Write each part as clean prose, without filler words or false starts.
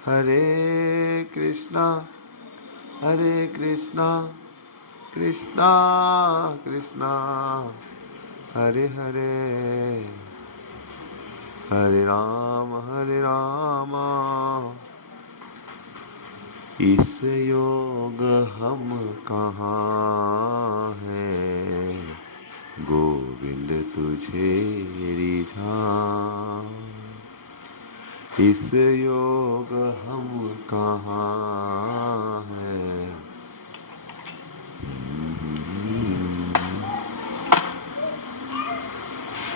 हरे कृष्णा कृष्णा कृष्णा हरे हरे, हरे राम इस योग हम कहाँ हैं, गोविंद तुझे रिझाऊं। इस योग हम कहाँ हैं,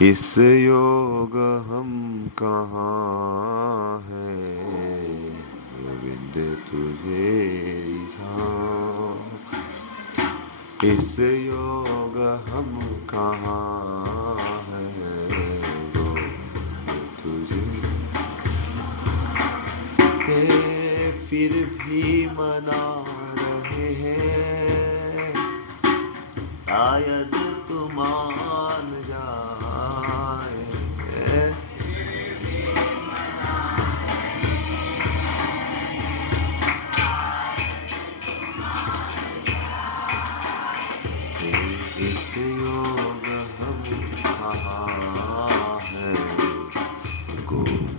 इस योग हम कहाँ हैं, गोविंद तुझे रिझाऊं। इस योग हम कहाँ हैं, गोविंद तुझे फिर भी मना रहे हैं, शायद तू मान जाए। इस योग हम कहाँ हैं, गोविंद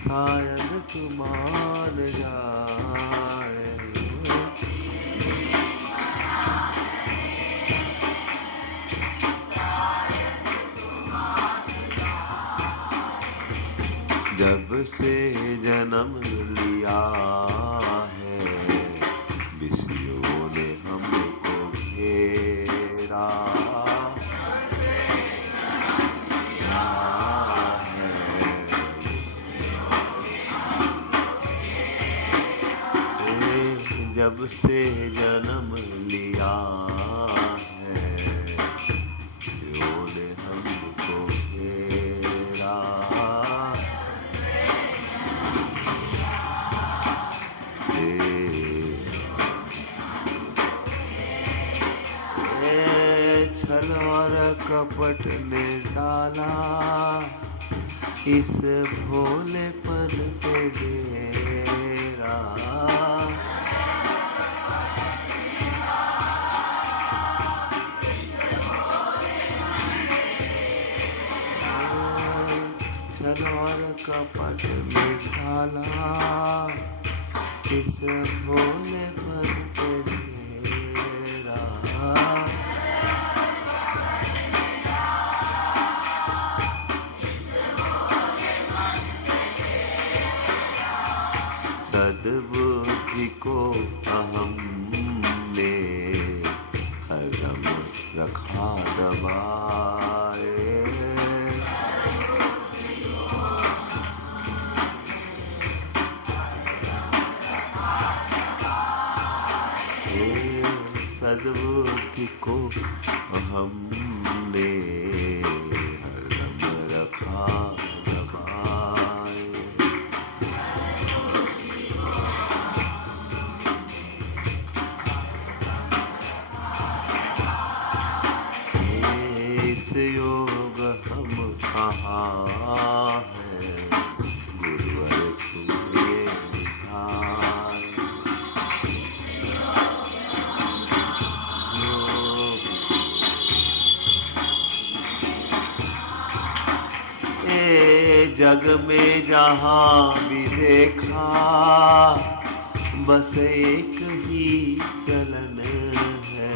शायद तू मान जाए। जब से जन्म लिया है, विषयों ने हमको घेरा। जब से जन्म लिया है, विषयों ने हमको घेरा। छल और कपट ने डाला इस भोलेपन पे डेरा। छल और कपट में डाला इस भोलेपन पे डेरा। सद्बुद्धि को अहम ने हरदम रखा दबाए। सद्बुद्धि को अहम ने हरदम रखा दबाए। इस योग हम कहाँ हैं, गुरुवर तुम्हें निधान। जग में जहाँ भी देखा बस एक ही चलन है।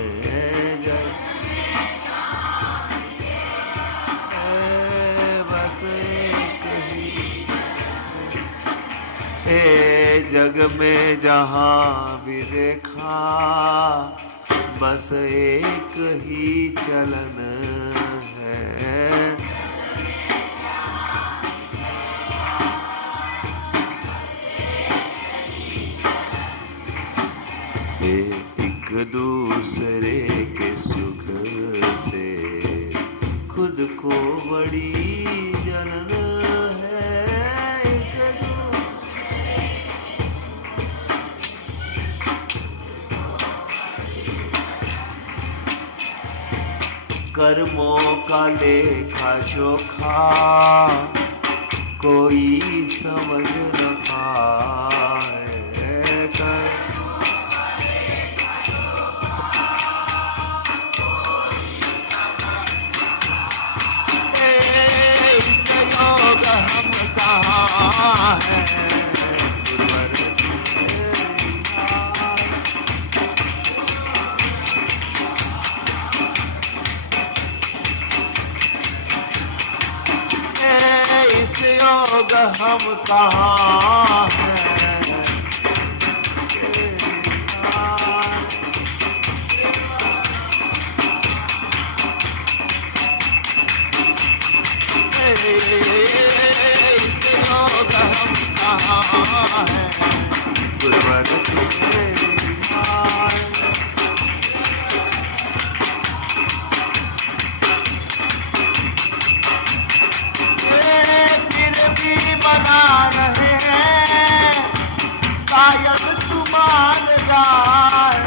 बस एक ही जग में जहाँ भी देखा बस एक ही चलन है। एक दूसरे के सुख से खुद को बड़ी जलन कर्मों का लेखा जोखा कोई समझ न पाए। इस योग हम कहाँ हैं गुरुवर इस योग हम कहाँ हैं। इस योग हम कहाँ हैं गुरुवर बना रहे हैं शायद तू मान जाए।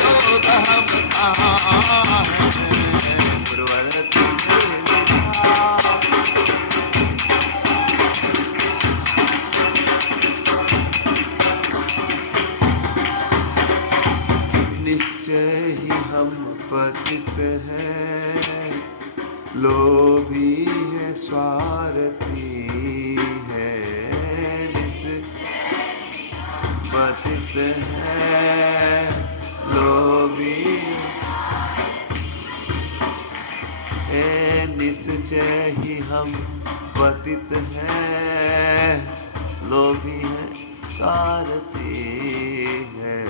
योग हम कहाँ हैं गुरुवर निश्चय ही हम पतित हैं लोभी है स्वार्थी है। पतित है लोभी निश्चय ही हम पतित हैं लोभी है स्वार्थी है।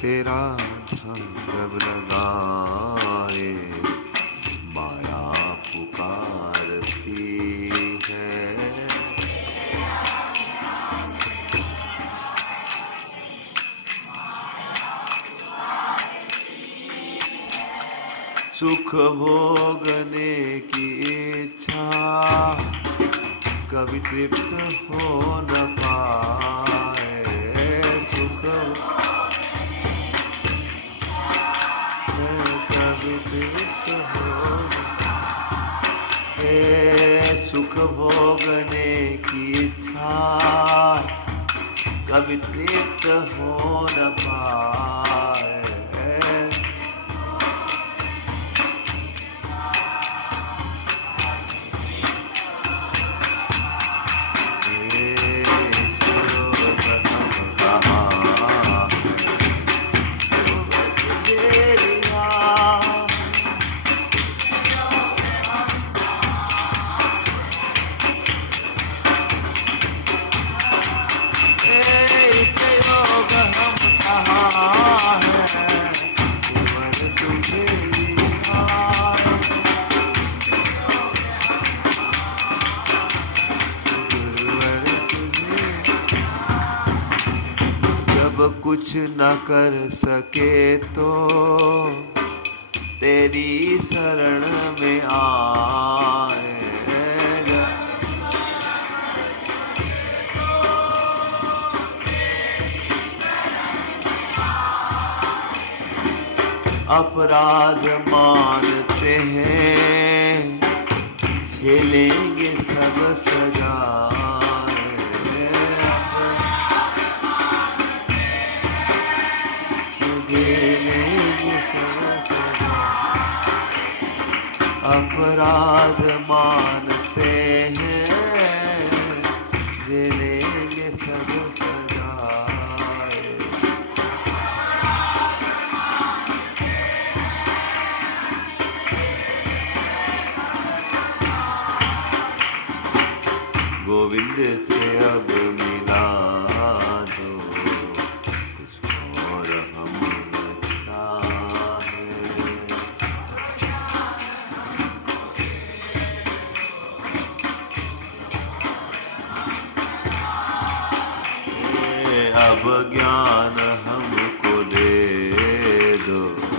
तेरा जब लगाए माया पुकारती है। सुख भोगने की इच्छा कभी तृप्त हो न पाए। सुख सुख भोगने की इच्छा कभी तृप्त हो न पाए। कुछ न कर सके तो तेरी शरण में आए। अपराध मानते हैं झेलेंगे सब सजा। अपराध मानते हैं झेलेंगे सब सजाए। गोविंद से अब मिला दो कुछ और हम अब ज्ञान हमको दे दो।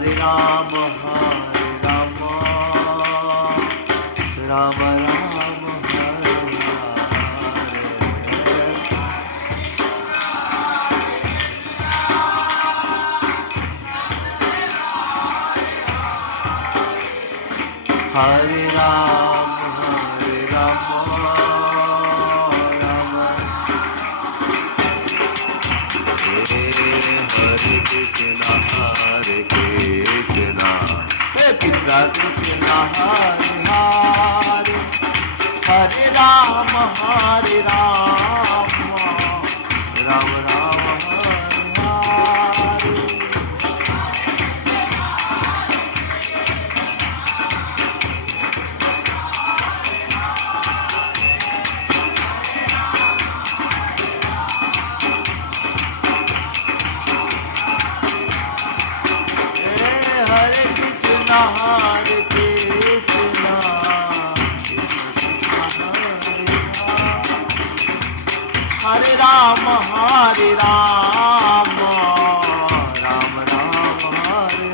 हरे राम राम राम हरे हरे राम राम हरे कृष्णा हरे कृष्णा कृष्णा कृष्णा हरे हरे हरे राम राम राम हरे हरे हरे कृष्णा हरे कृष्णा कृष्णा कृष्णा हरे राम राम राम हरे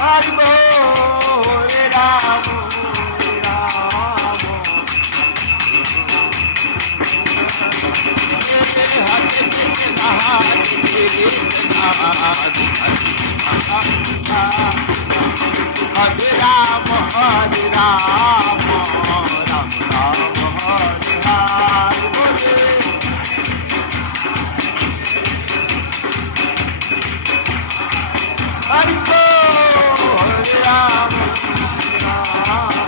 हरि बोल राम हरे राम राम राम हरे हरे बोले हरि बोल राम हरे राम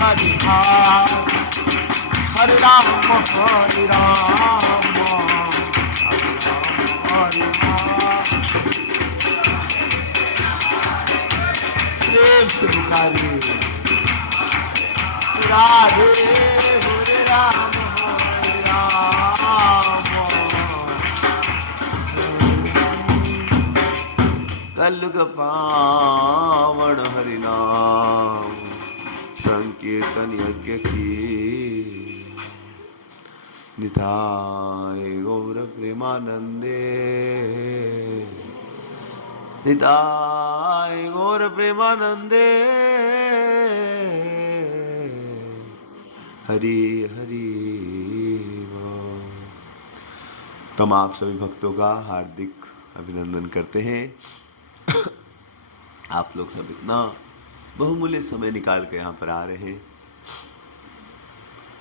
हरे हरे हरे राम हरे राम प्रेम से पुकारिए राधे हरे राम कलयुग पावन हरि नाम संकीर्तन यज्ञ की निताय गौर प्रेमानंदे निताय गौर प्रेमानंदे हरि हरि बोल। तो हम आप सभी भक्तों का हार्दिक अभिनंदन करते हैं। आप लोग सब इतना बहुमूल्य समय निकाल के यहाँ पर आ रहे हैं।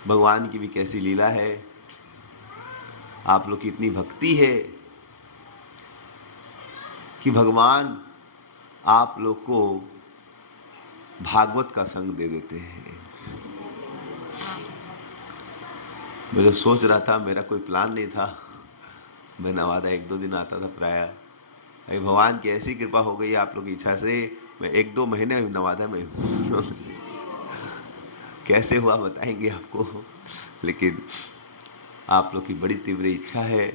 भगवान की भी कैसी लीला है, आप लोग की इतनी भक्ति है कि भगवान आप लोग को भागवत का संग दे देते हैं। मैं जो सोच रहा था, मेरा कोई प्लान नहीं था, मैं नवादा 1-2 दिन आता था प्राय। अभी भगवान की ऐसी कृपा हो गई आप लोग की इच्छा से, मैं 1-2 महीने नवादा में हूँ। कैसे हुआ बताएंगे आपको, लेकिन आप लोग की बड़ी तीव्र इच्छा है,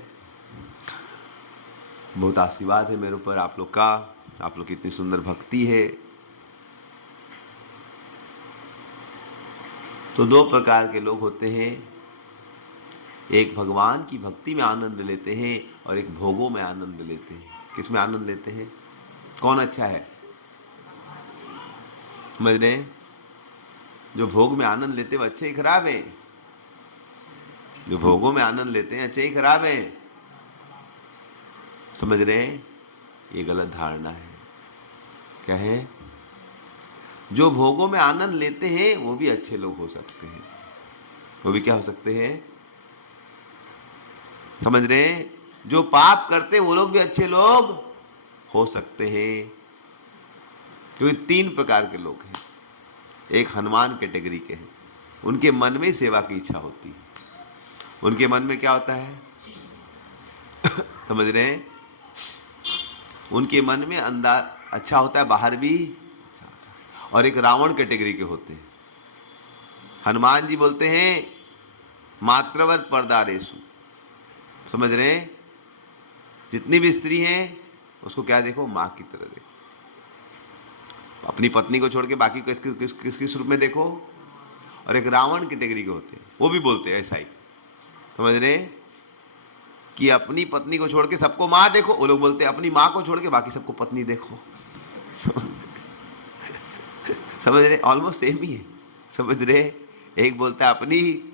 बहुत आशीर्वाद है मेरे ऊपर आप लोग का, आप लोग की इतनी सुंदर भक्ति है। तो 2 प्रकार के लोग होते हैं, एक भगवान की भक्ति में आनंद लेते हैं और एक भोगों में आनंद लेते हैं। किस में आनंद लेते हैं? कौन अच्छा है? समझ रहे हैं? जो भोग में आनंद लेते हैं वो अच्छे ही खराब है? जो भोगों में आनंद लेते हैं अच्छे ही खराब है? समझ रहे हैं? ये गलत धारणा है। क्या है? जो भोगों में आनंद लेते हैं वो भी अच्छे लोग हो सकते हैं। वो भी क्या हो सकते हैं? समझ रहे हैं? जो पाप करते वो लोग भी अच्छे लोग हो सकते हैं। क्योंकि 3 प्रकार के लोग हैं। एक हनुमान कैटेगरी के हैं, उनके मन में सेवा की इच्छा होती है। उनके मन में क्या होता है समझ रहे हैं? उनके मन में अंदर अच्छा होता है, बाहर भी अच्छा होता है। और एक रावण कैटेगरी के होते हैं। हनुमान जी बोलते हैं मातृवत पर्दारेशु, समझ रहे हैं? जितनी भी स्त्री हैं उसको क्या देखो, माँ की तरह देखो। अपनी पत्नी को छोड़ के बाकी को किस रूप में देखो। और एक रावण कैटेगरी के होते हैं, वो भी बोलते हैं ऐसा ही, समझ रहे हैं? कि अपनी पत्नी को छोड़ के सबको माँ देखो। वो लोग बोलते हैं अपनी माँ को छोड़ के बाकी सबको पत्नी देखो। समझ रहे? ऑलमोस्ट सेम ही है, समझ रहे? एक बोलता है अपनी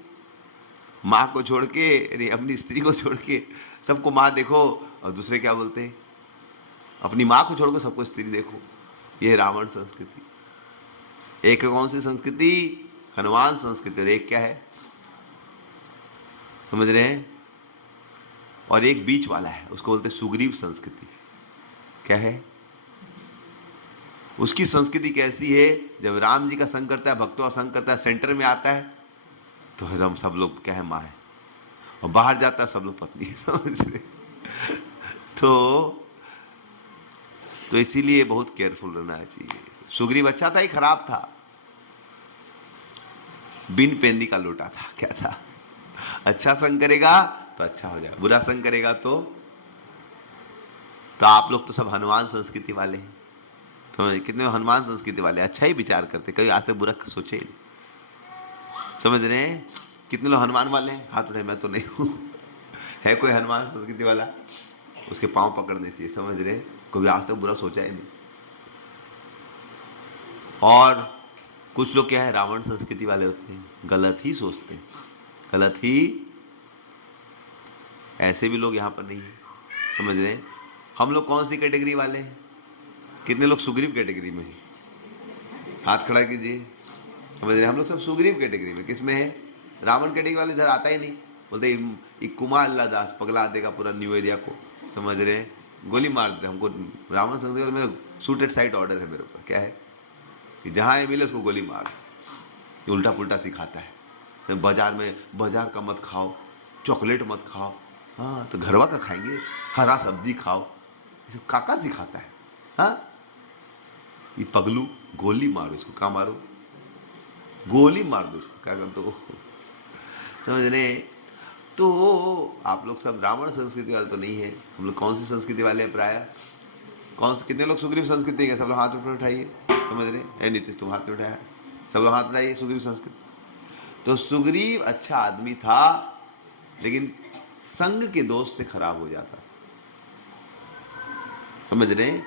माँ को छोड़ के, अपनी स्त्री को छोड़ के सबको माँ देखो, और दूसरे क्या बोलते हैं अपनी माँ को छोड़ के सबको स्त्री देखो। ये रावण संस्कृति। एक कौन सी संस्कृति? हनुमान संस्कृति। और एक क्या है, समझ रहे हैं? और एक बीच वाला है, उसको बोलते हैं सुग्रीव संस्कृति। क्या है उसकी संस्कृति? कैसी है? जब राम जी का संग करता है, भक्तों का संग करता है, सेंटर में आता है तो हम सब लोग क्या है, माँ है, और बाहर जाता है सब लोग पत्नी है, समझ रहे? तो इसीलिए बहुत केयरफुल रहना चाहिए। सुग्रीव अच्छा था ही खराब था? बिन पेंदी का लोटा था। क्या था? अच्छा संग करेगा तो अच्छा हो जाएगा, बुरा संग करेगा तो आप लोग तो सब हनुमान संस्कृति वाले हैं। तो कितने हनुमान संस्कृति वाले अच्छा ही विचार करते, कभी आज तक बुरा सोचे ही नहीं, समझ रहे हैं? कितने लोग हनुमान वाले हैं? हाथ उठाए। मैं तो नहीं हूं। है कोई हनुमान संस्कृति वाला? उसके पांव पकड़ने चाहिए, समझ रहे? कभी आज तक बुरा सोचा ही नहीं। और कुछ लोग क्या है, रावण संस्कृति वाले होते हैं, गलत ही सोचते हैं, गलत ही। ऐसे भी लोग यहाँ पर नहीं है, समझ रहे हैं? हम लोग कौन सी कैटेगरी वाले हैं? कितने लोग सुग्रीव कैटेगरी में हैं? हाथ खड़ा कीजिए। समझ रहे हैं? हम लोग सब सुग्रीव कैटेगरी में। किस में है? रावण कैटेगरी वाले इधर आता ही नहीं, बोलते कुमार अल्लाह दास पगला देगा पूरा न्यू एरिया को, समझ रहे हैं? गोली मार देते हमको। रावण संस्कृति में शूटेड साइट ऑर्डर है मेरे ऊपर। क्या है कि जहाँ ये मिले उसको गोली मार। ये उल्टा पुल्टा सिखाता है। बाजार का मत खाओ, चॉकलेट मत खाओ, हाँ तो घरवा का खाएंगे, हरा सब्जी खाओ, ये सब काका सिखाता है। हाँ ये पगलू, गोली मारो इसको। कहाँ मारो? गोली मार दो इसको। क्या कर दो? समझ रहे? तो आप लोग सब रावण संस्कृति वाले तो नहीं है। हम लोग कौन सी संस्कृति वाले हैं प्राय? कितने लोग सुग्रीव संस्कृति के? सब लोग हाथ ऊपर उठाइए, समझ रहे? नीतीश तुम हाथ में उठाया, सब लोग हाथ उठाइए। सुग्रीव संस्कृति। तो सुग्रीव अच्छा आदमी था, लेकिन संग के दोष से खराब हो जाता, समझ रहे?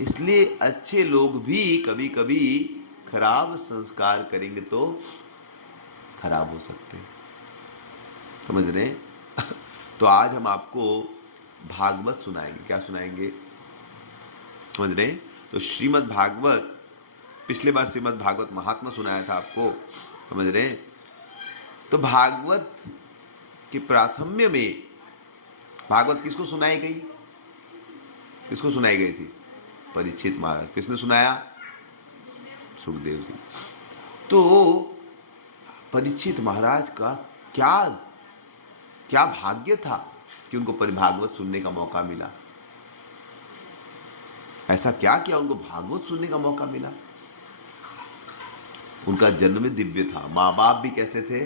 इसलिए अच्छे लोग भी कभी कभी खराब संस्कार करेंगे तो खराब हो सकते हैं, समझ रहे? तो आज हम आपको भागवत सुनाएंगे। क्या सुनाएंगे? समझ रहे? तो श्रीमद् भागवत, पिछले बार श्रीमद् भागवत महात्मा सुनाया था आपको, समझ रहे? तो भागवत के प्राथम्य में भागवत किसको सुनाई गई? किसको सुनाई गई थी? परीक्षित महाराज। किसने सुनाया? सुखदेव जी। तो परीक्षित महाराज का क्या भाग्य था कि उनको भागवत सुनने का मौका मिला। ऐसा क्या किया उनको भागवत सुनने का मौका मिला? उनका जन्म दिव्य था। माँ बाप भी कैसे थे?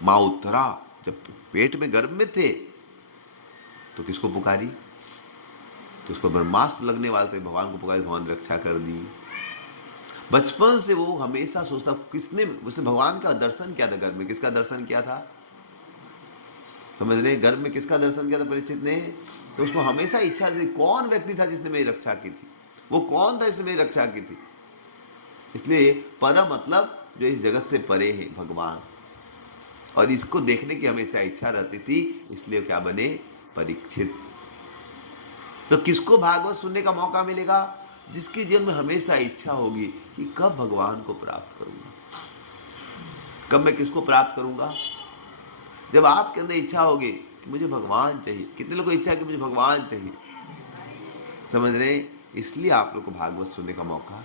माँ उत्तरा जब पेट में गर्भ में थे तो किसको पुकारी? तो उसको ब्रह्मास्त्र लगने वाले थे, भगवान को पुकारी, भगवान रक्षा कर दी। बचपन से वो हमेशा सोचता, उसने भगवान का दर्शन किया था गर्भ में। किसका दर्शन किया था? समझ रहे? गर्भ में किसका दर्शन किया था परीक्षित ने? तो उसको हमेशा इच्छा थी, कौन व्यक्ति था जिसने मेरी रक्षा की थी? वो कौन था जिसने मेरी रक्षा की थी? इसलिए पर मतलब जो इस जगत से परे है भगवान, और इसको देखने की हमेशा इच्छा रहती थी, इसलिए क्या बने? परीक्षित। तो किसको भागवत सुनने का मौका मिलेगा? जिसके जीवन में हमेशा इच्छा होगी कि कब भगवान को प्राप्त करूंगा, कब मैं किसको प्राप्त करूंगा। जब आपके अंदर इच्छा होगी कि मुझे भगवान चाहिए। कितने लोगों को इच्छा है कि मुझे भगवान चाहिए? समझ रहे? इसलिए आप लोग को भागवत सुनने का मौका।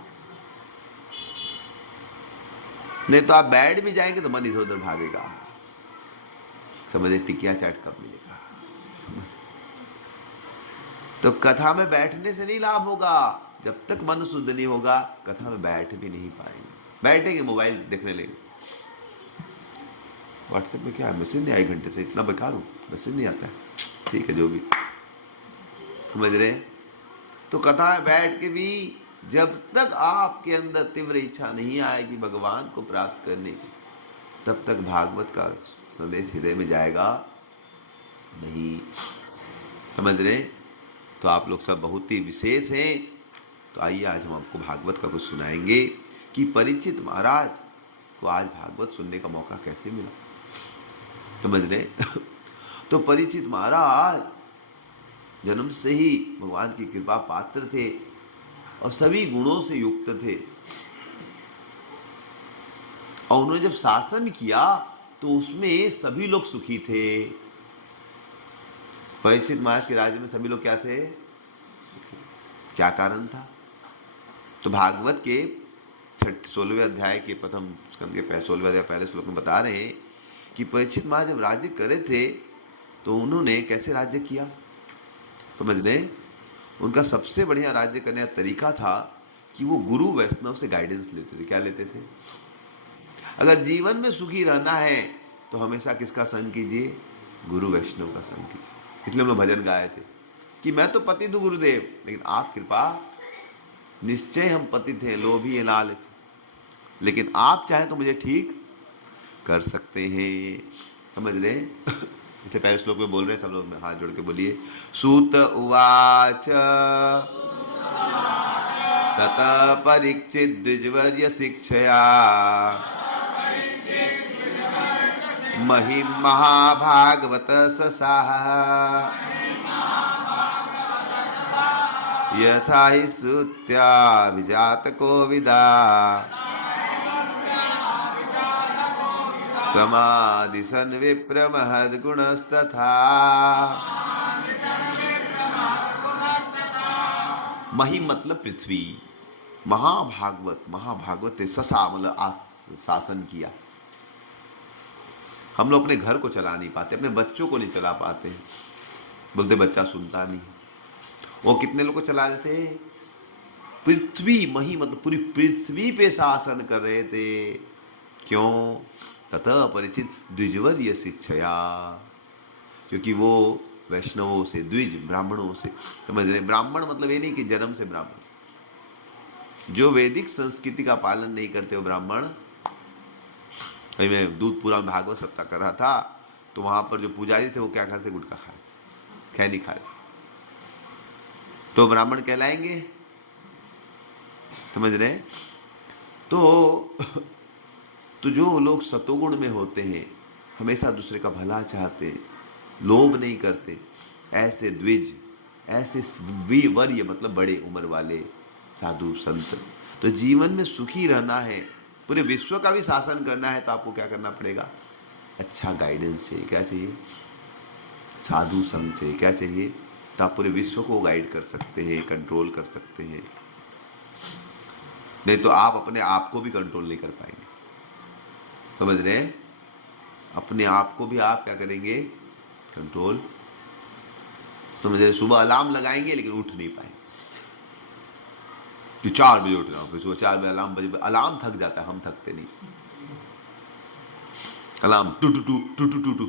नहीं तो आप बैठ भी जाएंगे तो मन इधर उधर भागेगा, समझे, टिकिया चाट कब मिलेगा, समझ। तो कथा में बैठने से नहीं लाभ होगा, जब तक मन शुद्ध नहीं होगा कथा में बैठ भी नहीं पाएंगे। बैठेंगे मोबाइल देखने लेंगे, व्हाट्सएप में क्या है, मैसेज नहीं आई घंटे से, इतना बेकार हूँ, मैसेज नहीं आता है, ठीक है जो भी, समझ रहे। तो कथा में बैठ के भी जब तक आपके अंदर तीव्र इच्छा नहीं आएगी भगवान को प्राप्त करने की, तब तक भागवत का संदेश हृदय में जाएगा नहीं, समझ रहे। तो आप लोग सब बहुत ही विशेष हैं। तो आइए आज हम आपको भागवत का कुछ सुनाएंगे कि परीक्षित महाराज को आज भागवत सुनने का मौका कैसे मिला, समझ रहे। तो परीक्षित महाराज जन्म से ही भगवान की कृपा पात्र थे और सभी गुणों से युक्त थे, और उन्होंने जब शासन किया तो उसमें सभी लोग सुखी थे। परीक्षित महाराज के राज्य में सभी लोग क्या थे, क्या कारण था। तो भागवत के 16वें अध्याय के प्रथम स्कंद के 16वें अध्याय पहले श्लोक में बता रहे हैं कि परीक्षित महाराज जब राज्य करे थे तो उन्होंने कैसे राज्य किया, समझ रहे। उनका सबसे बढ़िया राज्य करने का तरीका था कि वो गुरु वैष्णव से गाइडेंस लेते थे। क्या लेते थे, अगर जीवन में सुखी रहना है तो हमेशा किसका संग कीजिए, गुरु वैष्णव का संग कीजिए। इसलिए हम लोग भजन गाए थे कि मैं तो पति हूँ गुरुदेव, लेकिन आप कृपा, निश्चय हम पति थे, लोभी लालच, लेकिन आप चाहे तो मुझे ठीक कर सकते हैं, समझ रहे। इसलिए पहले श्लोक में बोल रहे हैं, सब लोग हाथ जोड़ के बोलिए। सूत उवाच ततः परीक्षित द्विजवर्य शिक्षया महिम महाभागवत ससाह यथा हि श्रुत्या विजात कोविदा समाधि सन विप्र महद गुणस्तथा। महिम मतलब पृथ्वी, महाभागवत, महाभागवत ससा मतलब शासन किया। हम लोग अपने घर को चला नहीं पाते, अपने बच्चों को नहीं चला पाते, बोलते बच्चा सुनता नहीं। वो कितने लोग को चला रहे थे, पृथ्वी, मही मतलब पूरी पृथ्वी पे शासन कर रहे थे। क्यों, ततः परिचित द्विजवर्य शिक्षया, क्योंकि वो वैष्णवों से, द्विज ब्राह्मणों से, समझ रहे। ब्राह्मण मतलब ये नहीं कि जन्म से ब्राह्मण, जो वैदिक संस्कृति का पालन नहीं करते वो ब्राह्मण। भाई मैं दूधपुरा में भागवत सप्ताह कर रहा था, तो वहां पर जो पुजारी थे वो क्या खा रहे थे, गुटखा खा रहे थे, खैनी खा रहे थे, तो ब्राह्मण कहलाएंगे, समझ रहे। तो जो लोग सतोगुण में होते हैं, हमेशा दूसरे का भला चाहते, लोभ नहीं करते, ऐसे द्विज, ऐसे वर्य मतलब बड़े उम्र वाले साधु संत। तो जीवन में सुखी रहना है, पूरे विश्व का भी शासन करना है, तो आपको क्या करना पड़ेगा, अच्छा गाइडेंस चाहिए। क्या चाहिए, साधु संग चाहिए। क्या चाहिए, तो आप पूरे विश्व को गाइड कर सकते हैं, कंट्रोल कर सकते हैं। नहीं तो आप अपने आप को भी कंट्रोल नहीं कर पाएंगे, समझ रहे हैं। अपने आप को भी आप क्या करेंगे, कंट्रोल, समझ रहे। सुबह अलार्म लगाएंगे लेकिन उठ नहीं पाएंगे, कि 4 बजे उठ रहा हूँ, फिर सुबह 4 बजे अलार्म बजे, अलार्म थक जाता है, हम थकते नहीं। अलार्म टू टू टू टू टू टू टू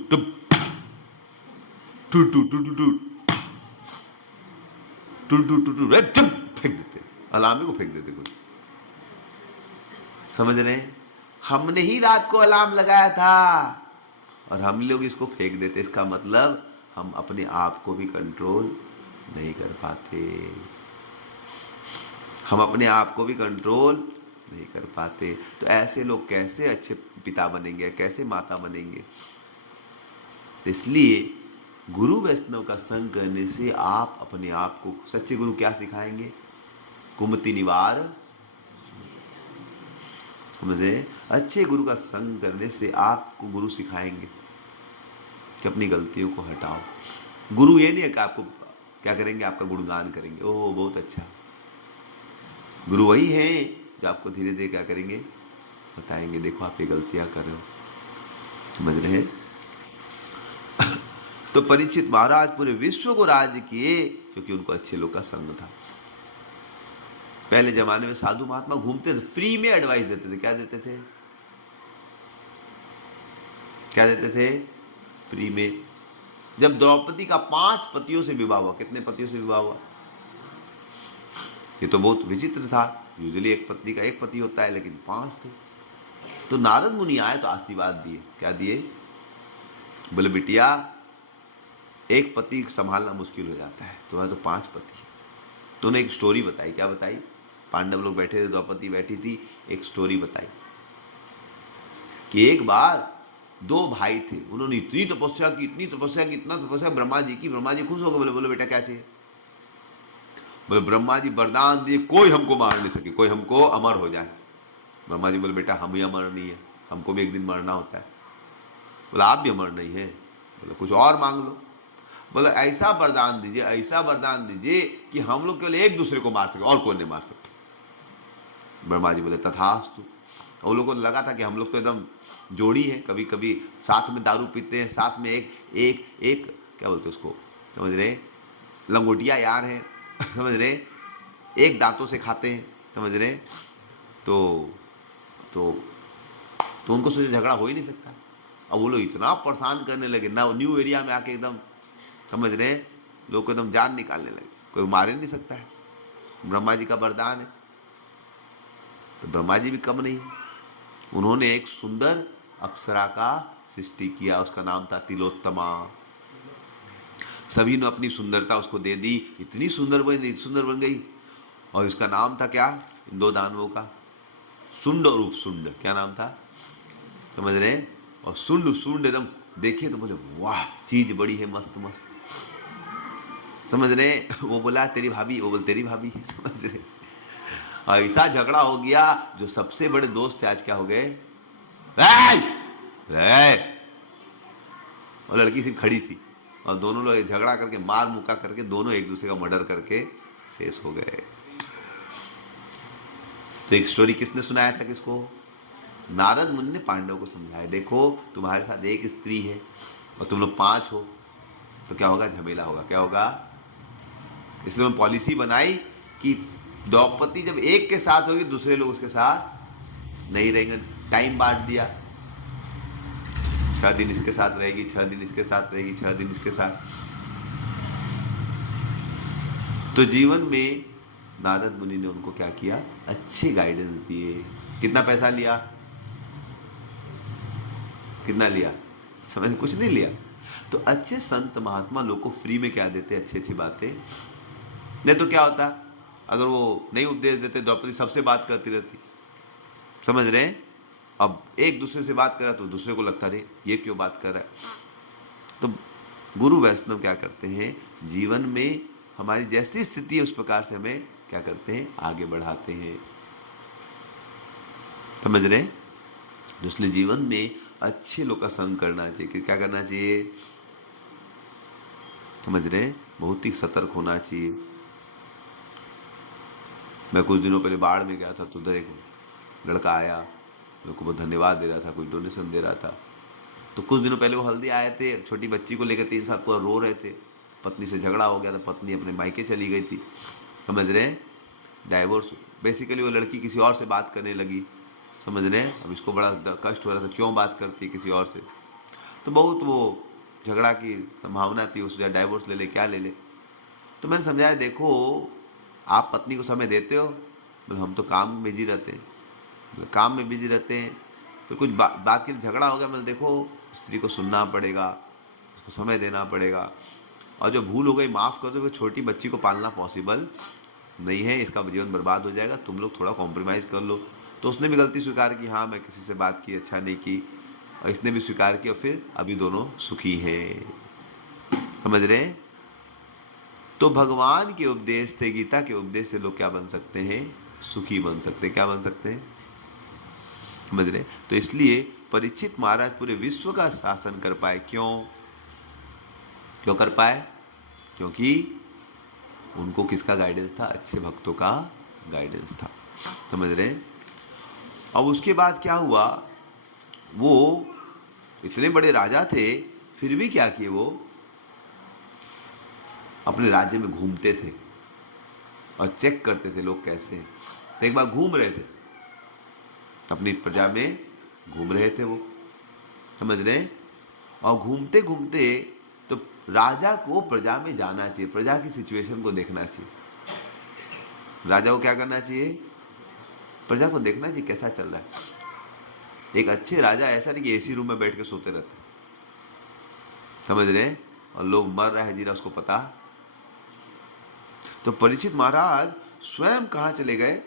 टू टू टू टू टू टू टू टू टू टू फेंक देते, अलार्म को फेंक देते कुछ, समझ रहे हैं। हमने ही रात को अलार्म लगाया था और हम लोग इसको फेंक देते, इसका मतलब हम अपने आप को भी कंट्रोल नहीं कर पाते, हम अपने आप को भी कंट्रोल नहीं कर पाते। तो ऐसे लोग कैसे अच्छे पिता बनेंगे, कैसे माता बनेंगे। इसलिए गुरु वैष्णव का संग करने से आप अपने आप को, सच्चे गुरु क्या सिखाएंगे, कुमति निवार, समझे। अच्छे गुरु का संग करने से आपको गुरु सिखाएंगे कि अपनी गलतियों को हटाओ। गुरु ये नहीं है कि आपको क्या करेंगे, आपका गुणगान करेंगे, ओह बहुत अच्छा, गुरु वही हैं जो आपको धीरे धीरे क्या करेंगे, बताएंगे देखो आप ये गलतियां कर रहे हो। समझ रहे हैं? तो परीक्षित महाराज पूरे विश्व को राज्य किए क्योंकि उनको अच्छे लोग का संग था। पहले जमाने में साधु महात्मा घूमते थे, फ्री में एडवाइस देते थे। क्या देते थे? क्या देते थे? फ्री में। जब द्रौपदी का 5 पतियों से विवाह हुआ, कितने पतियों से विवाह हुआ? ये तो बहुत विचित्र था। यूजुअली एक पत्नी का एक पति होता है, लेकिन 5 थे। तो नारद मुनि आए तो आशीर्वाद दिए। क्या दिए? बोले बिटिया, एक पति संभालना मुश्किल हो जाता है, तुम्हारे तो 5 पति। तो उन्हें एक स्टोरी बताई। क्या बताई? पांडव लोग बैठे थे, द्रौपदी बैठी थी, एक स्टोरी बताई कि एक बार 2 भाई थे, उन्होंने इतनी तपस्या की, इतनी तपस्या की, इतना तपस्या ब्रह्मा जी की। ब्रह्मा जी खुश हो गए, बोले बोले बेटा क्या चाहिए? बोले ब्रह्मा जी वरदान दिए कोई हमको मार नहीं सके, कोई हमको अमर हो जाए। ब्रह्मा जी बोले बेटा हम ही अमर नहीं है, हमको भी एक दिन मरना होता है। बोला आप भी अमर नहीं है? बोले कुछ और मांग लो। बोले ऐसा वरदान दीजिए, ऐसा वरदान दीजिए कि हम लोग केवल एक दूसरे को मार सके और कोई नहीं मार सकते। ब्रह्मा जी बोले तथास्तु। वो लोगों को लगा था कि हम लोग तो एकदम जोड़ी है, कभी कभी साथ में दारू पीते हैं, साथ में एक क्या बोलते उसको, समझ रहे, लंगोटिया यार हैं समझ रहे, एक दांतों से खाते हैं, समझ रहे। तो उनको सोचे झगड़ा हो ही नहीं सकता। अब वो लोग इतना परेशान करने लगे ना, न्यू एरिया में आके एकदम, समझ रहे, लोग को एकदम जान निकालने लगे। कोई मार ही नहीं सकता है, ब्रह्मा जी का वरदान है। तो ब्रह्मा जी भी कम नहीं, उन्होंने एक सुंदर अप्सरा का सृष्टि किया, उसका नाम था तिलोत्तमा। सभी ने अपनी सुंदरता उसको दे दी, इतनी सुंदर बन गई। और इसका नाम था क्या? इन 2 दानवों का, सुंड और उपसुंड। क्या नाम था? समझ रहे? और सुंड एकदम देखे तो बोले वाह चीज बड़ी है, मस्त मस्त, समझ रहे। वो बोला तेरी भाभी, वो बोल तेरी भाभी, समझ रहे। ऐसा झगड़ा हो गया, जो सबसे बड़े दोस्त थे आज क्या हो गए? और लड़की सिर्फ खड़ी थी और दोनों लोग झगड़ा करके, मार मुका करके, दोनों एक दूसरे का मर्डर करके शेष हो गए। तो एक स्टोरी किसने सुनाया था? किसको? नारद मुनि ने पांडव को समझाया, देखो तुम्हारे साथ एक स्त्री है और तुम लोग 5 हो, तो क्या होगा? झमेला होगा। क्या होगा? इसलिए उन्होंने पॉलिसी बनाई कि द्रौपदी जब एक के साथ होगी, दूसरे लोग उसके साथ नहीं रहेंगे। टाइम बांट दिया, 6 दिन इसके साथ रहेगी, 6 दिन इसके साथ रहेगी, 6 दिन इसके साथ। तो जीवन में नारद मुनि ने उनको क्या किया? अच्छे गाइडेंस दिए। कितना पैसा लिया? कितना लिया? समझ, कुछ नहीं लिया। तो अच्छे संत महात्मा लोग को फ्री में क्या देते? अच्छी अच्छी बातें। नहीं तो क्या होता, अगर वो नहीं उपदेश देते, द्रौपदी सबसे बात करती रहती, समझ रहे हैं। अब एक दूसरे से बात कर रहा तो दूसरे को लगता रहे ये क्यों बात कर रहा है। तो गुरु वैष्णव क्या करते हैं? जीवन में हमारी जैसी स्थिति है उस प्रकार से हमें क्या करते हैं? आगे बढ़ाते हैं, समझ रहे हैं। इसलिए जीवन में अच्छे लोग का संग करना चाहिए। क्या करना चाहिए? समझ रहे हैं, बहुत ही सतर्क होना चाहिए। मैं कुछ दिनों पहले बाढ़ में गया था, तो उधर एक लड़का आया, मेरे को बहुत धन्यवाद दे रहा था, कोई डोनेशन दे रहा था। तो कुछ दिनों पहले वो हल्दी आए थे, छोटी बच्ची को लेकर 3 साल पूरा रो रहे थे। पत्नी से झगड़ा हो गया था, पत्नी अपने मायके चली गई थी, समझ रहे हैं, डाइवोर्स। बेसिकली वो लड़की किसी और से बात करने लगी, समझ रहे हैं। अब इसको बड़ा कष्ट हो रहा था, क्यों बात करती है किसी और से। तो बहुत वो झगड़ा की संभावना थी, उससे डाइवोर्स ले ले, क्या ले ले। तो मैंने समझाया, देखो आप पत्नी को समय देते हो? बोले हम तो काम में बिजी रहते हैं। बोले काम में बिजी रहते हैं, फिर कुछ बात के लिए झगड़ा हो गया। मतलब देखो स्त्री को सुनना पड़ेगा, उसको समय देना पड़ेगा, और जो भूल हो गई माफ़ कर दो। छोटी बच्ची को पालना पॉसिबल नहीं है, इसका जीवन बर्बाद हो जाएगा, तुम लोग थोड़ा कॉम्प्रोमाइज़ कर लो। तो उसने भी गलती स्वीकार की, हाँ मैं किसी से बात की, अच्छा नहीं की, और इसने भी स्वीकार किया, फिर अभी दोनों सुखी हैं, समझ रहे हैं। तो भगवान के उपदेश से, गीता के उपदेश से लोग क्या बन सकते हैं? सुखी बन सकते हैं। क्या बन सकते हैं? समझ रहे। तो इसलिए परीक्षित महाराज पूरे विश्व का शासन कर पाए। क्यों कर पाए? क्योंकि उनको किसका गाइडेंस था? अच्छे भक्तों का गाइडेंस था, समझ रहे हैं। अब उसके बाद क्या हुआ, वो इतने बड़े राजा थे, फिर भी क्या किए, वो अपने राज्य में घूमते थे और चेक करते थे लोग कैसे हैं। तो एक बार घूम रहे थे, अपनी प्रजा में घूम रहे थे वो, समझ रहे हैं। और घूमते घूमते तो राजा को प्रजा में जाना चाहिए, प्रजा की सिचुएशन को देखना चाहिए। राजा को क्या करना चाहिए, प्रजा को देखना चाहिए कैसा चल रहा है। एक अच्छे राजा ऐसा नहीं कि एसी रूम में बैठ के सोते रहते, समझ रहे हैं, और लोग मर रहा है जीरा उसको पता। तो परीक्षित महाराज स्वयं कहाँ चले गए,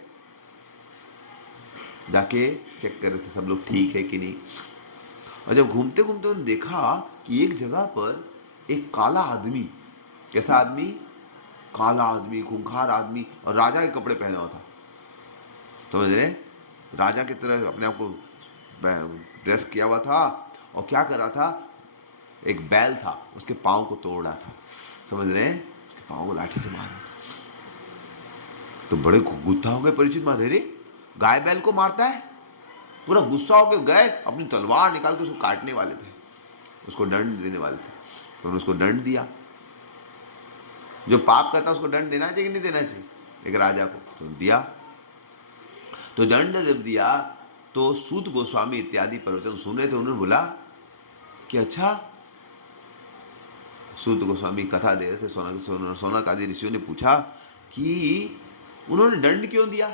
जाके चेक कर रहे थे सब लोग ठीक है कि नहीं। और जब घूमते घूमते उन्होंने देखा कि एक जगह पर एक काला आदमी, कैसा आदमी, काला आदमी, खूंखार आदमी, और राजा के कपड़े पहना हुआ था, समझ रहे, राजा की तरह अपने आप को ड्रेस किया हुआ था, और क्या कर रहा था, एक बैल था, उसके पाँव को तोड़ रहा था, समझ रहे हैं, उसके पाँव को लाठी से मार रहा था। तो बड़े गुस्सा हो गए परीक्षित महाराज, रे गाय बैल को मारता है, पूरा गुस्सा होकर गए, अपनी तलवार निकाल के उसको काटने वाले थे, उसको दंड देने वाले थे। तो उन्होंने उसको दंड दिया। जो पाप करता है उसको दंड देना चाहिए कि नहीं देना चाहिए, एक राजा को, तो दिया। तो दंड जब दिया तो सूत गोस्वामी इत्यादि प्रवचन सुन रहे थे, उन्होंने बोला कि अच्छा, सूत गोस्वामी कथा दे रहे थे, सोनक आदि ऋषियों ने पूछा कि उन्होंने दंड क्यों दिया।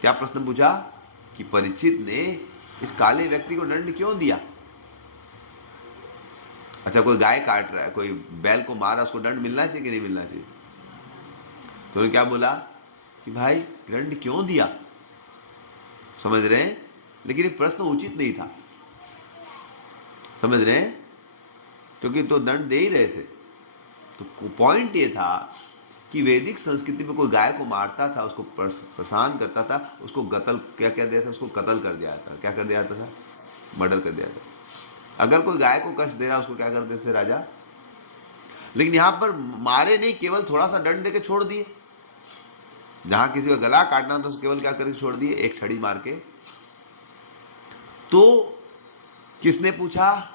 क्या प्रश्न पूछा कि परीक्षित ने इस काले व्यक्ति को दंड क्यों दिया। अच्छा, कोई गाय काट रहा है, कोई बैल को मारा, उसको दंड मिलना चाहिए कि नहीं मिलना चाहिए। तो उन्होंने क्या बोला कि भाई दंड क्यों दिया, समझ रहे हैं, लेकिन ये प्रश्न उचित नहीं था, समझ रहे हैं, क्योंकि तो दंड दे ही रहे थे। तो पॉइंट ये था कि वैदिक संस्कृति में कोई गाय को मारता था, उसको परेशान करता था, उसको गतल, क्या क्या दिया था, उसको कत्ल कर दिया था, क्या कर दिया जाता था, मर्डर कर दिया था। अगर कोई गाय को कष्ट दे रहा उसको क्या कर देते थे राजा। लेकिन यहां पर मारे नहीं, केवल थोड़ा सा दंड देके छोड़ दिए। जहां किसी का गला काटना था तो केवल क्या करके छोड़ दिए, एक छड़ी मार के। तो किसने पूछा,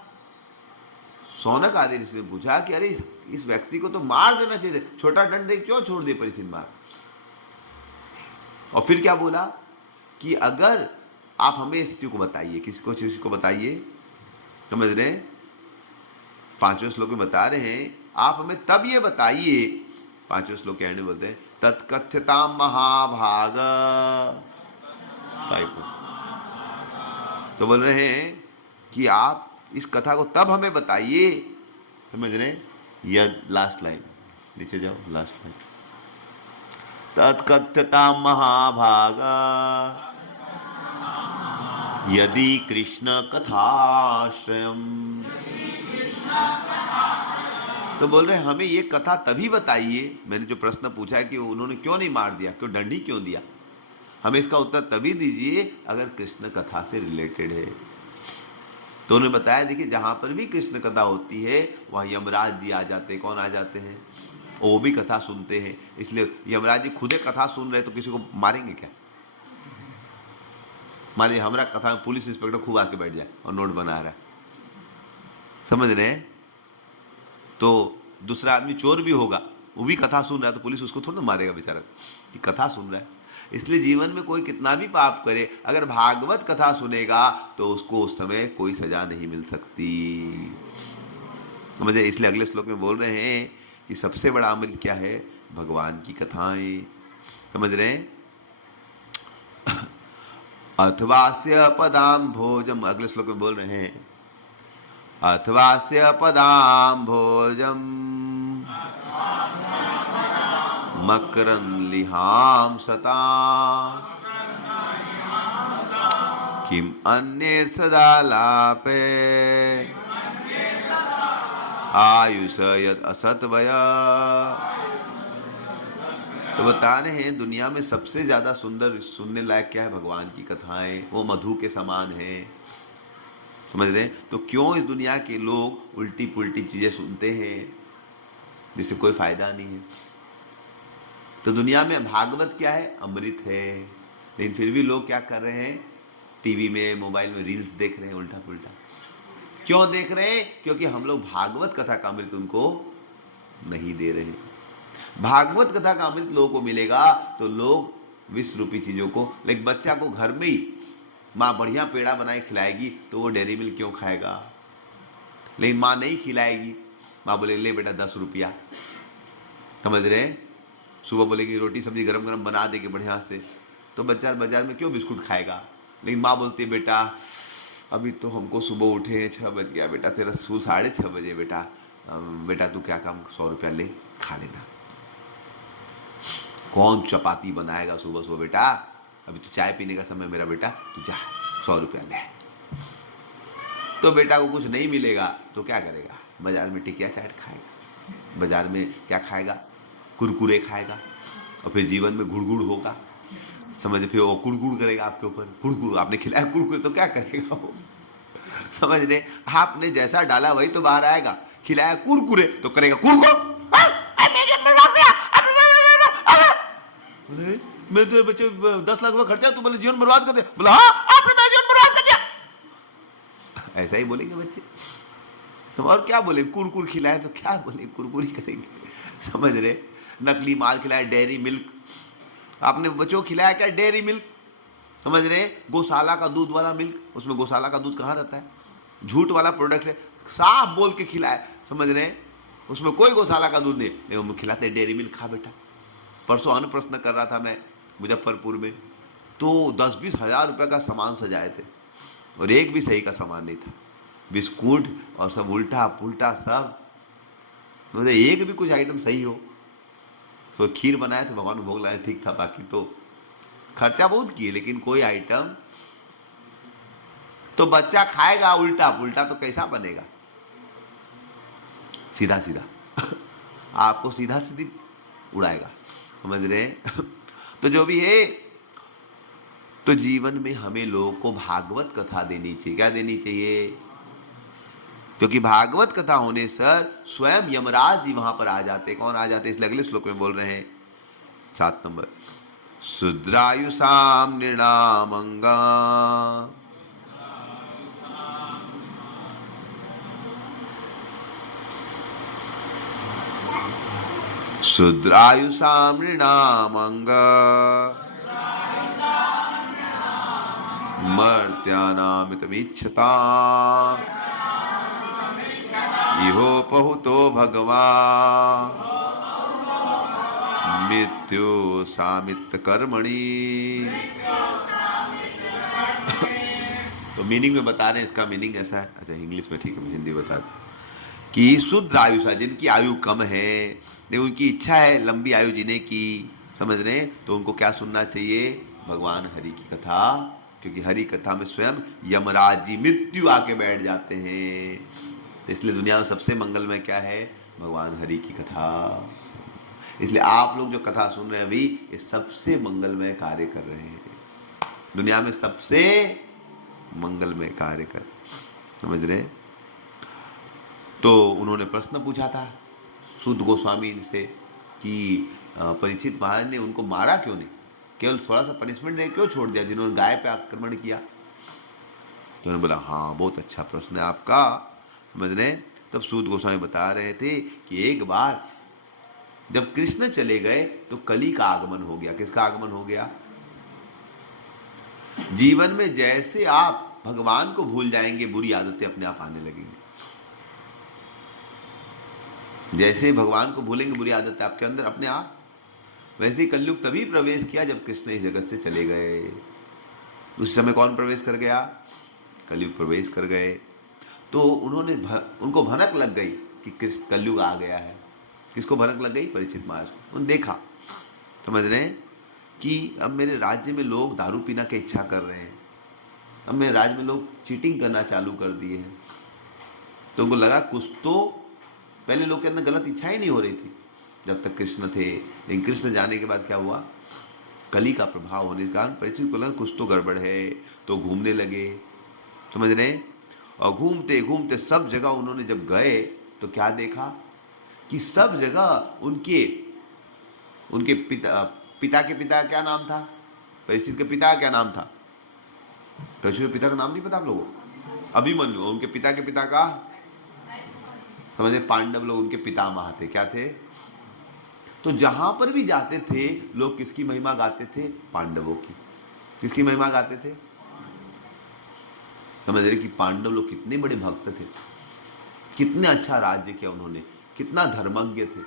सौनक आदि ऋषि ने पूछा कि अरे इस व्यक्ति को तो मार देना चाहिए, छोटा दंड दे क्यों छोड़ दिए परीक्षित महाराज। और फिर क्या बोला कि अगर आप हमें इस चीज को बताइए, किसको चीज को बताइए, समझ रहे हैं, 5वें श्लोक में बता रहे हैं, आप हमें तब ये बताइए, 5वें श्लोक के एंड में बोलते हैं तत्कथ्यताम महाभाग, तो बोल रहे हैं कि आप इस कथा को तब हमें बताइए, समझ रहे हैं, यह लास्ट लाइन, नीचे जाओ, लास्ट लाइन, तत्कथ्यताम महाभाग यदि कृष्ण कथाश्रयम्। तो बोल रहे हैं हमें ये कथा तभी बताइए, मैंने जो प्रश्न पूछा है कि उन्होंने क्यों नहीं मार दिया, क्यों दंड ही क्यों दिया, हमें इसका उत्तर तभी दीजिए अगर कृष्ण कथा से रिलेटेड है। तो उन्होंने बताया, देखिए जहां पर भी कृष्ण कथा होती है वहां यमराज जी आ जाते हैं। कौन आ जाते हैं, वो भी कथा सुनते हैं, इसलिए यमराज जी खुदे कथा सुन रहे तो किसी को मारेंगे क्या। मान लीजिए हमारा कथा में पुलिस इंस्पेक्टर खूब आके बैठ जाए और नोट बना रहा है, समझ रहे हैं, तो दूसरा आदमी चोर भी होगा, वो भी कथा सुन रहा है, तो पुलिस उसको थोड़ा मारेगा बेचारा कि कथा सुन रहा है। इसलिए जीवन में कोई कितना भी पाप करे, अगर भागवत कथा सुनेगा तो उसको उस समय कोई सजा नहीं मिल सकती, समझे। इसलिए अगले श्लोक में बोल रहे हैं कि सबसे बड़ा अमल क्या है, भगवान की कथाएं, समझ रहे हैं। अथवास्य पदाम भोजम, अगले श्लोक में बोल रहे हैं अथवास्य पदाम भोजम मकरन्लिहां सता किम अन्ये सदा लापे आयुष यद असत्वया। तो बता रहे हैं दुनिया में सबसे ज्यादा सुंदर सुनने लायक क्या है, भगवान की कथाएं, वो मधु के समान है, समझ रहे हैं। तो क्यों इस दुनिया के लोग उल्टी पुल्टी चीजें सुनते हैं जिससे कोई फायदा नहीं है, तो दुनिया में भागवत क्या है? अमृत है। लेकिन फिर भी लोग क्या कर रहे हैं? टीवी में, मोबाइल में रील्स देख रहे हैं उल्टा पुल्टा। क्यों देख रहे हैं? क्योंकि हम लोग भागवत कथा का अमृत उनको नहीं दे रहे। भागवत कथा का अमृत लोगों को मिलेगा तो लोग विष रूपी चीजों को, लेकिन बच्चा को घर में ही माँ बढ़िया पेड़ा बनाए खिलाएगी तो वो डेयरी मिल्क क्यों खाएगा? लेकिन माँ नहीं खिलाएगी, माँ बोले ले बेटा 10 रुपया, समझ रहे? सुबह बोलेगी रोटी सब्जी गरम गरम बना देगी बढ़िया से, तो बच्चा बाजार में क्यों बिस्कुट खाएगा? लेकिन माँ बोलती है बेटा अभी तो हमको सुबह उठे 6 बज गया बेटा, तेरा स्कूल 6:30 बजे बेटा, बेटा तू क्या काम 100 रुपया ले खा लेना। कौन चपाती बनाएगा सुबह सुबह बेटा? अभी तो चाय पीने का समय मेरा बेटा, तू जा 100 रुपया ले। तो बेटा को कुछ नहीं मिलेगा तो क्या करेगा? बाजार में टिकिया चाट खाएगा, बाजार में क्या खाएगा? कुरकुरे खाएगा, और फिर जीवन में गुड़गुड़ होगा, समझ? फिर वो कुड़कुड़ करेगा आपके ऊपर, कुड़कुड़ आपने खिलाया कुरकुरे तो क्या करेगा वो? समझ रहे? आपने जैसा डाला वही तो बाहर आएगा। खिलाया कुरकुरे तो करेगा कुरकुर। मैं तो बच्चे 10 लाख रुपया खर्चा, तू बोले जीवन बर्बाद कर दे। बोला हाँ आपने मेरा जीवन बर्बाद कर दिया। ऐसा ही बोलेंगे बच्चे। तो और क्या बोले? कुरकुर खिलाए तो क्या बोले? कुरकुरी करेंगे, समझ रहे? नकली माल खिलाया, डेयरी मिल्क आपने बच्चों को खिलाया क्या? डेयरी मिल्क, समझ रहे? गौशाला का दूध वाला मिल्क, उसमें गौशाला का दूध कहाँ रहता है? झूठ वाला प्रोडक्ट है, साफ बोल के खिलाए, समझ रहे? उसमें कोई गौशाला का दूध नहीं, लेकिन हम खिलाते डेयरी मिल्क खा बेटा। परसों अन्न प्रश्न कर रहा था मैं मुजफ्फरपुर में, तो 10-20 हजार रुपये का सामान सजाए थे और एक भी सही का सामान नहीं था, बिस्कुट और सब उल्टा पुल्टा सब, मतलब एक भी कुछ आइटम सही हो। तो खीर बनाए थे, भगवान को भोग लाए, ठीक था, बाकी तो खर्चा बहुत किए, लेकिन कोई आइटम तो बच्चा खाएगा उल्टा पुल्टा तो कैसा बनेगा? सीधा सीधा आपको सीधा सीधी उड़ाएगा, समझ रहे? तो जो भी है, तो जीवन में हमें लोगों को भागवत कथा देनी चाहिए। क्या देनी चाहिए? क्योंकि भागवत कथा होने से स्वयं यमराज जी वहां पर आ जाते। कौन आ जाते? इसलिए अगले श्लोक में बोल रहे हैं 7 नंबर, शुद्रायुषाम नृणामंगा शुद्रायुषाम नृणामंगा मर्त्यानामितमीच्छता इहोपहुतो भगवान मृत्यु सामित कर्मणि। तो मीनिंग में बता रहे हैं, इसका मीनिंग ऐसा है। अच्छा इंग्लिश में ठीक है, मैं हिंदी बता दूं कि शुद्ध आयुषा, जिनकी आयु कम है लेकिन उनकी इच्छा है लंबी आयु जीने की, समझ रहे हैं? तो उनको क्या सुनना चाहिए? भगवान हरि की कथा, क्योंकि हरि कथा में स्वयं यमराज जी मृत्यु आके बैठ जाते हैं। इसलिए दुनिया में सबसे मंगलमय क्या है? भगवान हरि की कथा। इसलिए आप लोग जो कथा सुन रहे हैं अभी, ये सबसे मंगलमय कार्य कर रहे हैं, दुनिया में सबसे मंगलमय कार्य कर, समझ रहे? तो उन्होंने प्रश्न पूछा था सुद गोस्वामी से कि परीक्षित महाराज ने उनको मारा क्यों नहीं, केवल थोड़ा सा पनिशमेंट दे क्यों छोड़ दिया जिन्होंने गाय पे आक्रमण किया? तो उन्होंने बोला हाँ बहुत अच्छा प्रश्न है आपका, समझ रहे? तब सूत गोस्वामी बता रहे थे कि एक बार जब कृष्ण चले गए तो कली का आगमन हो गया। किसका आगमन हो गया? जीवन में जैसे आप भगवान को भूल जाएंगे, बुरी आदतें अपने आप आने लगेंगी। जैसे भगवान को भूलेंगे, बुरी आदतें आपके अंदर अपने आप। वैसे ही कलयुग तभी प्रवेश किया जब कृष्ण इस जगत से चले गए। उस समय कौन प्रवेश कर गया? कलयुग प्रवेश कर गए। तो उनको भनक लग गई कि कृष्ण कलयुग आ गया है। किसको भनक लग गई? परीक्षित महाराज को। उन्होंने देखा, समझ रहे हैं, कि अब मेरे राज्य में लोग दारू पीना की इच्छा कर रहे हैं, अब मेरे राज्य में लोग चीटिंग करना चालू कर दिए हैं। तो उनको लगा कुछ तो, पहले लोग के अंदर गलत इच्छा ही नहीं हो रही थी जब तक कृष्ण थे, लेकिन कृष्ण जाने के बाद क्या हुआ? कली का प्रभाव होने के कारण परीक्षित को लगा कुछ तो गड़बड़ है, तो घूमने लगे, समझ रहे? और घूमते घूमते सब जगह उन्होंने जब गए तो क्या देखा कि सब जगह उनके उनके पिता के पिता क्या नाम था? परीक्षित के पिता का क्या नाम था? परीक्षित के पिता का नाम नहीं पता आप लोगों को? अभिमन्यु। उनके पिता के पिता का समझे, पांडव लोग उनके पितामह थे। क्या थे? तो जहां पर भी जाते थे लोग किसकी महिमा गाते थे? पांडवों की। किसकी महिमा गाते थे? समझ रहे कि पांडव लोग कितने बड़े भक्त थे, कितने अच्छा राज्य किया उन्होंने, कितना धर्मज्ञ थे।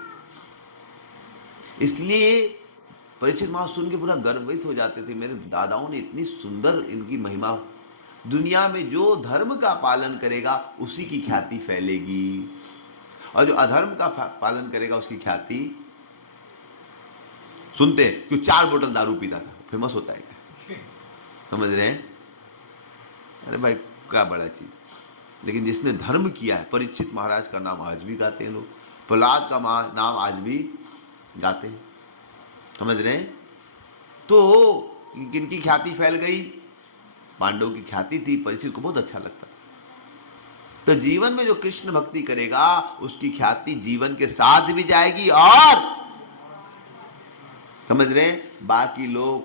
इसलिए परीक्षित महाराज सुन के पूरा गर्वित हो जाते थे, मेरे दादाओं ने इतनी सुंदर इनकी महिमा, दुनिया में जो धर्म का पालन करेगा उसी की ख्याति फैलेगी, और जो अधर्म का पालन करेगा उसकी ख्याति, सुनते हैं क्यों 4 बोतल दारू पीता था, फेमस होता है क्या? समझ रहे हैं? अरे भाई क्या बड़ा चीज। लेकिन जिसने धर्म किया है, परीक्षित महाराज का नाम आज भी गाते हैं लोग, प्रहलाद का नाम आज भी गाते हैं। समझ रहे हैं? तो किनकी ख्याति फैल गई? पांडवों की ख्याति थी, परीक्षित को बहुत अच्छा लगता था। तो जीवन में जो कृष्ण भक्ति करेगा उसकी ख्याति जीवन के साथ भी जाएगी, और समझ रहे हैं, बाकी लोग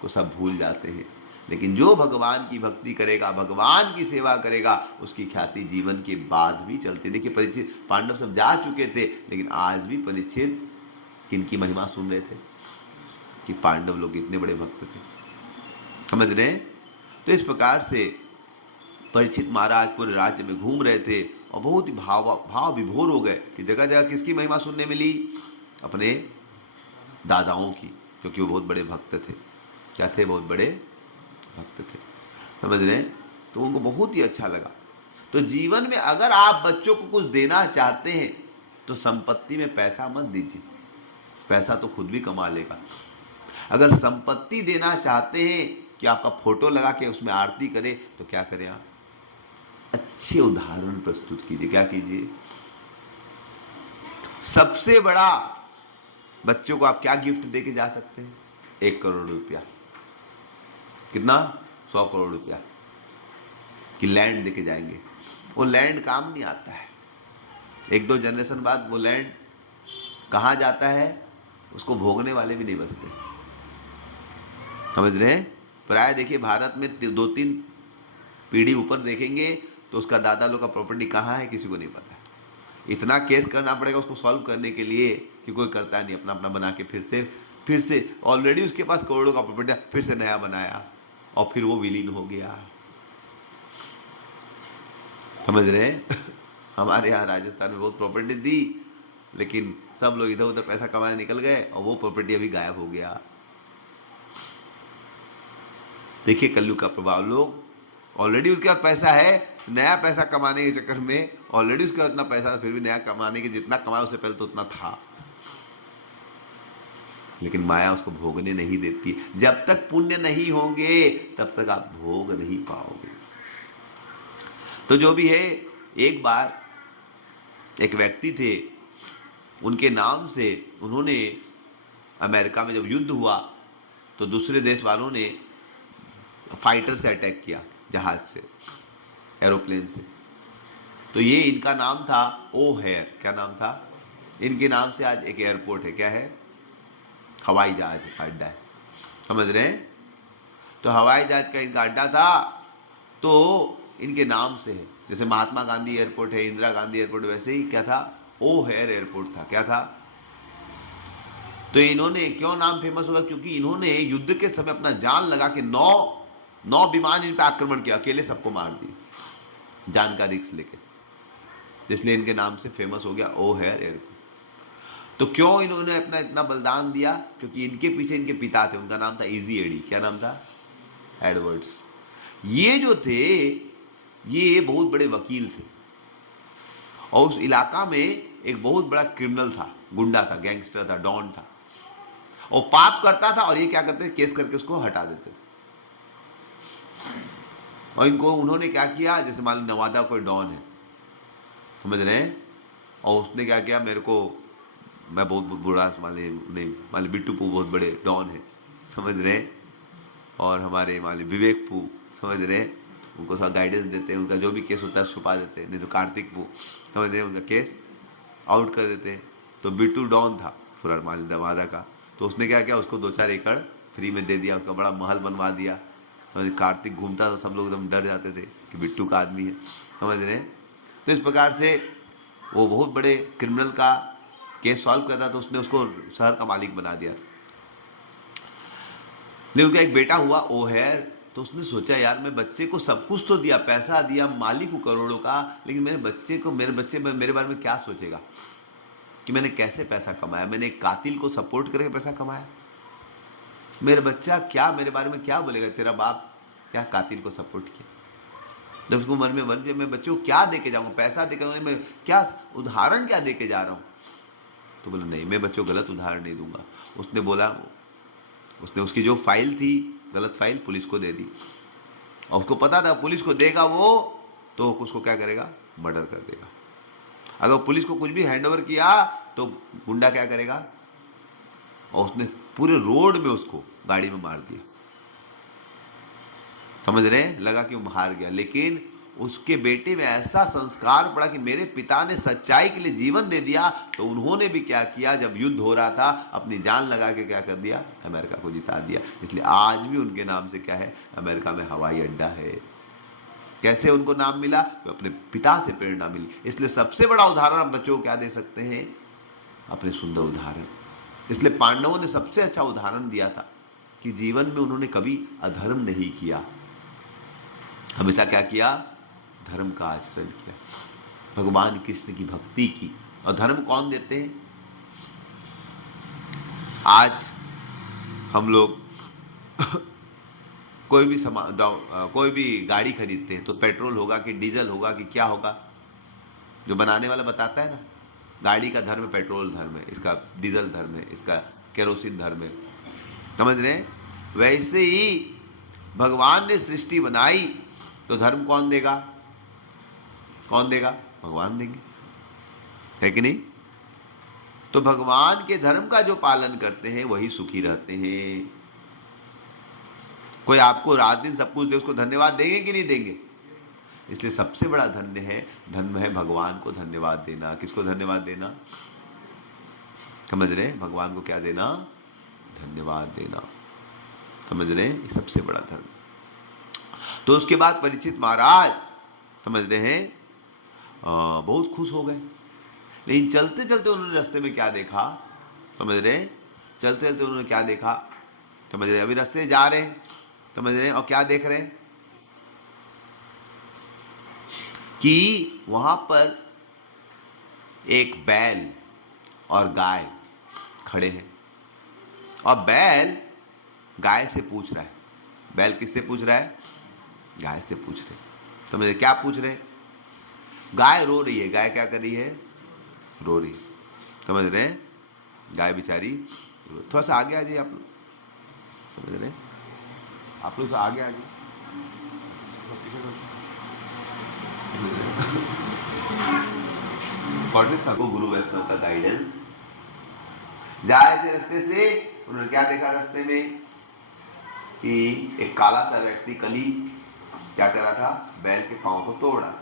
को सब भूल जाते हैं। लेकिन जो भगवान की भक्ति करेगा, भगवान की सेवा करेगा, उसकी ख्याति जीवन के बाद भी चलती। देखिए परीक्षित, पांडव सब जा चुके थे, लेकिन आज भी परीक्षित किनकी महिमा सुन रहे थे? कि पांडव लोग इतने बड़े भक्त थे। समझ रहे हैं? तो इस प्रकार से परीक्षित महाराज पूरे राज्य में घूम रहे थे और बहुत ही भाव विभोर हो गए कि जगह जगह किसकी महिमा सुनने मिली? अपने दादाओं की, क्योंकि वो बहुत बड़े भक्त थे। क्या थे? बहुत बड़े भक्त थे। समझ रहे हैं? तो उनको बहुत ही अच्छा लगा। तो जीवन में अगर आप बच्चों को कुछ देना चाहते हैं तो संपत्ति में पैसा मत दीजिए, पैसा तो खुद भी कमा लेगा। अगर संपत्ति देना चाहते हैं कि आपका फोटो लगा के उसमें आरती करे, तो क्या करें आप? अच्छे उदाहरण प्रस्तुत कीजिए। क्या कीजिए? सबसे बड़ा बच्चों को आप क्या गिफ्ट देके जा सकते हैं? 1 करोड़ रुपया। कितना? 100 करोड़ रुपया की लैंड देके जाएंगे। वो लैंड काम नहीं आता है, 1-2 जनरेशन बाद वो लैंड कहाँ जाता है उसको भोगने वाले भी नहीं बचते। समझ रहे हैं? प्राय देखिए भारत में 2-3 पीढ़ी ऊपर देखेंगे तो उसका दादा लोग का प्रॉपर्टी कहाँ है किसी को नहीं पता। इतना केस करना पड़ेगा उसको सॉल्व करने के लिए कि कोई करता नहीं, अपना अपना बना के फिर से ऑलरेडी उसके पास करोड़ों का प्रॉपर्टी, फिर से नया बनाया और फिर वो विलीन हो गया। समझ रहे हैं? हमारे यहाँ राजस्थान में बहुत प्रॉपर्टी थी, लेकिन सब लोग इधर उधर पैसा कमाने निकल गए और वो प्रॉपर्टी अभी गायब हो गया। देखिए कलयुग का प्रभाव। लोग ऑलरेडी उसके पास पैसा है, नया पैसा कमाने के चक्कर में ऑलरेडी उसके पास इतना पैसा, फिर भी नया कमाने के जितना कमाया उससे पहले तो उतना था, लेकिन माया उसको भोगने नहीं देती। जब तक पुण्य नहीं होंगे तब तक आप भोग नहीं पाओगे। तो जो भी है, एक बार एक व्यक्ति थे, उनके नाम से उन्होंने अमेरिका में जब युद्ध हुआ तो दूसरे देश वालों ने फाइटर से अटैक किया, जहाज से, एरोप्लेन से। तो ये इनका नाम था ओहेयर। क्या नाम था? इनके नाम से आज एक एयरपोर्ट है। क्या है? हवाई जहाज अड्डा है। समझ रहे हैं? तो हवाई जहाज का इनका अड्डा था, तो इनके नाम से है। जैसे महात्मा गांधी एयरपोर्ट है, इंदिरा गांधी एयरपोर्ट, वैसे ही क्या था? ओहेयर एयरपोर्ट था। क्या था? तो इन्होंने क्यों नाम फेमस हुआ? क्योंकि इन्होंने युद्ध के समय अपना जान लगा के 9 विमान इन पर आक्रमण किया, अकेले सबको मार दिए, जान का रिस्क लेके। इसलिए इनके नाम से फेमस हो गया ओहेयर एयरपोर्ट। तो क्यों इन्होंने अपना इतना बलिदान दिया? क्योंकि इनके पीछे इनके पिता थे, उनका नाम था इजी एडी। क्या नाम था? एडवर्ड्स। ये जो थे ये बहुत बड़े वकील थे और उस इलाका में एक बहुत बड़ा क्रिमिनल था, गुंडा था, गैंगस्टर था, डॉन था, और पाप करता था। और ये क्या करते थे? केस करके उसको हटा देते थे। और इनको उन्होंने क्या किया? जैसे मान लो नवादा कोई डॉन है, समझ रहे हैं, और उसने क्या किया, मेरे को, मैं बहुत बुरा मान बिट्टू पू बहुत बड़े डॉन है, समझ रहे हैं, और हमारे मान विवेक पू, समझ रहे हैं, उनको थोड़ा गाइडेंस देते हैं, उनका जो भी केस होता है छुपा देते हैं। नहीं तो कार्तिक पू, समझ रहे हैं, उनका केस आउट कर देते हैं। तो बिट्टू डॉन था पूरा मान नवादा का, तो उसने क्या किया, उसको 2-4 एकड़ फ्री में दे दिया, उसका बड़ा महल बनवा दिया। समझ, कार्तिक घूमता तो सब लोग एकदम डर जाते थे कि बिट्टू का आदमी है, समझ रहे हैं। तो इस प्रकार से वो बहुत बड़े क्रिमिनल का केस सॉल्व करता, तो उसने उसको शहर का मालिक बना दिया। लेकिन उनका एक बेटा हुआ ओहेर, तो उसने सोचा यार मैं बच्चे को सब कुछ तो दिया, पैसा दिया, मालिक हूँ करोड़ों का, लेकिन मेरे बच्चे मेरे बारे में क्या सोचेगा कि मैंने कैसे पैसा कमाया, मैंने एक कातिल को सपोर्ट करके पैसा कमाया। मेरा बच्चा क्या मेरे बारे में क्या बोलेगा, तेरा बाप क्या कातिल को सपोर्ट किया। जब उसको मन में मैं बच्चे को क्या दे के जाऊँगा, पैसा दे के, मैं क्या उदाहरण क्या दे के जा रहा हूँ। तो बोला नहीं, मैं बच्चों को गलत उदाहरण नहीं दूंगा। उसने बोला, उसने उसकी जो फाइल थी, गलत फाइल, पुलिस को दे दी। और उसको पता था पुलिस को देगा वो तो उसको क्या करेगा, मर्डर कर देगा। अगर पुलिस को कुछ भी हैंडओवर किया तो गुंडा क्या करेगा, और उसने पूरे रोड में उसको गाड़ी में मार दिया। समझ रहे, लगा कि वो हार गया, लेकिन उसके बेटे में ऐसा संस्कार पड़ा कि मेरे पिता ने सच्चाई के लिए जीवन दे दिया, तो उन्होंने भी क्या किया, जब युद्ध हो रहा था अपनी जान लगा के क्या कर दिया, अमेरिका को जिता दिया। इसलिए आज भी उनके नाम से क्या है, अमेरिका में हवाई अड्डा है। कैसे उनको नाम मिला, तो अपने पिता से प्रेरणा मिली। इसलिए सबसे बड़ा उदाहरण आप बच्चों को क्या दे सकते हैं, अपने सुंदर उदाहरण। इसलिए पांडवों ने सबसे अच्छा उदाहरण दिया था कि जीवन में उन्होंने कभी अधर्म नहीं किया, हमेशा क्या किया, धर्म का आचरण किया, भगवान कृष्ण की भक्ति की। और धर्म कौन देते हैं, आज हम लोग कोई भी गाड़ी खरीदते हैं तो पेट्रोल होगा कि डीजल होगा कि क्या होगा, जो बनाने वाला बताता है ना, गाड़ी का धर्म पेट्रोल धर्म है, इसका डीजल धर्म है, इसका केरोसिन धर्म है। समझ रहे हैं। वैसे ही भगवान ने सृष्टि बनाई तो धर्म कौन देगा, कौन देगा, भगवान देंगे, है कि नहीं। तो भगवान के धर्म का जो पालन करते हैं वही सुखी रहते हैं। कोई आपको रात दिन सब कुछ दे, उसको धन्यवाद देंगे कि नहीं देंगे। इसलिए सबसे बड़ा धन्य है भगवान को धन्यवाद देना। किसको धन्यवाद देना, समझ रहे, भगवान को क्या देना, धन्यवाद देना, समझ रहे, सबसे बड़ा धर्म। तो उसके बाद परीक्षित महाराज, समझ रहे हैं, बहुत खुश हो गए। लेकिन चलते चलते उन्होंने रास्ते में क्या देखा, समझ रहे, चलते चलते उन्होंने क्या देखा, समझ रहे, अभी रास्ते जा रहे हैं, समझ रहे, और क्या देख रहे हैं कि वहां पर एक बैल और गाय खड़े हैं, और बैल गाय से पूछ रहा है। बैल किससे पूछ रहा है, गाय से पूछ रहे। समझ रहे, क्या पूछ रहे, गाय रो रही है, गाय क्या कर रही है, रो रही है, समझ रहे, गाय बेचारी। थोड़ा सा आगे आ जाइए आप लोग, समझ रहे, आप लोग तो आगे आ जाइए। को गुरु वैष्णव का गाइडेंस। जा रहे थे रास्ते से, उन्होंने क्या देखा रास्ते में कि एक काला सा व्यक्ति कली क्या कर रहा था, बैल के पांव को तोड़ रहा,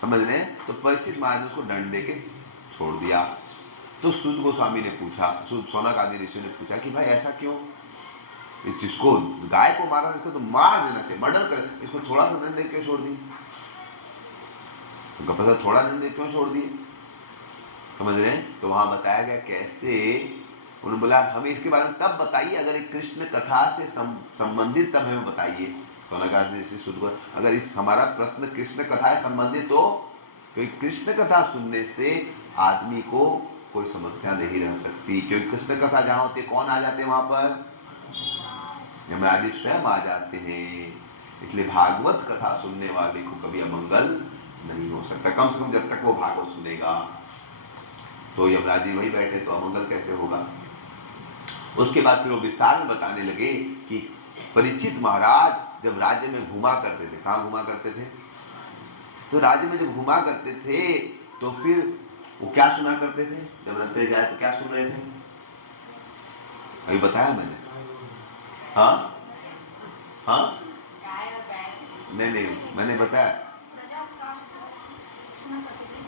समझ रहे। तो परीक्षित महाराज ने उसको दंड देके छोड़ दिया। तो सूत गोस्वामी ने पूछा, सौनक आदि ऋषि ने पूछा कि भाई ऐसा क्यों, इसको गाय को मारा, इसको तो मार देना चाहिए, मर्डर कर, इसको थोड़ा सा दंड देके क्यों छोड़ दी, थोड़ा दंड देके क्यों छोड़ दिए, समझ रहे हैं। तो वहां बताया गया कैसे। उन्होंने बोला हमें इसके बारे में तब बताइए, अगर एक कृष्ण कथा से संबंधित तब हमें बताइए। अगर इस हमारा प्रश्न कृष्ण कथा से संबंधित हो, तो कृष्ण कथा सुनने से आदमी को कोई समस्या नहीं रह सकती, क्योंकि कृष्ण कथा जहां होती है कौन आ जाते हैं वहां पर, यमराज स्वयं आ जाते हैं। इसलिए भागवत कथा सुनने वाले को कभी अमंगल नहीं हो सकता, कम से कम जब तक वो भागवत सुनेगा। तो यमराज जी वही बैठे तो अमंगल कैसे होगा। उसके बाद फिर वो विस्तार में बताने लगे कि परीक्षित महाराज जब राज्य में घुमा करते थे, कहाँ घुमा करते थे, तो राज्य में जब घुमा करते थे तो फिर वो क्या सुना करते थे, जब रास्ते जाए तो क्या सुन रहे थे, अभी बताया मैंने। हाँ हाँ, नहीं मैंने बताया,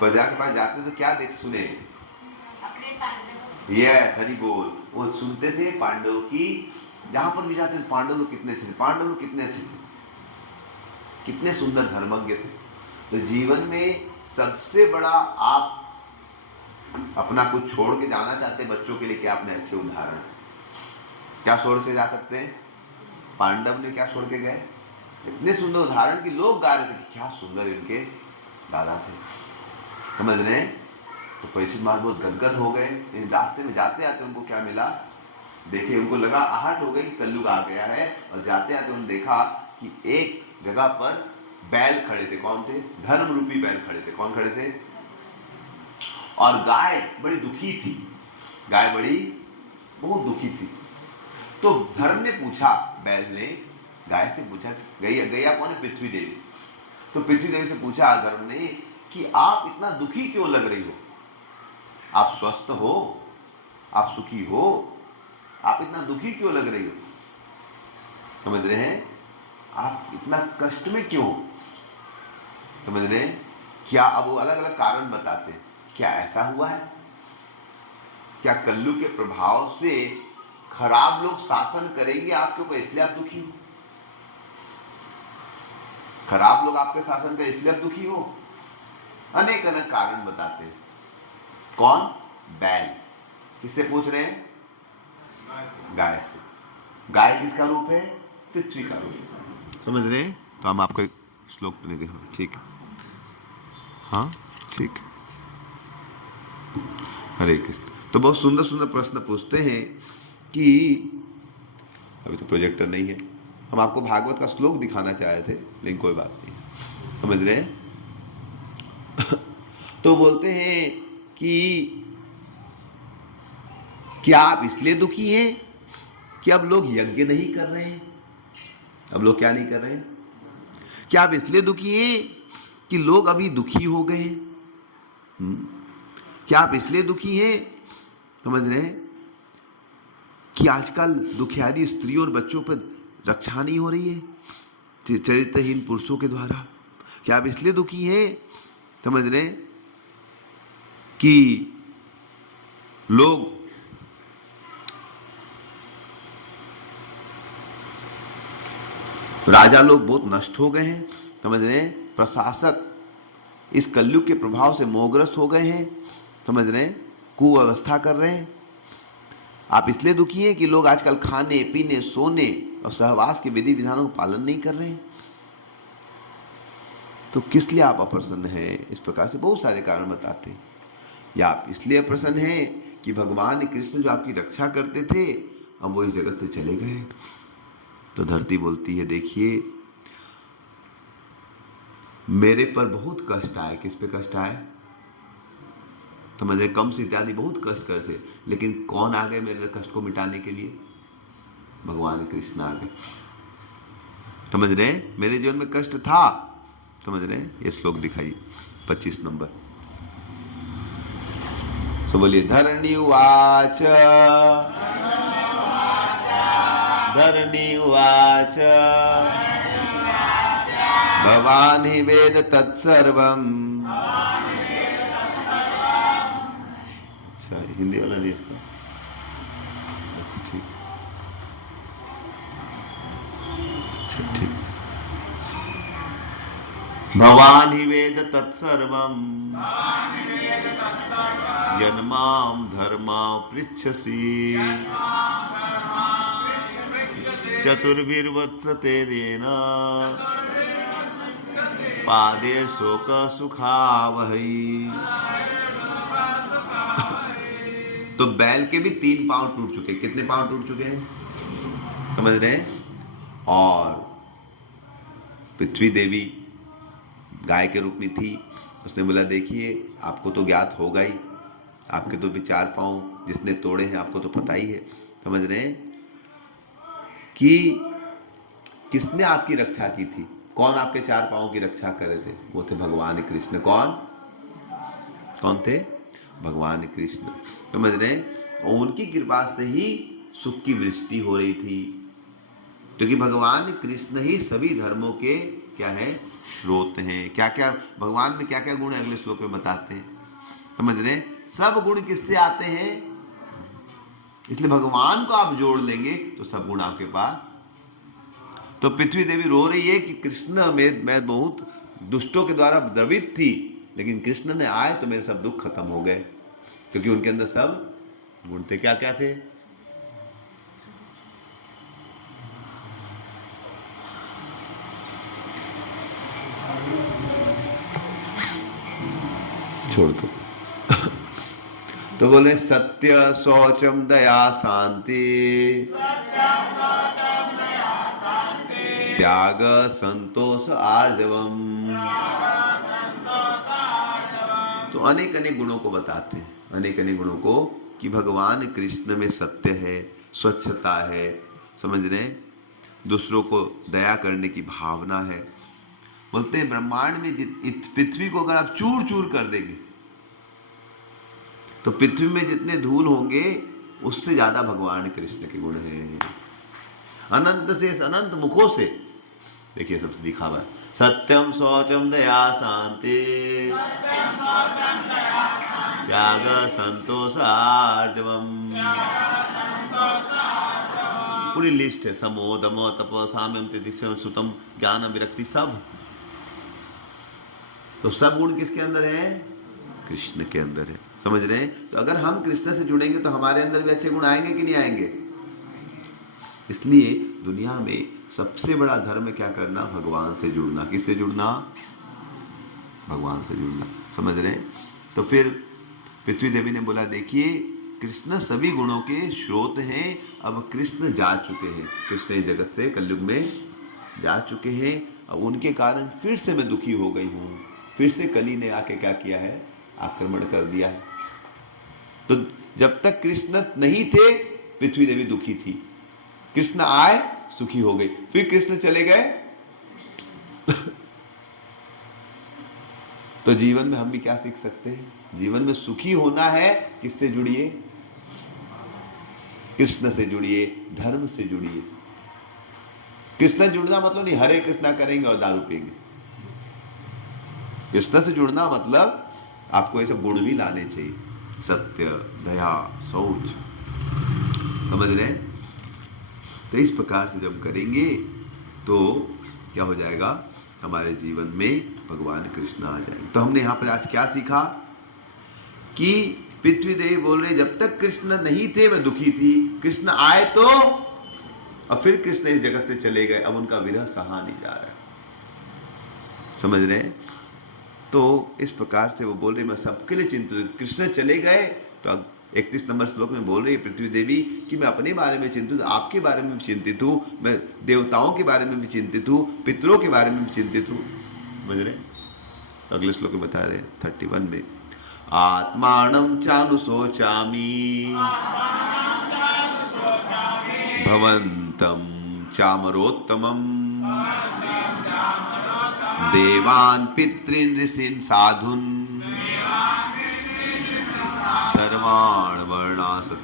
प्रजा के पास जाते तो क्या देख सुने, यस, हरि बोल। वो सुनते थे पांडवों की, जहां पर भी जाते थे पांडव लोग कितने अच्छे थे, पांडव लोग कितने अच्छे थे, कितने सुंदर धर्मज्ञ थे। तो जीवन में सबसे बड़ा, आप अपना कुछ छोड़ के जाना चाहते हैं बच्चों के लिए, क्या अपने अच्छे उदाहरण, क्या छोड़ के जा सकते हैं? पांडव ने क्या छोड़ के गए? इतने सुंदर उदाहरण कि लोग गा रहे थे कि क्या सुंदर इनके दादा थे, समझ रहे हैं? तो परीक्षित महाराज बहुत गदगद हो गए। इन रास्ते में जाते आते उनको क्या मिला, देखिए उनको लगा, आहट हो गई कि कलयुग आ गया है। और जाते आते उन्होंने देखा कि एक जगह पर बैल खड़े थे। कौन थे? धर्म रूपी बैल खड़े थे। कौन खड़े थे? और गाय बड़ी दुखी थी, गाय बड़ी बहुत दुखी थी। तो धर्म ने पूछा, बैल ने गाय से पूछा, गैया, गैया कौन है? पृथ्वी देवी। तो पृथ्वी देवी से पूछा धर्म ने कि आप इतना दुखी क्यों लग रही हो? आप स्वस्थ हो, आप सुखी हो, आप इतना दुखी क्यों लग रही हो? समझ रहे हैं? आप इतना कष्ट में क्यों? समझ रहे हैं? क्या अब वो अलग अलग कारण बताते हैं। क्या ऐसा हुआ है? क्या कलयुग के प्रभाव से खराब लोग शासन करेंगे आपके ऊपर, इसलिए आप दुखी हो? खराब लोग आप पे शासन करें इसलिए आप दुखी हो? अनेक अनेक कारण बताते हैं। कौन? बैल। किससे पूछ रहे हैं? गाय से। गाय किसका रूप है? पृथ्वी का रूप। समझ रहे हैं? तो हम आपको एक श्लोक नहीं देखो, ठीक है? हाँ ठीक है। हरे कृष्ण। तो बहुत सुंदर सुंदर प्रश्न पूछते हैं कि अभी तो प्रोजेक्टर नहीं है, हम आपको भागवत का श्लोक दिखाना चाह रहे थे, लेकिन कोई बात नहीं, समझ रहे हैं? तो बोलते हैं कि क्या आप इसलिए दुखी हैं कि अब लोग यज्ञ नहीं कर रहे हैं? अब लोग क्या नहीं कर रहे हैं? क्या आप इसलिए दुखी हैं कि लोग अभी दुखी हो गए हैं? क्या आप इसलिए दुखी हैं, समझ रहे हैं, कि आजकल दुखियारी स्त्रियों और बच्चों पर रक्षा नहीं हो रही है चरित्रहीन पुरुषों के द्वारा? क्या आप इसलिए दुखी हैं, समझ रहे हैं, कि लोग राजा लोग बहुत नष्ट हो गए हैं, समझ रहे हैं, प्रशासक इस कलयुग के प्रभाव से मोहग्रस्त हो गए हैं, समझ रहे हैं, कुव्यवस्था कर रहे हैं? आप इसलिए दुखी हैं कि लोग आजकल खाने पीने सोने और सहवास के विधि विधानों का पालन नहीं कर रहे हैं? तो किस लिए आप अप्रसन्न हैं? इस प्रकार से बहुत सारे कारण बताते हैं। या आप इसलिए अप्रसन्न हैं कि भगवान कृष्ण जो आपकी रक्षा करते थे अब वो इस जगत से चले गए। तो धरती बोलती है, देखिए मेरे पर बहुत कष्ट आए। किस पे कष्ट आए? समझे? कंस इत्यादि बहुत कष्ट करते, लेकिन कौन आ गए मेरे कष्ट को मिटाने के लिए? भगवान कृष्ण आ गए। समझ रहे हैं? मेरे जीवन में कष्ट था, समझ रहे हैं? ये श्लोक दिखाइए 25 नंबर। तो बोलिए, धरणी उवाच, धरणी उवाच, भवान् हि वेद तत्सर्वम्। अच्छा, हिंदी वाला नहीं इसका? अच्छा ठीक, अच्छा ठीक। भवान् हि वेद तत्सर्वम् यन्मां धर्मां पृच्छसि चतुर्भिर्वत्स तेन पादेर शोक सुखावहै। तो बैल के भी 3 पांव टूट चुके। कितने पांव टूट चुके हैं, समझ रहे हैं? और पृथ्वी देवी गाय के रूप में थी। उसने बोला, देखिए आपको तो ज्ञात होगा ही, आपके तो भी 4 पांव जिसने तोड़े हैं आपको तो पता ही है। समझ रहे हैं कि किसने आपकी रक्षा की थी? कौन आपके 4 पांव की रक्षा कर रहे थे? वो थे भगवान कृष्ण। कौन कौन थे? भगवान कृष्ण। समझ रहे हैं? और उनकी कृपा से ही सुख की वृष्टि हो रही थी, क्योंकि भगवान कृष्ण ही सभी धर्मों के क्या है? स्रोत हैं। क्या क्या भगवान में क्या क्या गुण है अगले श्लोक में बताते हैं। समझ रहे हैं? सब गुण किससे आते हैं? इसलिए भगवान को आप जोड़ लेंगे तो सब गुण आपके पास। तो पृथ्वी देवी रो रही है कि कृष्ण मैं बहुत दुष्टों के द्वारा द्रवित थी, लेकिन कृष्ण ने आए तो मेरे सब दुख खत्म हो गए, क्योंकि उनके अंदर सब गुण थे। क्या क्या थे? छोड़ दो। तो बोले सत्य शौचम दया शांति त्याग संतोष आर्जवम। तो अनेक अनेक गुणों को बताते हैं, अनेक अनेक गुणों को, कि भगवान कृष्ण में सत्य है, स्वच्छता है, समझ रहे हैं, दूसरों को दया करने की भावना है। बोलते हैं ब्रह्मांड में पृथ्वी को अगर आप चूर चूर कर देंगे तो पृथ्वी में जितने धूल होंगे उससे ज्यादा भगवान कृष्ण के गुण हैं। अनंत से अनंत मुखों से देखिए सबसे दिखा हुआ है, सत्यम शौचम दया शांति त्याग संतोष आर्जवम। पूरी लिस्ट है, समो दमो तपो साम्यम तितिक्षम सुतम ज्ञान विरक्ति, सब। तो सब गुण किसके अंदर है? कृष्ण के अंदर है, समझ रहे हैं। तो अगर हम कृष्ण से जुड़ेंगे तो हमारे अंदर भी अच्छे गुण आएंगे कि नहीं आएंगे? इसलिए दुनिया में सबसे बड़ा धर्म क्या करना? भगवान से जुड़ना। किससे जुड़ना? भगवान से जुड़ना, समझ रहे हैं। तो फिर पृथ्वी देवी ने बोला देखिए कृष्ण सभी गुणों के स्रोत हैं, अब कृष्ण जा चुके हैं, कृष्ण इस जगत से कलयुग में जा चुके हैं, अब उनके कारण फिर से मैं दुखी हो गई हूँ, फिर से कली ने आके क्या किया है? आक्रमण कर दिया है। तो जब तक कृष्ण नहीं थे पृथ्वी देवी दुखी थी, कृष्ण आए सुखी हो गई, फिर कृष्ण चले गए तो जीवन में हम भी क्या सीख सकते हैं? जीवन में सुखी होना है, किससे जुड़िए? कृष्ण से जुड़िए, धर्म से जुड़िए। कृष्ण जुड़ना मतलब नहीं हरे कृष्णा करेंगे और दारू पिएंगे। कृष्ण से जुड़ना मतलब आपको ये सब गुण भी लाने चाहिए, सत्य, दया, शौच, समझ रहे हैं। तो इस प्रकार से जब करेंगे तो क्या हो जाएगा? हमारे जीवन में भगवान कृष्ण आ जाएंगे। तो हमने यहाँ पर आज क्या सीखा कि पृथ्वी देवी बोल रहे जब तक कृष्ण नहीं थे मैं दुखी थी, कृष्ण आए तो, अब फिर कृष्ण इस जगत से चले गए, अब उनका विरह सहा नहीं जा रहा है, समझ रहे हैं। तो इस प्रकार से वो बोल रही मैं सबके लिए चिंतित हूँ। कृष्ण चले गए तो 31 नंबर श्लोक में बोल रही है पृथ्वी देवी कि मैं अपने बारे में चिंतित, आपके बारे में भी चिंतित हूँ, मैं देवताओं के बारे में भी चिंतित हूँ, पितरों के बारे में भी चिंतित हूँ, समझ रहे। अगले श्लोक में बता रहे 31 में, आत्मानं चानुशोचामि भवन्तं चामरोत्तमम् देवान् पितॄन् ऋषीन् साधून् सर्वान् वर्णाश्रमान्।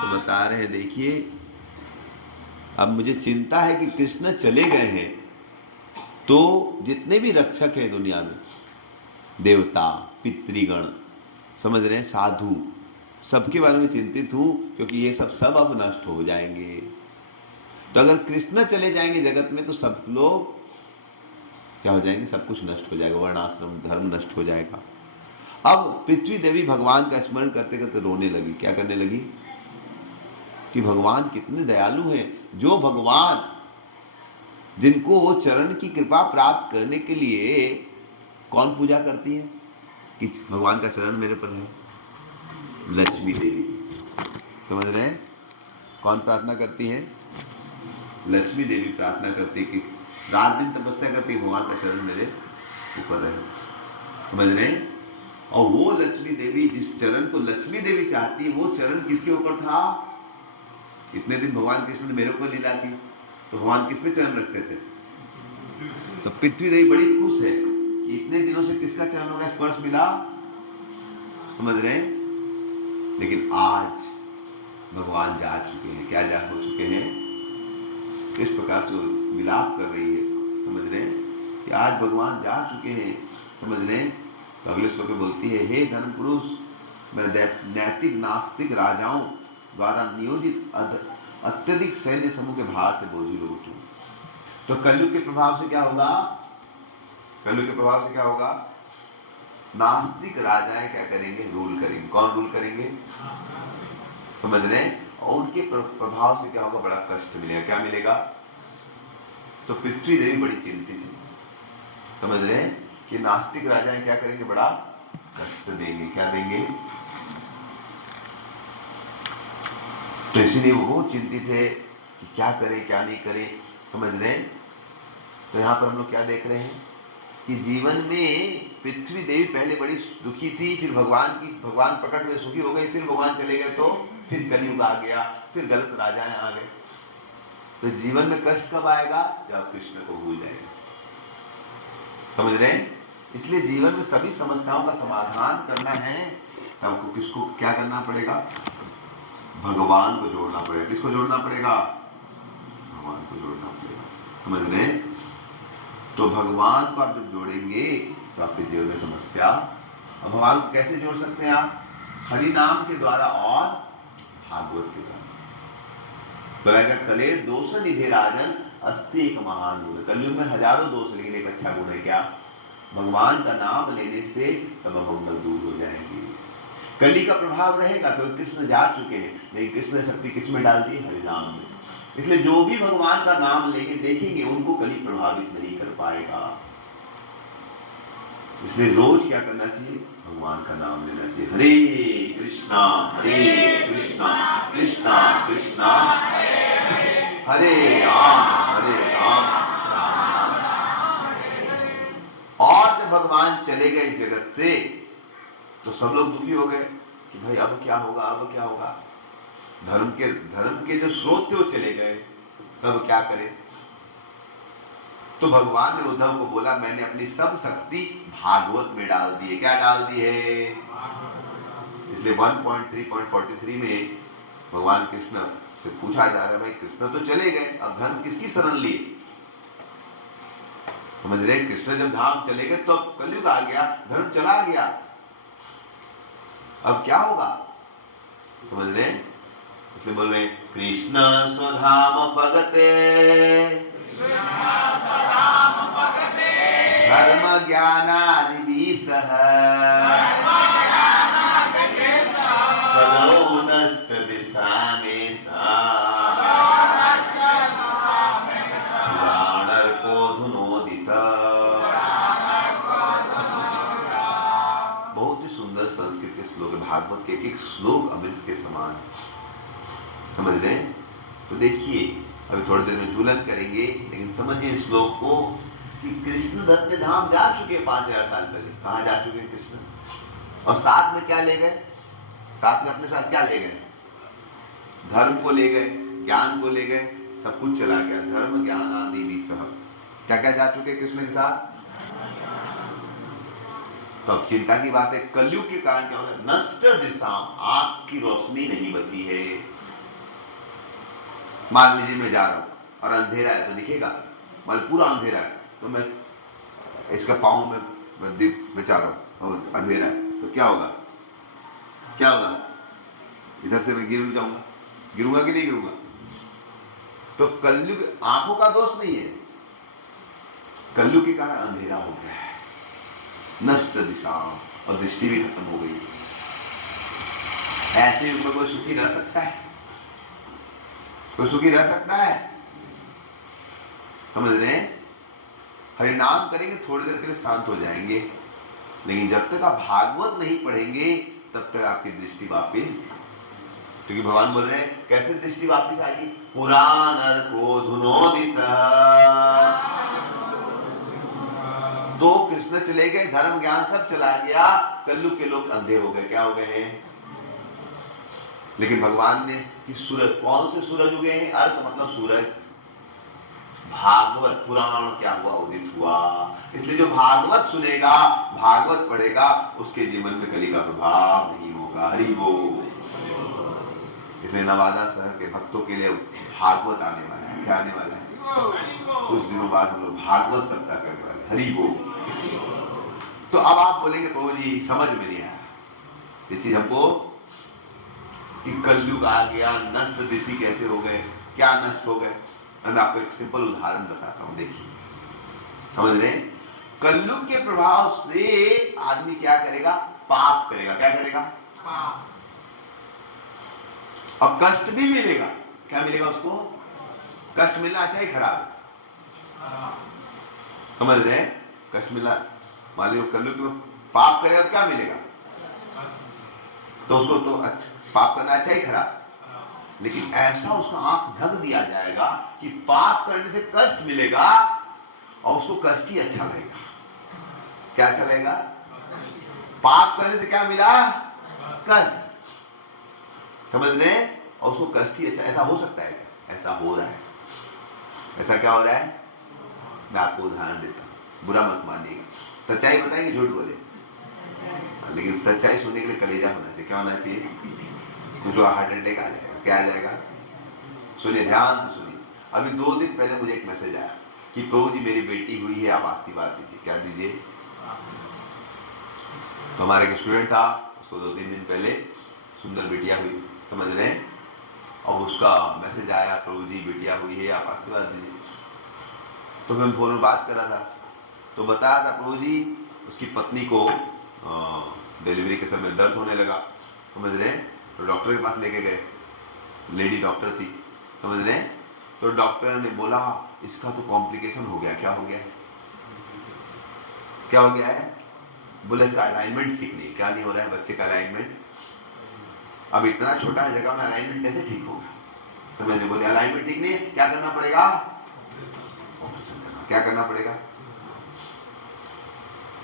तो बता रहे हैं देखिए अब मुझे चिंता है कि कृष्ण चले गए हैं तो जितने भी रक्षक हैं दुनिया में, देवता, पितृगण, समझ रहे हैं, साधु, सबके बारे में चिंतित हूं, क्योंकि ये सब अब नष्ट हो जाएंगे। तो अगर कृष्ण चले जाएंगे जगत में तो सब लोग क्या हो जाएंगे? सब कुछ नष्ट हो जाएगा, वर्णाश्रम धर्म नष्ट हो जाएगा। अब पृथ्वी देवी भगवान का स्मरण करते करते रोने लगी। क्या करने लगी? कि भगवान कितने दयालु हैं, जो भगवान जिनको वो चरण की कृपा प्राप्त करने के लिए कौन पूजा करती है कि भगवान का चरण मेरे पर है? लक्ष्मी देवी, समझ रहे हैं। कौन प्रार्थना करती है? लक्ष्मी देवी प्रार्थना करती है कि रात दिन तपस्या करती है भगवान का चरण मेरे ऊपर रहे, समझ रहे हैं। और वो लक्ष्मी देवी जिस चरण को लक्ष्मी देवी चाहती है, वो चरण किसके ऊपर था? इतने दिन भगवान कृष्ण ने मेरे ऊपर लीला की, तो भगवान किस पे चरण रखते थे? तो पृथ्वी देवी बड़ी खुश है कि इतने दिनों से किसका चरणों का स्पर्श मिला, समझ रहे हैं। लेकिन आज भगवान जा चुके हैं। क्या जा हो चुके हैं? इस प्रकार से विलाप कर रही है, समझ रहे हैं कि आज भगवान जा चुके हैं, समझ रहे हैं। तो अगले श्लोक में बोलती है, हे धर्म पुरुष, मैं नैतिक नास्तिक राजाओं द्वारा नियोजित अत्यधिक सैन्य समूह के भार से बोझिल हो उठूं। तो कलयुग के प्रभाव से क्या होगा? कलयुग के प्रभाव से क्या होगा? नास्तिक राजाएं क्या करेंगे? रूल करेंगे। कौन रूल करेंगे? समझ रहे हैं? और उनके प्रभाव से क्या होगा? बड़ा कष्ट मिलेगा। क्या मिलेगा? तो पृथ्वी देवी बड़ी चिंतित है। समझ रहे हैं कि नास्तिक राजाएं क्या करेंगे? बड़ा कष्ट देंगे। क्या देंगे? तो इसीलिए वो बहुत चिंतित है कि क्या करें क्या नहीं करें। समझ रहे हैं? तो यहाँ पर हम लोग क्या देख रहे हैं कि जीवन में पृथ्वी देवी पहले बड़ी दुखी थी, फिर भगवान प्रकट हुए, सुखी हो गई, फिर भगवान चले गए तो फिर कलयुग आ गया, फिर गलत राजाएं आ गए। तो जीवन में कष्ट कब आएगा? जब कृष्ण को भूल जाएगा। समझ रहे हैं? इसलिए जीवन में सभी समस्याओं का समाधान करना है तो हमको किसको क्या करना पड़ेगा? भगवान को जोड़ना पड़ेगा। किसको जोड़ना पड़ेगा? भगवान को जोड़ना पड़ेगा। समझ रहे हैं? तो भगवान को आप जब जोड़ेंगे तो आपके जीवन में समस्या। अब भगवान को कैसे जोड़ सकते हैं आप? हरि नाम के द्वारा और भागवत के द्वारा। तो कले दोष निधे राजन अस्ति एक महान गुण। कलयुग में हजारों दोष, लेकिन एक अच्छा गुण है क्या? भगवान का नाम लेने से सब अमंगल दूर हो जाएंगे। कली का प्रभाव रहेगा क्योंकि कृष्ण जा चुके हैं, लेकिन कृष्ण ने शक्ति किसमें डाल दी? हरिनाम में। इसलिए जो भी भगवान का नाम लेके देखेंगे उनको कली प्रभावित नहीं कर पाएगा। इसलिए रोज क्या करना चाहिए? भगवान का नाम लेना चाहिए। हरे कृष्णा कृष्णा कृष्णा हरे राम राम राम। और जब भगवान चले गए इस जगत से तो सब लोग दुखी हो गए कि भाई अब क्या होगा, अब क्या होगा। धर्म के जो स्रोत थे वो चले गए, तब क्या करें? तो भगवान ने उद्धव को बोला, मैंने अपनी सब शक्ति भागवत में डाल दी है। क्या डाल दी है? इसलिए 1.3.43 में भगवान कृष्ण से पूछा जा रहा है, भाई कृष्ण तो चले गए, अब धर्म किसकी शरण लिए? समझ रहे? कृष्ण जब धाम चले गए तो अब कलयुग आ गया, धर्म चला गया, अब क्या होगा? समझ रहे? इसलिए बोल रहे कृष्ण स्वधाम पगते धर्म ज्ञानादिवीसः कलौ नष्ट दिशामेषा पुराणर्को धुनोदित। बहुत ही सुंदर संस्कृत के श्लोक है। भागवत के एक एक श्लोक अमृत के समान। समझ रहे? तो देखिए अभी थोड़ी देर में झूलन करेंगे, लेकिन समझिए श्लोक को कि कृष्ण अपने धाम जा चुके 5000 साल पहले। कहाँ जा चुके कृष्ण? और साथ में क्या ले गए? साथ में अपने साथ क्या ले गए? धर्म को ले गए, ज्ञान को ले गए, सब कुछ चला गया। धर्म ज्ञान आदि भी सब क्या क्या जा चुके कृष्ण के साथ। तो अब चिंता की बात है, कलयुग के कारण क्या होगा? नष्ट दिशा, आंख की रोशनी नहीं बची है। मान लीजिए मैं जा रहा हूं और अंधेरा है तो दिखेगा, मान पूरा अंधेरा है तो मैं इसका पाँव में दीप बचा रहा हूं और अंधेरा है तो क्या होगा? क्या होगा? इधर से मैं गिर जाऊंगा, गिरूंगा कि नहीं गिरूंगा? तो कलयुग आंखों का दोष नहीं है, कलयुग के कारण अंधेरा हो गया है, नष्ट दिशा, और दृष्टि भी खत्म हो गई। ऐसे युग में कोई सुखी रह सकता है? कोई सुखी रह सकता है? समझ रहे हैं? हरिनाम करेंगे थोड़ी देर के लिए शांत हो जाएंगे, लेकिन जब तक आप भागवत नहीं पढ़ेंगे तब तक आपकी दृष्टि वापिस, क्योंकि भगवान बोल रहे हैं कैसे दृष्टि वापिस आएगी? पुराण को धुनोदित। तो कृष्ण चले गए, धर्म ज्ञान सब चला गया, कलयुग के लोग अंधे हो गए। क्या हो गए हैं? लेकिन भगवान ने कि सूरज, कौन से सूरज उगे हैं? अर्क मतलब सूरज। भागवत पुराण क्या हुआ? उदित हुआ। इसलिए जो भागवत सुनेगा, भागवत पढ़ेगा, उसके जीवन में कली का प्रभाव नहीं होगा। हरि बोल। इसलिए नवादा शहर के भक्तों के लिए भागवत आने वाला है। क्या आने वाला है? कुछ दिनों बाद हम लोग भागवत सप्ताह करने वाले। हरि बोल। तो अब आप बोलेंगे प्रभु जी समझ में नहीं आया ये चीज हमको, कि कलयुग आ गया, नष्ट दिशि कैसे हो गए, क्या नष्ट हो गए। मैं आपको एक सिंपल उदाहरण बताता हूं, देखिए समझ रहे, कलयुग के प्रभाव से आदमी क्या करेगा, पाप करेगा। क्या करेगा? पाप। और कष्ट भी मिलेगा। क्या मिलेगा उसको? कष्ट मिलना अच्छा ही खराब? समझ रहे, कष्ट मिला, मान लो कलयुग में पाप करेगा तो क्या मिलेगा, तो उसको तो अच्छा, पाप करना अच्छा ही खराब? लेकिन ऐसा उसका आंख ढक दिया जाएगा कि पाप करने से कष्ट मिलेगा और उसको कष्ट ही अच्छा लगेगा। क्या अच्छा लगेगा? पाप करने से क्या मिला? कष्ट। समझ रहे, और उसको कष्ट ही अच्छा। ऐसा हो सकता है क्या? ऐसा हो रहा है। ऐसा क्या हो रहा है? मैं आपको उदाहरण देता हूं, बुरा मत मानिएगा, सच्चाई बताएंगे झूठ बोले, लेकिन सच्चाई सुनने के लिए कलेजा होना चाहिए। क्या होना चाहिए? कुछ हार्ट अटैक आ जाएगा। क्या आ जाएगा? सुनिए, ध्यान से सुनिए। अभी 2 दिन पहले मुझे एक मैसेज आया कि प्रभु जी मेरी बेटी हुई है, आप आशीर्वाद दीजिए। क्या दीजिए? तो हमारे एक स्टूडेंट था, उसको 2-3 दिन पहले सुंदर बेटिया हुई, समझ रहे हैं, और उसका मैसेज आया प्रभु जी बेटिया हुई है, आप आशीर्वाद दीजिए। तो मैं फोन में बात कर रहा था, तो बताया था प्रभु जी उसकी पत्नी को डिलीवरी के समय दर्द होने लगा, समझ रहे, तो डॉक्टर के पास लेके गए, लेडी डॉक्टर थी, समझ रहे, तो डॉक्टर ने बोला इसका तो कॉम्प्लिकेशन हो गया। क्या हो गया? क्या हो गया है? बोले इसका अलाइनमेंट ठीक नहीं। क्या नहीं हो रहा है? बच्चे का अलाइनमेंट। अब इतना छोटा जगह में अलाइनमेंट कैसे ठीक होगा? तो मैंने बोले अलाइनमेंट ठीक नहीं है, क्या करना पड़ेगा? ऑपरेशन करना। क्या करना पड़ेगा?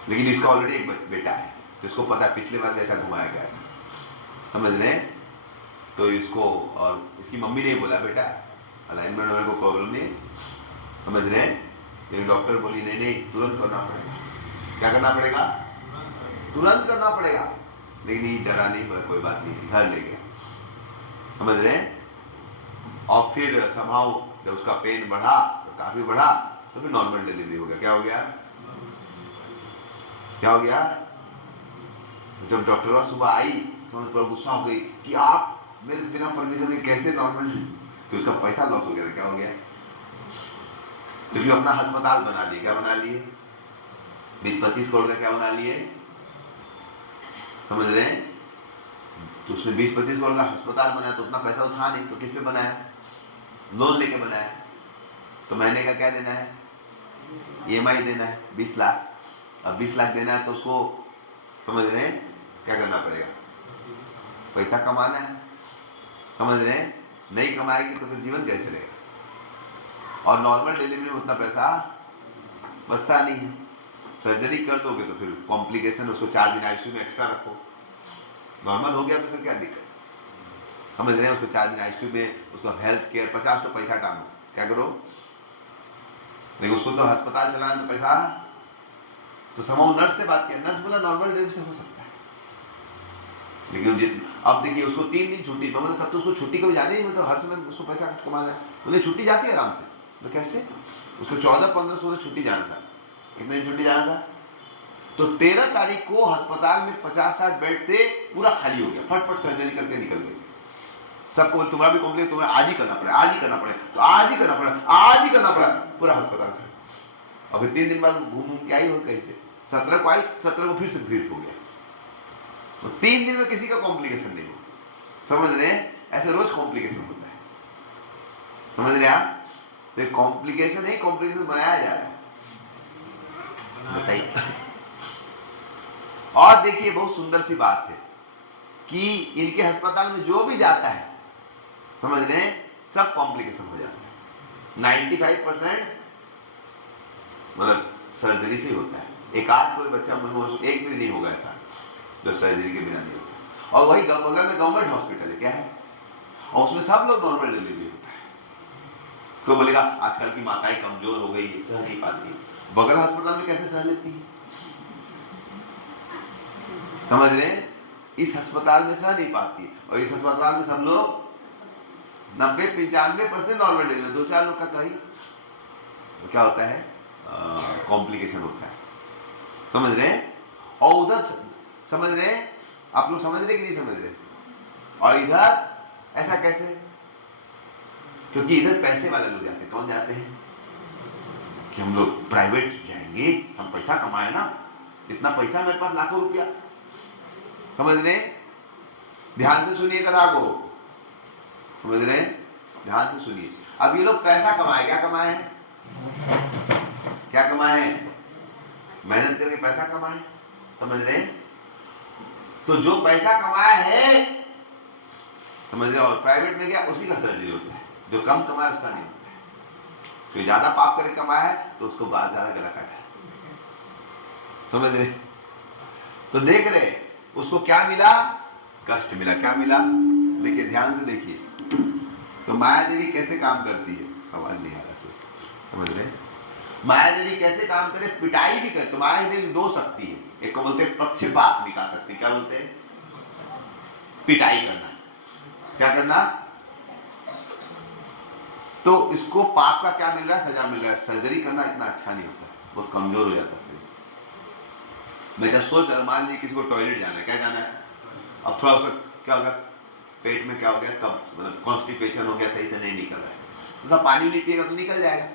लेकिन इसका ऑलरेडी एक बेटा है, तो इसको पता है पिछले बार कैसा घुमाया गया था, समझ रहे, तो इसको, और इसकी मम्मी ने बोला बेटा अलाइनमेंट होने को प्रॉब्लम नहीं, समझ रहे, लेकिन डॉक्टर बोली नहीं नहीं तुरंत करना पड़ेगा। क्या करना पड़ेगा? तुरंत करना पड़ेगा। लेकिन ये डरा नहीं, बोला कोई बात नहीं, घर ले गया, समझ रहे, और फिर संभाव जब उसका पेन बढ़ा, तो काफी बढ़ा, तो फिर नॉर्मल डिलीवरी हो गया। क्या हो गया? क्या हो गया? जब डॉक्टर सुबह आई, समझ पर गुस्सा हो गई कि आप मेरे बिना परमिशन के कैसे नॉर्मल, तो उसका पैसा लॉस हो गया। क्या हो गया? क्योंकि अपना अस्पताल बना लिए। क्या बना लिए? 20-25 करोड़ का क्या बना लिए, समझ रहे हैं, तो उसने 20-25 करोड़ का अस्पताल बनाया, तो उतना पैसा तो था नहीं, तो किस पे बनाया? लोन लेके बनाया। तो महीने का क्या देना है? EMI देना है 20 लाख। अब 20 लाख देना है तो उसको, समझ रहे हैं, क्या करना पड़ेगा? पैसा कमाना है, समझ रहे हैं, नहीं कमाएगी तो फिर जीवन कैसे चलेगा? और नॉर्मल डिलीवरी में उतना पैसा बचता नहीं है। सर्जरी कर दोगे तो फिर कॉम्प्लिकेशन, उसको 4 दिन ICU में एक्स्ट्रा रखो। नॉर्मल हो गया तो फिर क्या दिक्कत, समझ रहे हैं, उसको 4 दिन ICU में, उसको हेल्थ केयर 50 तो पैसा टांगो, क्या करो, लेकिन उसको तो अस्पताल चलाना तो पैसा। तो समाओ नर्स से बात किया, नर्स बोला नॉर्मल डिलीवरी से हो सकता है, लेकिन अब देखिए उसको 3 दिन छुट्टी, मतलब तब तो उसको छुट्टी कभी जाने ही, मतलब हर समय उसको पैसा कमाना है, बोले छुट्टी जाती है आराम से, तो कैसे? उसको 14-15-16 छुट्टी जाना था। कितने दिन छुट्टी जाना था? तो 13 तारीख को अस्पताल में 50-60 बेड थे, पूरा खाली हो गया, फटफट सर्जरी करके निकल गए। सबको तुम्हारा भी कॉम्प्लेक्स, तुम्हें आज ही करना पड़े, आज ही करना पड़े, तो आज ही करना पड़ा, आज ही करना पड़ा, पूरा अस्पताल का। और फिर 3 दिन बाद घूम के आई हो कहीं से, 17 को आई, 17 को फिर से भीड़ हो गया। तो 3 दिन में किसी का कॉम्प्लिकेशन नहीं हुआ, समझ रहे हैं, ऐसे रोज कॉम्प्लिकेशन होता है, समझ रहे आप? तो कॉम्प्लिकेशन है, कॉम्प्लिकेशन बनाया जा रहा है, बताइए। और देखिए बहुत सुंदर सी बात है कि इनके अस्पताल में जो भी जाता है, समझ रहे हैं, सब कॉम्प्लिकेशन हो जाता है। 95% मतलब सर्जरी से होता है। एक आध कोई बच्चा एक भी नहीं होगा ऐसा जो सर्जरी के बिना नहीं होता। और वही बगल में गवर्नमेंट हॉस्पिटल है, क्या है, और उसमें सब लोग नॉर्मल डिलीवरी होता है। कोई बोलेगा आजकल की माताएं कमजोर हो गई, सह नहीं पाती, बगल अस्पताल में कैसे सह लेती है, समझ रहे हैं, इस अस्पताल में सह नहीं पाती, और इस अस्पताल में सब लोग 90-95% नॉर्मल डिलीवरी, 2-4 लोग का कहीं तो क्या होता है, कॉम्प्लिकेशन होता है, समझ रहे हैं। उधर समझ रहे हैं आप लोग, समझ रहे कि नहीं समझ रहे? और इधर ऐसा कैसे? क्योंकि इधर पैसे वाले लोग जाते हैं। कौन जाते हैं? कि हम लोग प्राइवेट जाएंगे, हम पैसा कमाए ना, इतना पैसा मेरे पास, लाखों रुपया। समझ रहे? ध्यान से सुनिए कथा को, समझ रहे? ध्यान से सुनिए। अब ये लोग पैसा कमाए, क्या कमाए हैं? क्या कमाए हैं? मेहनत करके पैसा कमाए, समझ रहे? तो जो पैसा कमाया है, समझ रहे, और प्राइवेट में गया, उसी का सर्जरी होता है। जो कम कमाया उसका नहीं होता है। जो ज्यादा पाप करके कमाया है तो उसको बाद ज्यादा गला काटा है, समझ रहे? तो देख रहे उसको क्या मिला? कष्ट मिला। क्या मिला? देखिए, ध्यान से देखिए। तो माया देवी कैसे काम करती है? आवाज नहीं आ रहा से, समझ रहे? माया देवी कैसे काम करे? पिटाई भी करे। तो माया देवी दो शक्ति है, एक को बोलते हैं पक्षपात निकाल सकती। क्या बोलते हैं? पिटाई करना। क्या करना? तो इसको पाप का क्या मिल रहा है? सजा मिल रहा है। सर्जरी करना इतना अच्छा नहीं होता, बहुत कमजोर हो जाता है शरीर। मैं जब सोच रहा, मान लीजिए किसी को टॉयलेट जाना है, क्या जाना है? अब थोड़ा उसका क्या होगा? पेट में क्या हो गया? कब मतलब कॉन्स्टिपेशन हो गया, सही से नहीं निकल रहा है, उसका पानी नहीं पिएगा तो निकल जाएगा।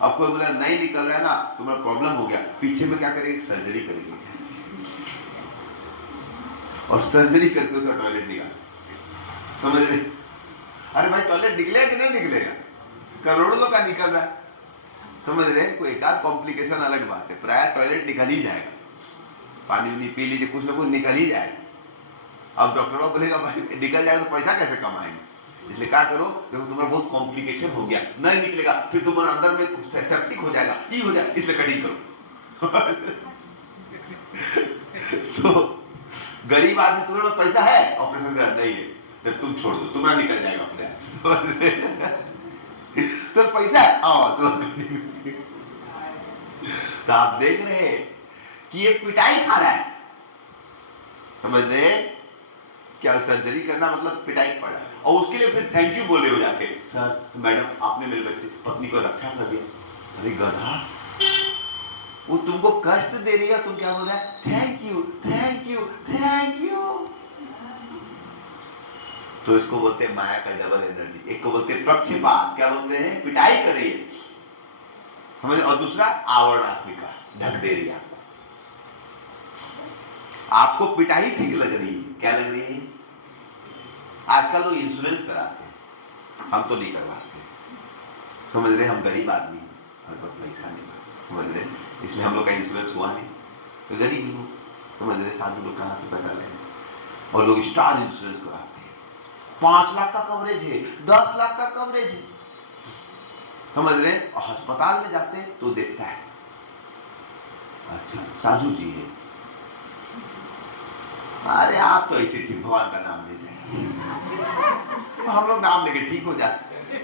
अब कोई बोला नहीं निकल रहा है ना, तुम्हारा प्रॉब्लम हो गया, पीछे में क्या करेगी? सर्जरी करेगी, और सर्जरी करके उसका टॉयलेट निकाल, समझ रहे? अरे भाई, टॉयलेट निकलेगा कि नहीं निकलेगा? करोड़ों लोग का निकल रहा है, समझ रहे? कोई एक आध कॉम्प्लिकेशन अलग बात है, प्राय टॉयलेट निकल ही जाएगा। पानी उनी पी लीजिए, कुछ ना कुछ निकल ही जाएगा। अब डॉक्टर बोलेगा भाई निकल जाएगा तो पैसा कैसे कमाएंगे? इसलिए क्या करो, देखो तुम्हारा बहुत कॉम्प्लिकेशन हो गया, नहीं निकलेगा, फिर तुम्हारे अंदर में सेप्टिक हो जाएगा, ये हो जाएगा, इसलिए कटिंग करो। तो गरीब आदमी, तुम्हारे पास पैसा है, ऑपरेशन कर नहीं है, तो तुम छोड़ दो, तुम्हारा निकल जाएगा अपने आप। तो पैसा है, आओ तो। तो आप देख रहे हैं कि ये पिटाई खा रहा है, समझ रहे? क्या सर्जरी करना मतलब पिटाई पड़ा, और उसके लिए फिर थैंक यू बोले हो जाके, सर मैडम आपने मेरे बच्चे पत्नी को रक्षा कर दिया। अरे गधा, वो तुमको कष्ट दे रही है, तुम क्या बोल रहा है? Thank you thank you thank you. तो इसको बोलते हैं माया का डबल एनर्जी। एक को बोलते हैं पक्षपात, क्या बोलते हैं? पिटाई कर रही है, समझ? और दूसरा आवरणात्मिका, ढक दे रही है आपको। आपको पिटाई ठीक लग रही है, क्या लग रही है? आजकल लोग इंश्योरेंस कराते हैं, हम तो नहीं करवाते, समझ रहे? हम गरीब आदमी हैं, हमारे पास पैसा नहीं, समझ रहे? इसलिए हम लोग का इंश्योरेंस हुआ नहीं, तो गरीब लोग, समझ रहे? साधु लोग कहां से पैसा लेंगे? और लोग स्टार इंश्योरेंस कराते हैं, 5 लाख का कवरेज है, 10 लाख का कवरेज है, समझ रहे? और अस्पताल में जाते हैं तो देखता है, अच्छा साधु जी है, अरे आप तो ऐसे ठीक, भगवान का नाम लेते हैं, हम लोग नाम लेके ठीक हो जाते।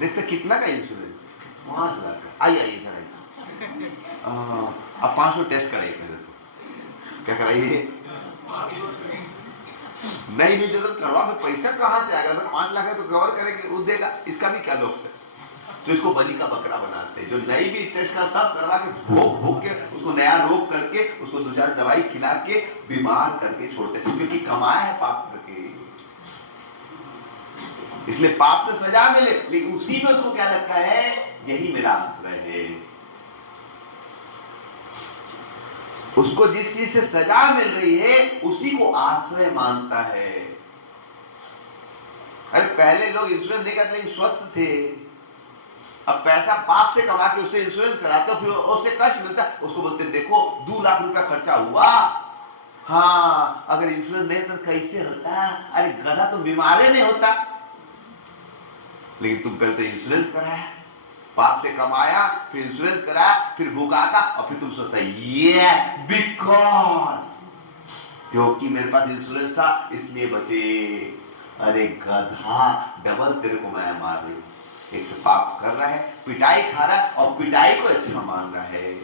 देखते कितना का इंश्योरेंस है? 5 लाख का। आइए आइए इधर आइए, अब 500 टेस्ट कराइए पहले तो। क्या कराइए? नहीं भी जरूरत करवा, पैसा कहां से आएगा? अगर 5 लाख है तो कवर करेंगे, वो देगा, इसका भी क्या लोग से? तो इसको बलि का बकरा बनाते हैं, जो नई भी टेस्ट का सब करवा के भोग भोग के उसको नया रोग करके उसको 2-4 दवाई खिला के बीमार करके छोड़ते हैं, क्योंकि कमाया है पाप करके, इसलिए पाप से सजा मिले, लेकिन उसी में उसको क्या लगता है? यही मेरा आश्रय है। उसको जिस चीज से सजा मिल रही है उसी को आश्रय मानता है। अरे पहले लोग इंश्योरेंस नहीं करते, लेकिन स्वस्थ थे, अब पैसा पाप से कमा के उससे इंश्योरेंस कराते हो, फिर उससे कष्ट मिलता है, उसको बोलते देखो 2 लाख रुपया खर्चा हुआ, हाँ अगर इंश्योरेंस नहीं तो कैसे होता? अरे गधा, तो बीमार नहीं होता, लेकिन तुम पहले तो इंश्योरेंस कराया, पाप से कमाया, फिर इंश्योरेंस कराया, फिर भूखा था, और फिर तुम सोचता ये बिकॉज क्योंकि मेरे पास इंश्योरेंस था इसलिए बचे। अरे गधा, डबल तेरे को माया मार रही, एक तो पाप कर रहा है, पिटाई खा रहा है, और पिटाई को अच्छा मान रहा है।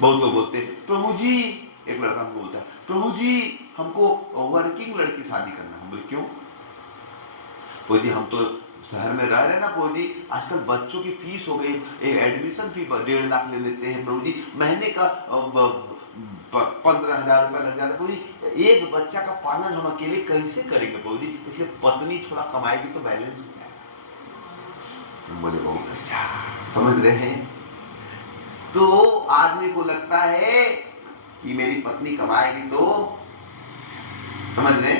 बहुत लोग बोलते हैं प्रभु जी, एक लड़का हमको बोलता है प्रभु जी हमको वर्किंग लड़की शादी करना। हम बोले क्यों? प्रभु जी हम तो शहर में रह रहे ना प्रभु जी, आजकल बच्चों की फीस हो गई, एडमिशन फी 1.5 लाख ले लेते हैं प्रभु जी, महीने का 15,000 रुपया लग जाता पूरी। एक बच्चा का पालन हम अकेले कैसे करेंगे पूरी, इसलिए पत्नी थोड़ा कमाएगी तो बैलेंस हो जाएगा। बोले बहुत अच्छा, समझ रहे हैं। तो आदमी को लगता है कि मेरी पत्नी कमाएगी तो, समझ रहे,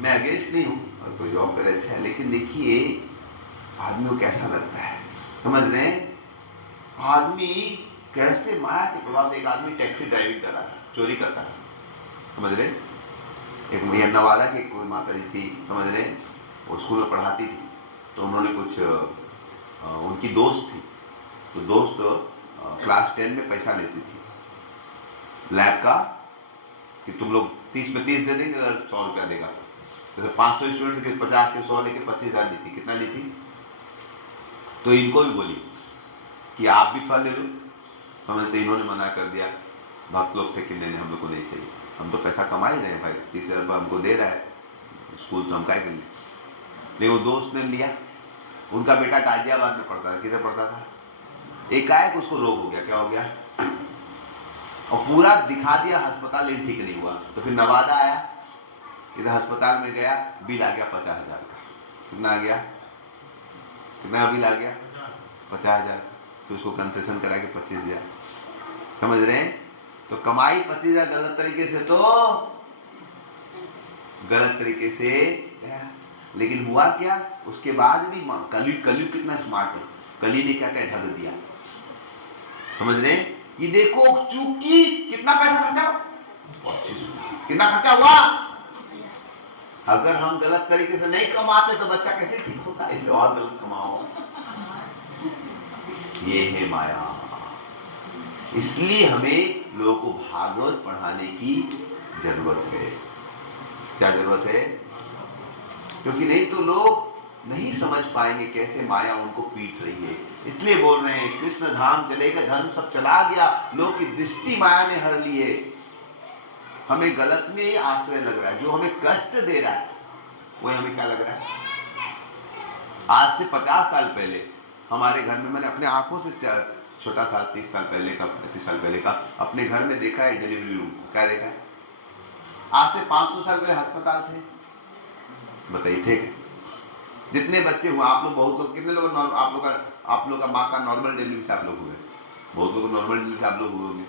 मैं अगेंस्ट नहीं हूं और कोई जॉब करे अच्छा है, लेकिन देखिए आदमी को कैसा लगता है, समझ रहे। आदमी कैसे माया के प्रभाव से, एक आदमी टैक्सी ड्राइविंग कर रहा था, चोरी करता था, समझ रहे। एक नवादा की कोई माता जी थी, समझ रहे, वो स्कूल में पढ़ाती थी। तो उन्होंने कुछ उनकी दोस्त थी, तो दोस्त क्लास 10 में पैसा लेती थी लैब का, कि तुम लोग 30 में 30 दे देंगे अगर 100 रुपया देगा। जैसे 500 स्टूडेंट के 50 के 100 लेके 25,000 ली थी। कितना ली थी? तो इनको भी बोली कि आप भी थोड़ा ले लो, समझते। इन्होंने मना कर दिया, भक्त लोग थे कि नहीं हम लोग को नहीं चाहिए, हम तो पैसा कमा ही रहे हैं भाई, 30,000 रुपये हमको दे रहा है, स्कूल तो हम क्या कर लिए। लेकिन वो दोस्त ने लिया। उनका बेटा गाजियाबाद में पढ़ता था। किधर पढ़ता था? एकाएक उसको रोग हो गया। क्या हो गया? और पूरा दिखा दिया अस्पताल, लेकिन ठीक नहीं हुआ। तो फिर नवादा आया, इधर अस्पताल में गया, बिल आ गया 50,000 का। कितना आ गया? कितना बिल आ गया? 50,000। फिर उसको कंसेशन करा के 25,000, समझ रहे हैं। तो कमाई 25,000 गलत तरीके से, तो गलत तरीके से, लेकिन हुआ क्या? उसके बाद भी कलयुग कितना स्मार्ट है, कली ने क्या क्या ढक दिया, समझ रहे। ये देखो चूंकि कितना पैसा खर्चा, 25,000 कितना खर्चा हुआ। अगर हम गलत तरीके से नहीं कमाते तो बच्चा कैसे ठीक होता, इसलिए और गलत कमाओ। ये है माया। इसलिए हमें लोगों को भागवत पढ़ाने की जरूरत है। क्या जरूरत है? क्योंकि नहीं तो लोग नहीं समझ पाएंगे कैसे माया उनको पीट रही है। इसलिए बोल रहे हैं कृष्ण धाम चलेगा, धर्म सब चला गया, लोग की दृष्टि माया ने हर ली है। हमें गलत में आश्रय लग रहा है, जो हमें कष्ट दे रहा है वही हमें क्या लग रहा है। आज से 50 साल पहले हमारे घर में, मैंने अपने आंखों से, छोटा था 30 साल पहले का, 35 साल पहले का, अपने घर में देखा है डिलीवरी रूम। क्या देखा है? आज से 500 साल पहले अस्पताल थे, बताइए थे। जितने बच्चे हुए आप लोग, बहुत लोग, कितने लोग आप लोग का माँ का नॉर्मल डिलीवरी से आप लोग हुए? बहुत लोग नॉर्मल डिलीवरी से आप लोग हुए होंगे,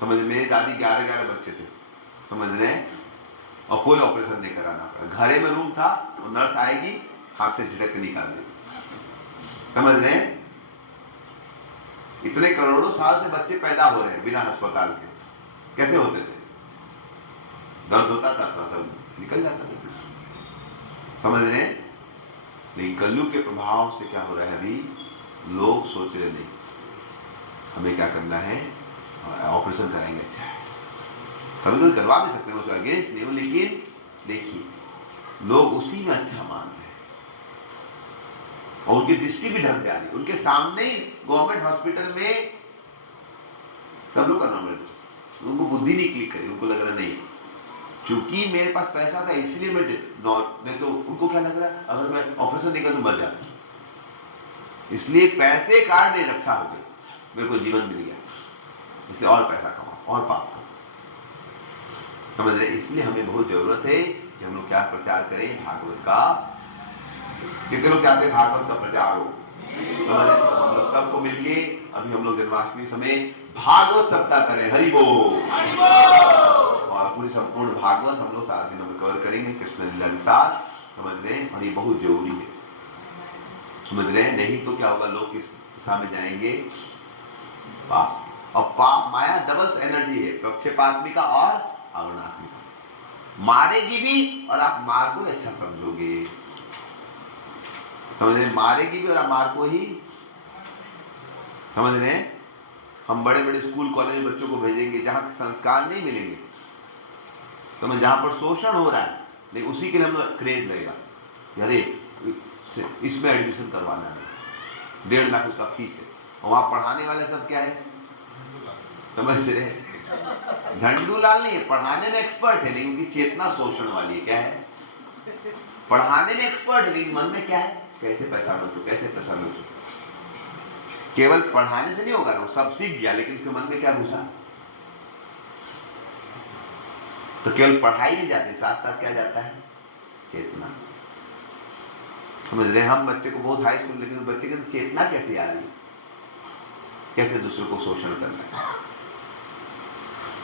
समझ। मेरी दादी 11 बच्चे थे, समझ रहे, और कोई ऑपरेशन नहीं कराना पड़ा। घरे में रूम था, वो नर्स आएगी, हाथ से छिड़क के निकाल देगी, समझ रहे। इतने करोड़ों साल से बच्चे पैदा हो रहे हैं बिना अस्पताल के। कैसे होते थे? दर्द होता था, थोड़ा सा निकल जाता था, समझ रहे। लेकिन कलयुग के प्रभाव से क्या हो रहा है, अभी लोग सोच रहे नहीं हमें क्या करना है, ऑपरेशन कराएंगे, अच्छा है। कभी कभी करवा भी सकते हैं, उसको अगेंस्ट नहीं हो, लेकिन देखिए लोग उसी में अच्छा मान रहे हैं और उनकी दृष्टि भी ढक जा रही है। उनके सामने ही गवर्नमेंट हॉस्पिटल में सब लोग का नॉर्मल, उनको बुद्धि नहीं क्लिक करी, उनको लग रहा नहीं क्योंकि मेरे पास पैसा था इसलिए मैं तो उनको क्या लग रहा है, अगर मैं ऑपरेशन नहीं करूं तो मर जाता, इसलिए पैसे काट नहीं रखा हो गए, मेरे को जीवन मिल गया, इसलिए और पैसा कमाओ और पाप करो, समझ रहे। इसलिए हमें बहुत जरूरत है कि हम लोग क्या प्रचार करें, भागवत का। कितने लोग चाहते हैं भागवत का प्रचार हो? हम लोग सबको मिलके अभी हम लोग जन्माष्टमी समय भागवत सप्ताह करें, हरि बोल। और पूरी संपूर्ण भागवत हम लोग 7 दिनों में कवर करेंगे कृष्ण लीला के साथ, समझ रहे। और ये बहुत जरूरी है, समझ रहे। नहीं तो क्या होगा, लोग किस दिशा में जाएंगे, पाप। और पाप माया डबल्स एनर्जी है, प्रक्षेपात्मिका और आवरणात्मिका। मारेगी भी और आप मार को अच्छा समझोगे, समझ रहे। मारेगी भी और आप मार को ही, समझ रहे। हम बड़े बड़े स्कूल कॉलेज में बच्चों को भेजेंगे जहां संस्कार नहीं मिलेंगे, समझ, जहां पर शोषण हो रहा है, लेकिन उसी के लिए हम क्रेज लगेगा, अरे इसमें एडमिशन करवाना है, 1.5 लाख उसका फीस है, और वहां पढ़ाने वाले सब क्या है, समझ रहे। झंडूलाल नहीं है, पढ़ाने में एक्सपर्ट है लेकिन उनकी चेतना शोषण वाली है। क्या है? पढ़ाने में एक्सपर्ट है लेकिन मन में क्या है, कैसे पैसा लूटो, कैसे पैसा लूटो। केवल पढ़ाने से नहीं होगा ना, वो सब सीख गया लेकिन उसके मन में क्या घुसा, तो केवल पढ़ाई नहीं जाती, साथ साथ क्या जाता है, चेतना। समझ रहे हैं? हम बच्चे को बहुत हाई स्कूल, लेकिन बच्चे की चेतना कैसे आ रही, कैसे दूसरों को शोषण करना है।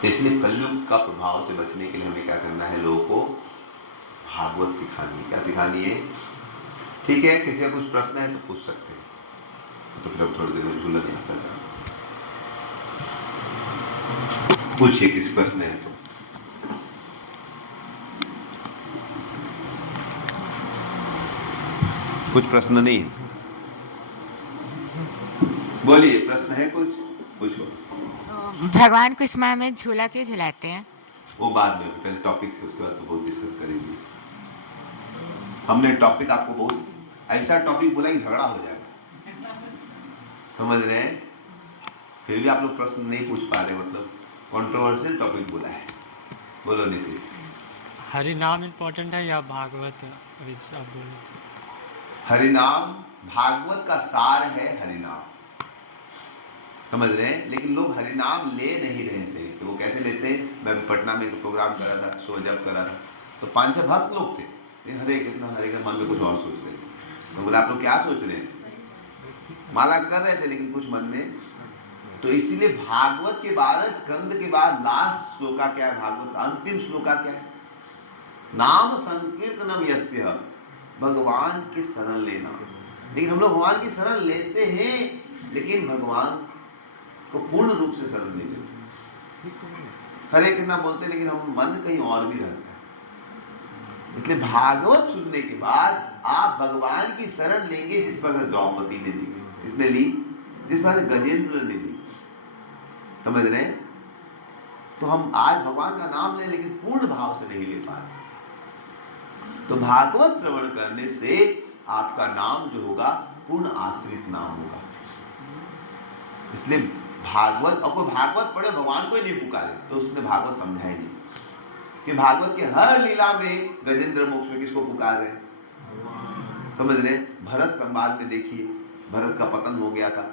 तो इसलिए कलयुग का प्रभाव से बचने के लिए हमें क्या करना है, लोगों को भागवत सिखानी है। क्या सिखानी है? ठीक है, किसी का कुछ प्रश्न है तो पूछ सकते हैं, तो फिर अब थोड़ी देर में झूला नहीं आता जाए। पूछिए, किसी प्रश्न है तो। कुछ प्रश्न नहीं है? बोलिए, प्रश्न है कुछ? पूछो। भगवान को इस माह में झूला क्यों झुलाते हैं? वो बाद में, पहले टॉपिक से, उसके बाद तो बहुत डिस्कस करेंगे। हमने टॉपिक आपको बहुत ऐसा टॉपिक बोला कि झगड़ा हो जाएगा, समझ रहे हैं? फिर भी आप लोग प्रश्न नहीं पूछ पा रहे, मतलब कंट्रोवर्शियल टॉपिक बोला है। बोलो नीतीश। हरि नाम इम्पोर्टेंट है या भागवत? आप बोलो। हरिनाम, भागवत का सार है हरिनाम, समझ रहे हैं? लेकिन लोग हरिनाम ले नहीं रहे सही से। वो कैसे लेते हैं? मैं पटना में एक प्रोग्राम करा था, सो जब करा था, तो 5-6 भक्त लोग थे, हरे कृष्णा हरे कृष्णा, मन में कुछ और सोच रहे थे। तो बोला, आप लोग क्या सोच रहे हैं? माला कर रहे थे लेकिन कुछ मन में। तो इसीलिए भागवत के 12 स्कंद के बाद लास्ट श्लोका क्या है, भागवत का अंतिम श्लोका क्या है? नाम संकीर्तनम यस्य, भगवान की शरण लेना। लेकिन हम लोग भगवान की शरण लेते हैं, लेकिन भगवान को पूर्ण रूप से शरण नहीं लेते। हरे कृष्णा बोलते, लेकिन हम मन कहीं और भी रहता है। इसलिए भागवत सुनने के बाद आप भगवान की शरण लेंगे, जिस पर द्रौपदी ने ली। किसने ली? जिस पर गजेंद्र ने ली। समझ रहे हैं? तो हम आज भगवान का नाम लें, लेकिन पूर्ण भाव से नहीं ले पा रहे। तो भागवत श्रवण करने से आपका नाम जो होगा, पूर्ण आश्रित नाम होगा। इसलिए भागवत, और कोई भागवत पढ़े भगवान को ही नहीं पुकारे, तो उसने भागवत समझा ही नहीं कि भागवत के हर लीला में गजेंद्र मोक्ष में किसको पुकार रहे हैं? समझ रहे? भरत संवाद में देखिए, भरत का पतन हो गया था,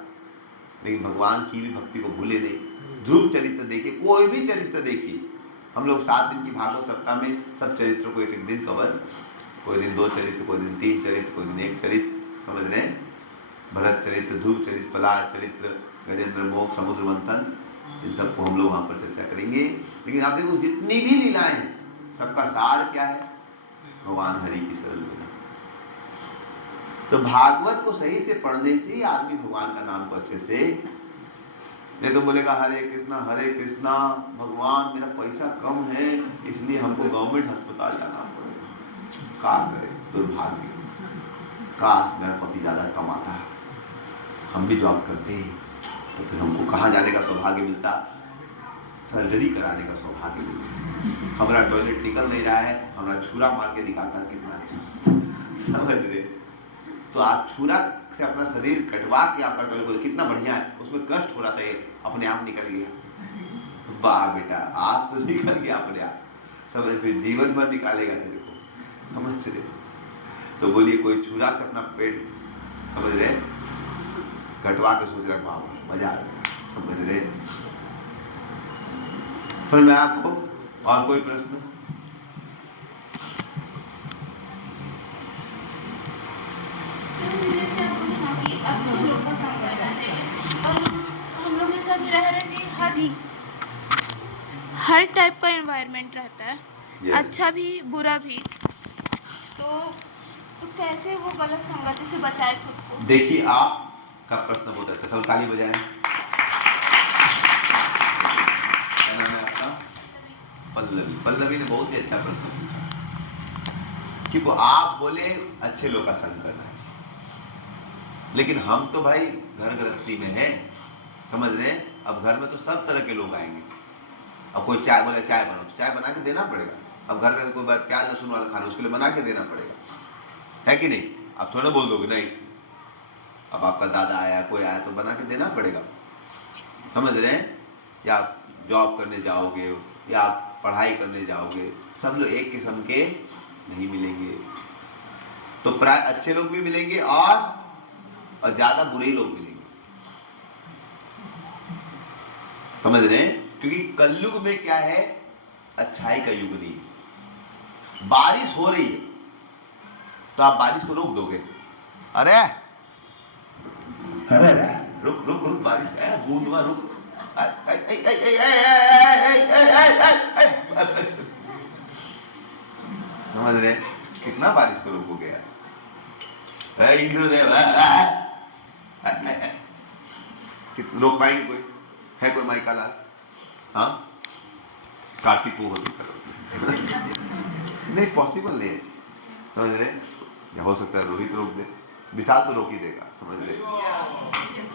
लेकिन भगवान की भी भक्ति को भूले नहीं। ध्रुव चरित्र देखिए, कोई भी चरित्र देखिए, हम लोग 7 दिन की भागवत सप्ताह में सब चरित्रों को एक दिन कवर, कोई दिन 2 चरित्र, कोई दिन 3 चरित्र, कोई दिन 1 चरित्र। समझ रहे हैं? भरत चरित्र, ध्रुव चरित्र, प्रहलाद चरित्र, गजेंद्र मोक्ष, समुद्र मंथन, इन सबको हम लोग वहां पर चर्चा करेंगे। लेकिन आप देखो, जितनी भी लीलाएं हैं, सबका सार क्या है? भगवान हरि की शरण लेना। तो भागवत को सही से पढ़ने से ही आदमी भगवान का नाम को अच्छे से, नहीं तो बोलेगा हरे कृष्णा भगवान, मेरा पैसा कम है इसलिए हमको गवर्नमेंट अस्पताल जाना पड़ेगा, क्या करे, दुर्भाग्य। काश मेरा पति ज्यादा कमाता, हम भी जॉब करते तो फिर हमको कहाँ जाने का सौभाग्य मिलता? सर्जरी कराने का सौभाग्य मिलता। हमारा टॉयलेट निकल नहीं रहा है, हमारा छुरा मार के निकालता, कितना अच्छा। समझ रहे? तो आप छुरा से अपना शरीर कटवा के आपका टॉयलेट, कितना बढ़िया है, उसमें कष्ट हो रहा था, ये अपने आप निकल गया। वाह बेटा, आज तो निकल गया अपने आप। समझ? फिर जीवन भर निकालेगा तेरे को। समझ रहे? तो बोलिए, कोई छुरा से अपना पेट, समझ रहे, कटवा के सोच रहा है, वाह मजा आ गया। समझ रहे? समझ में आपको? और कोई प्रश्न? हर टाइप का एनवायरनमेंट रहता है, yes. अच्छा भी बुरा भी, तो कैसे वो गलत संगति से बचाए खुद को? देखिए, आपका प्रश्न बहुत अच्छा, सब ताली बजाएं। क्या नाम है आपका? पल्लवी। पल्लवी ने बहुत ही अच्छा प्रश्न पूछा कि वो आप बोले अच्छे लोग का संग करना चाहिए, लेकिन हम तो भाई घर गृहस्थी में है, समझ रहे हैं? अब घर में तो सब तरह के लोग आएंगे। अब कोई चाय बोले चाय बनाओ, तो चाय बना के देना पड़ेगा। अब घर में कोई प्याज लहसुन वाला खाना, उसके लिए बना के देना पड़ेगा, है कि नहीं? आप थोड़ा बोल दोगे नहीं, अब आपका दादा आया, कोई आया, तो बना के देना पड़ेगा। समझ रहे हैं? या आप जॉब करने जाओगे या आप पढ़ाई करने जाओगे, सब लोग एक किस्म के नहीं मिलेंगे, तो प्राय अच्छे लोग भी मिलेंगे और ज्यादा बुरे लोग मिलेंगे। समझ रहे हैं? क्योंकि कलयुग में क्या है, अच्छाई का युग नहीं है। बारिश हो रही है तो आप बारिश को रोक दोगे? अरे अरे रुक रुक रुक, बारिश है, बूंदवा रुक। समझ रहे? कितना बारिश को रोकोगे यार? इंद्रदेव रोक पाएंगे? कोई है? कोई माइका लाल? हाँ, कार्तिक को करो। नहीं, पॉसिबल नहीं है। समझ रहे? या हो सकता है रोहित रोक दे, विशाल तो रोक ही देगा। समझ रहे?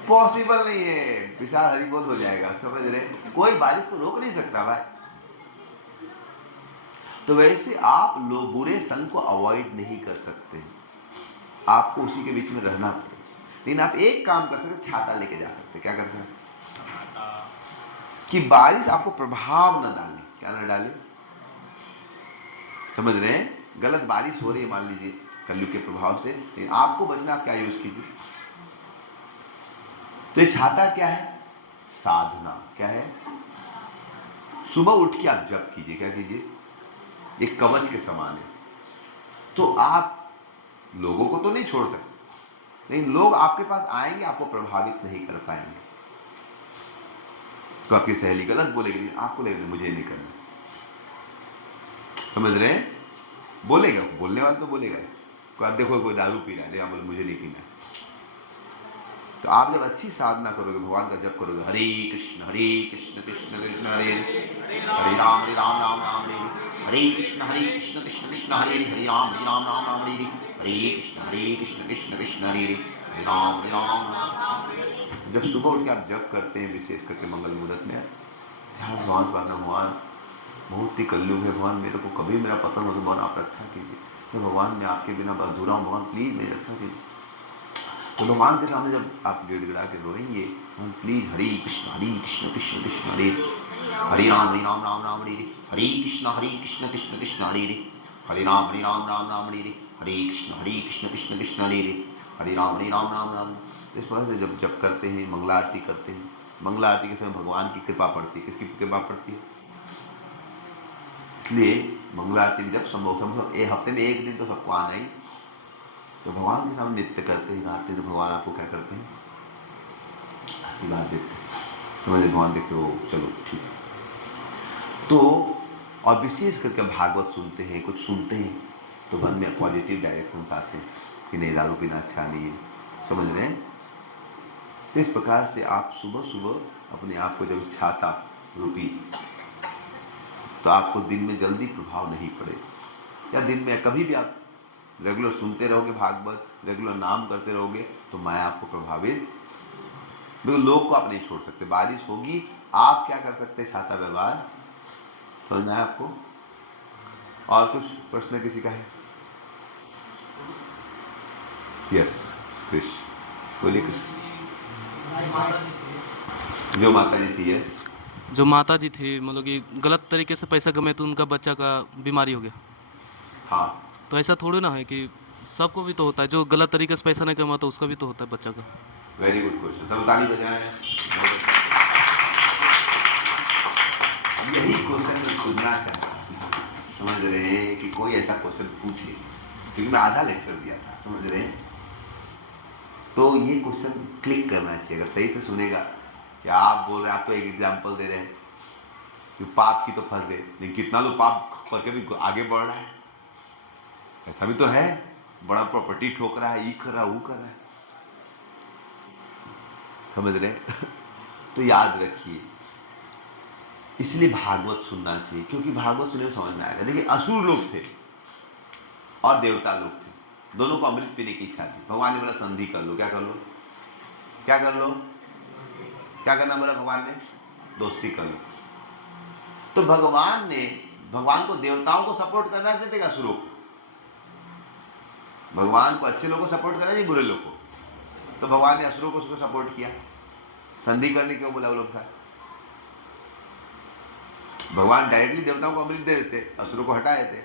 पॉसिबल नहीं है, विशाल हरी बोल हो जाएगा। समझ रहे? कोई बारिश को रोक नहीं सकता भाई। तो वैसे आप लोग बुरे संग को अवॉइड नहीं कर सकते, आपको उसी के बीच में रहना पड़ेगा। लेकिन आप एक काम कर सकते, छाता लेके जा सकते। क्या कर सकते? कि बारिश आपको प्रभाव न डाले। क्या न डाले? समझ रहे हैं? गलत बारिश हो रही है मान लीजिए कलयुग के प्रभाव से, लेकिन आपको बचना, आप क्या यूज कीजिए? तो ये छाता क्या है? साधना। क्या है? सुबह उठ के आप जप कीजिए। क्या कीजिए? एक कवच के समान है। तो आप लोगों को तो नहीं छोड़ सकते, लेकिन लोग आपके पास आएंगे, आपको प्रभावित नहीं कर पाएंगे। तो आपकी सहेली गलत बोलेगी, लेकिन आपको लगेगा मुझे नहीं करना। समझ रहे हैं? बोलेगा, बोलने वाला तो बोलेगा। तो आप देखो कोई दारू पी रहा है, लेकिन मुझे नहीं पीना। तो आप जब अच्छी साधना करोगे, भगवान का जप करोगे, हरे कृष्ण कृष्ण कृष्ण हरे हरे राम राम राम हरे कृष्ण कृष्ण कृष्ण हरे हरे राम राम राम हरे कृष्ण कृष्ण हरे हरे राम राम। जब सुबह उठ के आप जप करते हैं, विशेष करके मंगल मुहूर्त में, ध्यान भगवान प्रार्थना, भगवान बहुत ही कलयुग है, भगवान मेरे को कभी मेरा पतन हो तो भगवान आप रक्षा कीजिए। तो भगवान मैं आपके बिना अधूरा हूँ, भगवान प्लीज मेरी रक्षा कीजिए। तो भगवान के सामने जब आप गिड़गिड़ा के रोएंगे, भगवान प्लीज हरे कृष्ण कृष्ण कृष्ण हरे हरे राम राम राम हरे हरे कृष्ण कृष्ण कृष्ण हरे हरे राम राम राम हरे हरे कृष्ण कृष्ण कृष्ण हरे हरे राम राम। इस तरह से जब जप करते हैं, मंगला आरती करते हैं, मंगला आरती के समय भगवान की कृपा पड़ती है। किसकी कृपा पड़ती है? इसलिए मंगला आरती में जब संभव हफ्ते में एक दिन तो सबको आना ही। तो भगवान के सामने नृत्य करते हैं, गाते हैं, तो भगवान आपको क्या करते हैं? आशीर्वाद देते हैं। तो मुझे भगवान देखते हो, चलो ठीक है। तो और विशेष करके भागवत सुनते हैं, कुछ सुनते हैं, तो मन में पॉजिटिव डायरेक्शंस आते हैं कि नहीं, दारू पीना अच्छा नहीं है। समझ रहे हैं? तो इस प्रकार से आप सुबह सुबह अपने आप को जब छाता रूपी, तो आपको दिन में जल्दी प्रभाव नहीं पड़ेगा। या दिन में कभी भी आप रेगुलर सुनते रहोगे भागवत, रेगुलर नाम करते रहोगे, तो माया आपको प्रभावित, बिल्कुल लोग को आप नहीं छोड़ सकते। बारिश होगी, आप क्या कर सकते? छाता व्यवहार। समझना है आपको? और कुछ प्रश्न किसी का है? यस कृष्ण, बोलिए कृष्ण। जो माता जी थी, यस, जो माता जी थी, मतलब कि गलत तरीके से पैसा कमाए तो उनका बच्चा का बीमारी हो गया। हाँ, तो ऐसा थोड़ी ना है कि सबको भी तो होता है, जो गलत तरीके से पैसा नहीं कमाता उसका भी तो होता है बच्चा का। वेरी गुड क्वेश्चन, सब ताली बजाएं। यही क्वेश्चन मैं सुनना चाहता हूँ। समझ रहे हैं कि कोई ऐसा क्वेश्चन पूछे, क्योंकि मैं आधा लेक्चर दिया था। समझ रहे हैं? तो ये क्वेश्चन क्लिक करना चाहिए। अगर सही से सुनेगा कि आप बोल रहे हैं, आप तो एक एग्जाम्पल दे रहे हैं कि पाप की तो फंस गए, लेकिन कितना लोग पाप करके भी आगे बढ़ रहा है। ऐसा भी तो है, बड़ा प्रॉपर्टी ठोक रहा है, ये कर रहा है, वो कर रहा है। समझ रहे? तो याद रखिए, इसलिए भागवत सुनना चाहिए, क्योंकि भागवत सुनने में समझ में आएगा। देखिए, असुर लोग थे और देवता लोग थे, दोनों को अमृत पीने की इच्छा थी। भगवान ने बोला संधि कर लो। क्या कर लो? क्या कर लो? क्या करना बोला भगवान ने? दोस्ती कर लो। तो भगवान को देवताओं को सपोर्ट करना चाहिए, असुरों को? भगवान को अच्छे लोगों को सपोर्ट करना चाहिए, बुरे लोग को? तो भगवान ने असुरों को उसको सपोर्ट किया। संधि करने क्यों बोला वो लोग था? भगवान डायरेक्टली देवताओं को अमृत दे देते, असुरों को हटा देते,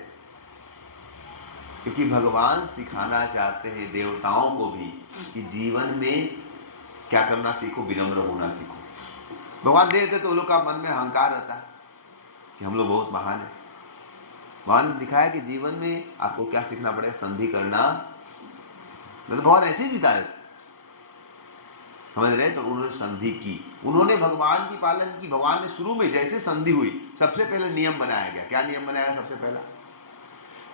क्योंकि भगवान सिखाना चाहते हैं देवताओं को भी कि जीवन में क्या करना सीखो, विनम्र होना सीखो। भगवान दे देते तो उन लोग का मन में अहंकार रहता है, कि हम लोग बहुत महान हैं। भगवान ने दिखाया कि जीवन में आपको क्या सीखना पड़ेगा, संधि करना। मतलब भगवान ऐसे ही जीता है, समझ रहे? तो उन्होंने संधि की, उन्होंने भगवान की पालन की। भगवान ने शुरू में जैसे संधि हुई, सबसे पहले नियम बनाया गया। क्या नियम बनाया गया? सबसे पहला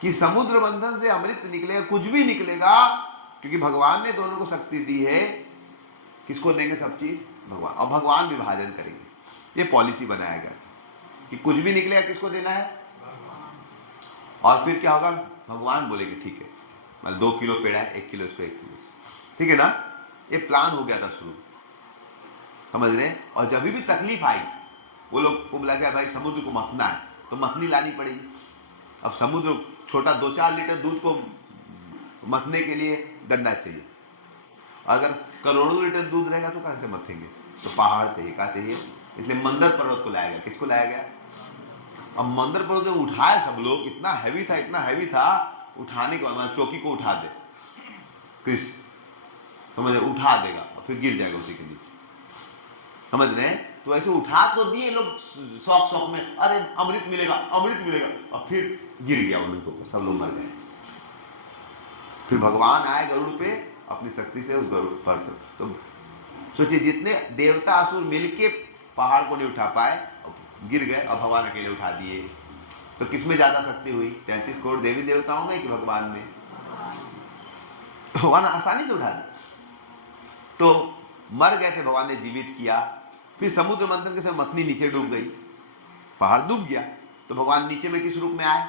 कि समुद्र मंथन से अमृत निकलेगा, कुछ भी निकलेगा, क्योंकि भगवान ने दोनों को शक्ति दी है। किसको देंगे सब चीज? भगवान। और भगवान विभाजन करेंगे। ये पॉलिसी बनाया गया कि कुछ भी निकलेगा किसको देना है? और फिर क्या होगा? भगवान बोलेंगे ठीक है, मतलब 2 किलो पेड़ा है, 1 किलो इसको, 1 किलो इसको, ठीक है ना? ये प्लान हो गया था शुरू, समझ रहे? और जब भी तकलीफ आई, वो लोग को बोला गया भाई समुद्र को मथना है, तो मथनी लानी पड़ेगी। अब समुद्र छोटा 2-4 लीटर दूध को मथने के लिए डंडा चाहिए। अगर करोड़ों लीटर दूध रहेगा तो कहां से मथेंगे? तो पहाड़ चाहिए। क्या चाहिए? इसलिए मंदर पर्वत को लाया गया। किसको लाया गया? अब मंदर पर्वत में उठाए सब लोग, इतना हैवी था, इतना हैवी था, उठाने के बाद चौकी को उठा दे, किस समझ रहे? उठा देगा और फिर गिर जाएगा उसी के नीचे, समझ रहे? तो ऐसे उठा तो दिए लोग शौक में, अरे अमृत मिलेगा, अमृत मिलेगा, और फिर गिर गया उन्हीं के ऊपर, सब लोग मर गए। फिर भगवान आए गरुड़ पे अपनी शक्ति से उस गरुड़ पर। तो सोचिए, जितने देवता असुर मिलके पहाड़ को नहीं उठा पाए, गिर गए, और भगवान अकेले उठा दिए। तो किसमें ज्यादा शक्ति हुई? 33 करोड़ देवी देवताओं में कि भगवान में? भगवान आसानी से उठा दिया। तो मर गए थे, भगवान ने जीवित किया। फिर समुद्र मंथन के समय मथनी नीचे डूब गई, पहाड़ डूब गया, तो भगवान नीचे में किस रूप में आए?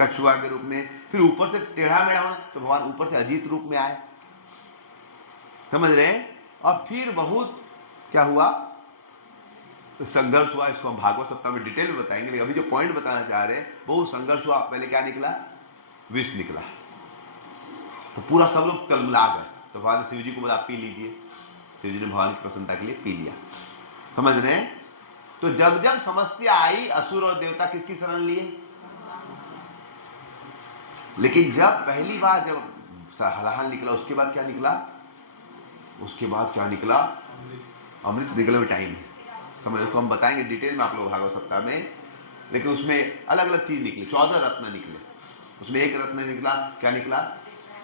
कछुआ के रूप में। फिर ऊपर से टेढ़ा मेढ़ा होना, तो भगवान ऊपर से अजीत रूप में आए, समझ रहे? और फिर बहुत क्या हुआ? तो संघर्ष हुआ। इसको हम भागवत सप्ताह में डिटेल में बताएंगे, लेकिन अभी जो पॉइंट बताना चाह रहे हैं, बहुत संघर्ष हुआ। पहले क्या निकला? विष निकला। तो पूरा सब लोग तलमला गए। तो भगवान ने शिव जी को बोला पी लीजिए। शिव जी ने भगवान की प्रसन्नता के लिए पी लिया, समझ रहे? तो जब जब समस्या आई, असुर और देवता किसकी शरण लिए? लेकिन जब पहली बार जब हलाहल निकला, उसके बाद क्या निकला? उसके बाद क्या निकला? अमृत निकले हुए टाइम है, समझ? उसको हम बताएंगे डिटेल में आप लोग भागवत सप्ताह में। लेकिन उसमें अलग अलग चीज निकली, 14 रत्न निकले। उसमें एक रत्न निकला, क्या निकला?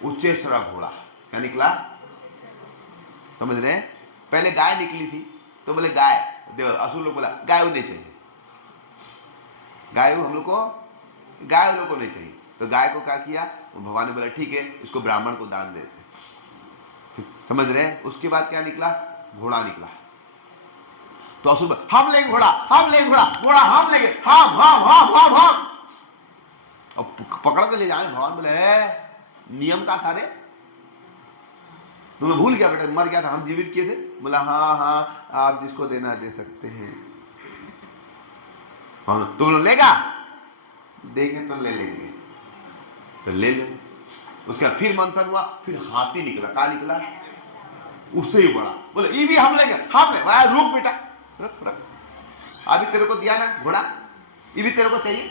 उच्चेश्वरा घोड़ा। क्या निकला? समझ रहे? पहले गाय निकली थी, तो बोले गाय, असुर लोग बोला गाय नहीं चाहिए, गाय हम लोग को, गाय लोग को नहीं चाहिए। तो गाय को क्या किया? भगवान ने बोला ठीक है, इसको ब्राह्मण को दान देते, समझ रहे? उसके बाद क्या निकला? घोड़ा निकला। तो असुर हम लेंगे घोड़ा, हम लेंगे घोड़ा, घोड़ा हम लेंगे, हम। अब पकड़ के ले जाए। भगवान बोले नियम का था रे, तुम्हें भूल गया बेटा, मर गया था, हम जीवित किए थे। बोला हाँ, आप जिसको देना दे सकते हैं। तुम लोग लेगा? देंगे तो ले लेंगे, तो ले लो। उसके बाद फिर मंथन हुआ, फिर हाथी निकला। कहा निकला? उससे ही बड़ा। बोले ये भी हम लेंगे, हम ले। रुक बेटा, रुक, अभी तेरे को दिया ना घोड़ा, ये भी तेरे को चाहिए?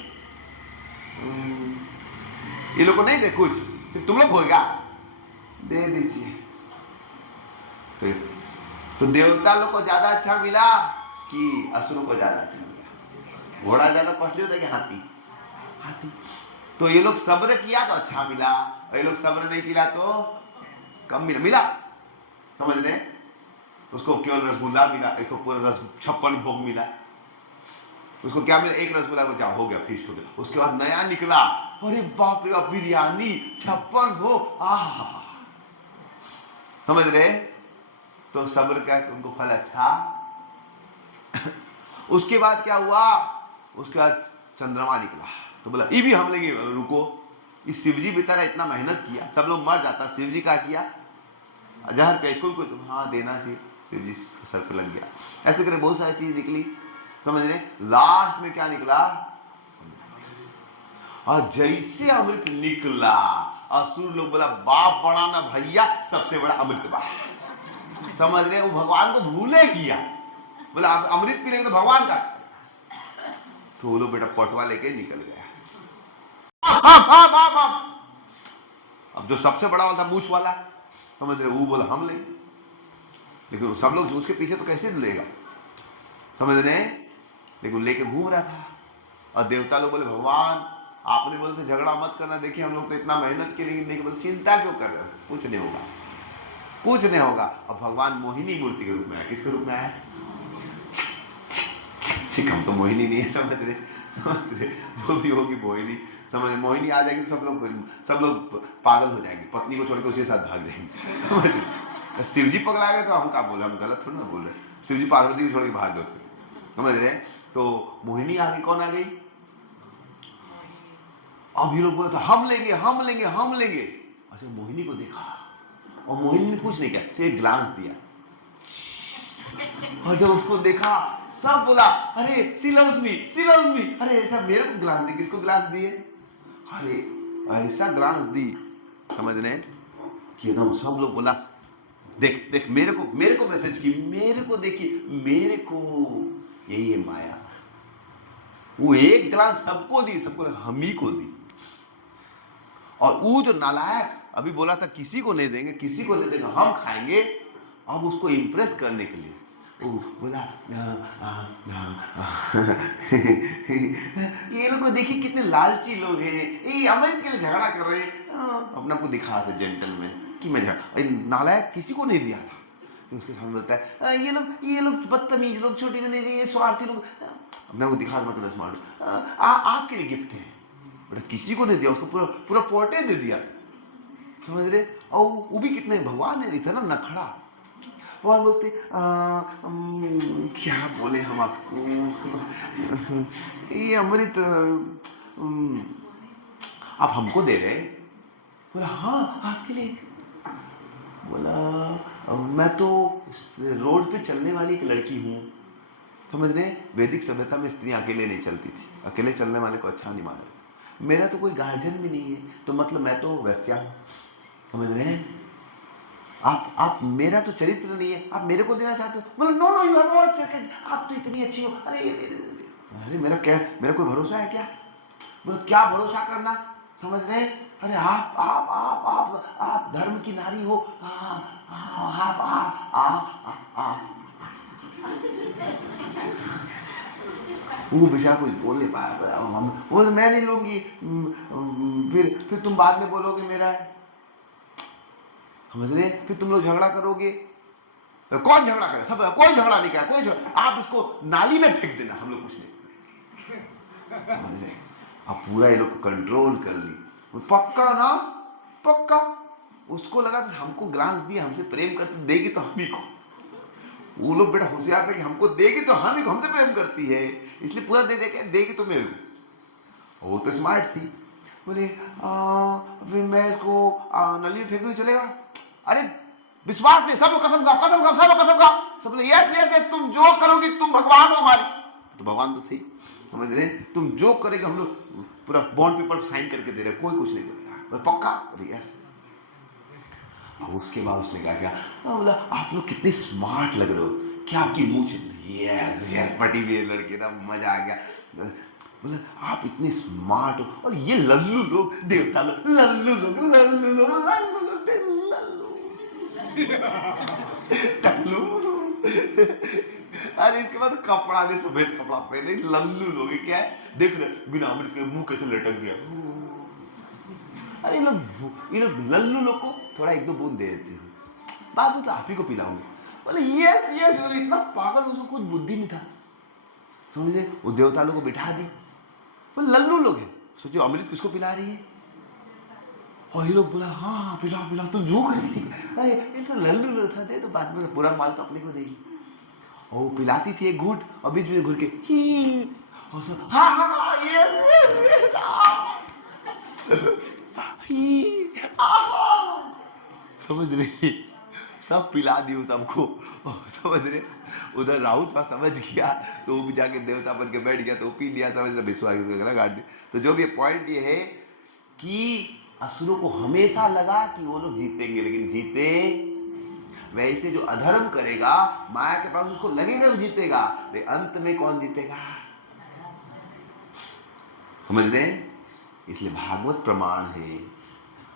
ये लोग को नहीं दे कुछ, सिर्फ तुम लोग होगा, दे दीजिए। तो देवता लोग को ज्यादा अच्छा मिला कि असुरों को ज्यादा अच्छा मिला? घोड़ा ज्यादा कॉस्टली होता है कि हाथी? तो ये लोग सब्र किया तो अच्छा मिला, और ये लोग सब्र नहीं किया तो कम मिला, समझ रहे? उसको केवल रसगुल्ला मिला, इसको पूरा 56 भोग मिला। उसको क्या मिला? एक रसगुल्ला बचा, हो गया, फीस्ट हो गया। उसके बाद नया निकला, अरे बाप रे बाप, बिरयानी, 56 भोग, आहा, समझ रहे? तो सब्र का उनको फल अच्छा। उसके बाद क्या हुआ? उसके बाद चंद्रमा निकला। तो बोला ये भी हम लेंगे, रुको, इस शिवजी बेचारा इतना मेहनत किया, सब लोग मर जाता, शिवजी क्या किया? जहर का इसको भी हाँ देना चाहिए, शिवजी सर पर लग गया। ऐसे करके बहुत सारी चीज निकली, समझ रहे? लास्ट में क्या निकला? और जैसे अमृत निकला, असुर लोग बोला बाप बड़ा ना भैया, सबसे बड़ा अमृत बा, समझ रहे? वो भगवान को भूले किया, बोला आप अमृत पी लेंगे तो भगवान का। तो वो लोग बेटा पटवा लेके निकल गया। अब जो सबसे बड़ा वाला था मूछ वाला, समझ रहे? वो बोला हम लेंगे, लेकिन सब लोग उसके पीछे तो कैसे लेगा, समझ रहे? लेकिन लेके घूम रहा था। और देवता लोग बोले भगवान आपने बोले थे झगड़ा मत करना, देखिए हम लोग तो इतना मेहनत के लिए बोले चिंता क्यों कर रहे हो, कुछ नहीं होगा, कुछ नहीं होगा। और भगवान मोहिनी मूर्ति के रूप में आया। किसके रूप में आया? ठीक, हम तो मोहिनी नहीं है, समझ रहे, जो भी होगी मोहिनी, समझ, मोहिनी आ जाएगी तो सब लोग पागल हो जाएंगे, पत्नी को छोड़ के उसके साथ भाग जाएंगे, समझ रहे। शिव जी पगला गए तो हम क्या बोल रहे, हम गलत थोड़ी ना बोल रहे, शिव जी पार्वती को छोड़ के भाग गए उसको, समझ रहे। तो मोहिनी आ गई, कौन आ गई? अब ये लोग बोले तो हम लेंगे हम लेंगे हम लेंगे। अच्छा, मोहिनी को देखा और मोहिनी ने कुछ नहीं किया, सिर्फ ग्लांस दिया। और जब उसको देखा सब बोला अरे she loves me, she loves me, अरे ऐसा मेरे को ग्लांस दी, किसको ग्लांस दिए? अरे ऐसा ग्लांस दी, समझ रहे कि एकदम सब लोग बोला देख देख मेरे को मैसेज की, मेरे को देखिए, मेरे को, यही है माया। वो एक ग्लास सबको दी, सबको हम ही को दी। और वो जो नालायक अभी बोला था किसी को नहीं देंगे, किसी को नहीं देंगे, हम खाएंगे, अब उसको इंप्रेस करने के लिए वो बोला ये लोग को देखिए कितने लालची लोग हैं, ये अमृत के लिए झगड़ा कर रहे हैं, अपना को दिखा थे जेंटलमैन कि मैं झगड़ा, नालायक किसी को नहीं दिया था। उसके सामने होता है ये लोग बदतमीज लोग, छोटी को नहीं दिए, स्वार्थी लोग, अपना को दिखा मतलब स्मार्ट, आपके लिए गिफ्ट है बेटा, किसी को नहीं दिया, उसको पूरा पूरा पोर्टे दे दिया, समझ रहे। और वो भी कितने भगवान है, नहीं था ना नखड़ा। भगवान बोलते क्या बोले हम आपको, ये अमृत आप हमको दे रहे? बोला हाँ आपके लिए। बोला मैं तो रोड पे चलने वाली एक लड़की हूँ, समझ रहे। वैदिक सभ्यता में स्त्री अकेले नहीं चलती थी, अकेले चलने वाले को अच्छा नहीं माना। मेरा तो कोई गार्जियन भी नहीं है, तो मतलब मैं तो वैश्या हूँ, समझ रहे हैं। आप मेरा तो चरित्र नहीं है, आप मेरे को देना चाहते हो? बोला no no you have all second, आप तो इतनी अच्छी हो। अरे मेरा कोई भरोसा है क्या? बोला क्या भरोसा करना, समझ रहे। अरे आप धर्म की नारी हो, वो बेचारा कुछ बोल नहीं पाया। वो मैं नहीं लूंगी, फिर तुम बाद में बोलोगे मेरा है, समझ रहे। फिर तुम लोग झगड़ा करोगे, कौन झगड़ा करे? सब कोई झगड़ा नहीं करे, कोई झगड़ा, आप इसको नाली में फेंक देना, हम लोग कुछ नहीं करेंगे। अब पूरा ये लोग को कंट्रोल कर ली, पक्का ना पक्का। उसको लगा था हमको ग्लांस दिया, हमसे प्रेम करती, देगी तो हम ही को। वो लोग बेटा होशियार थे कि हमको देगी तो हम ही को, हमसे प्रेम करती है, इसलिए पूरा दे दे के देगी तो मेरे को। वो तो स्मार्ट थी, बोले फिर मैं इसको नली में फेंक दूं चलेगा? अरे विश्वास नहीं, सब लोग कसम खाओ, कसम खाओ, सब लोग कसम खाओ। सब लोग यस यस यस, तुम जो करोगी तुम भगवान हो हमारी। तो भगवान तो थी, समझ रहे। तुम जो करेगे हम लोग पूरा बॉन्ड पेपर साइन करके दे रहे, कोई कुछ नहीं करेगा, पक्का? अरे यस। अब उसके बाद उसने कहा क्या, बोला आप लोग कितने स्मार्ट लग रहे हो, क्या आपकी मूंछ? यस यस, पटी हुई लड़की ना, मजा आ गया। बोला आप इतने स्मार्ट हो, और ये लल्लू लोग, देवता लोग, लल्लू लोग, लल्लू लोग, लल्लू लोग, लल्लू टल्लू। अरे इसके बाद कपड़ा ने सफेद कपड़ा पहने, लल्लू लोग क्या है, देख रहे बिना अमृत के मुंह कैसे लटक गया। अरे ये लोग लल्लू लोग को थोड़ा एक दो बूंद दे देती हूँ, बाद में तो आप ही को पिलाऊंगी। बोले यस यस, इतना पागल, उसको कुछ बुद्धि नहीं था, समझे। वो देवता लोग को बिठा दी, वो लल्लू लोग हैं, सोचो अमृत किसको पिला रही है। और ये लोग बोला हाँ पिलाओ पिलाओ, तुम जो करेगी ठीक है। ये तो लल्लू लोग था, दे तो बाद में पूरा माल तो अपने को देगी। और वो पिलाती थी एक घूट, और बीच में घूर के ही, और सब हाँ हाँ यस समझ रही, सब पिला दी सबको, समझ रहे। उधर राहुल था, समझ गया तो वो भी जाके देवता बन के बैठ गया, तो वो पी लिया, समझ रहे, विश्वास गला काट दी। तो जो भी पॉइंट ये है कि असुरों को हमेशा लगा कि वो लोग जीतेंगे, लेकिन जीते। वैसे जो अधर्म करेगा माया के पास, उसको लगेगा वो जीतेगा, लेकिन अंत में कौन जीतेगा, समझ रहे। इसलिए भागवत प्रमाण है,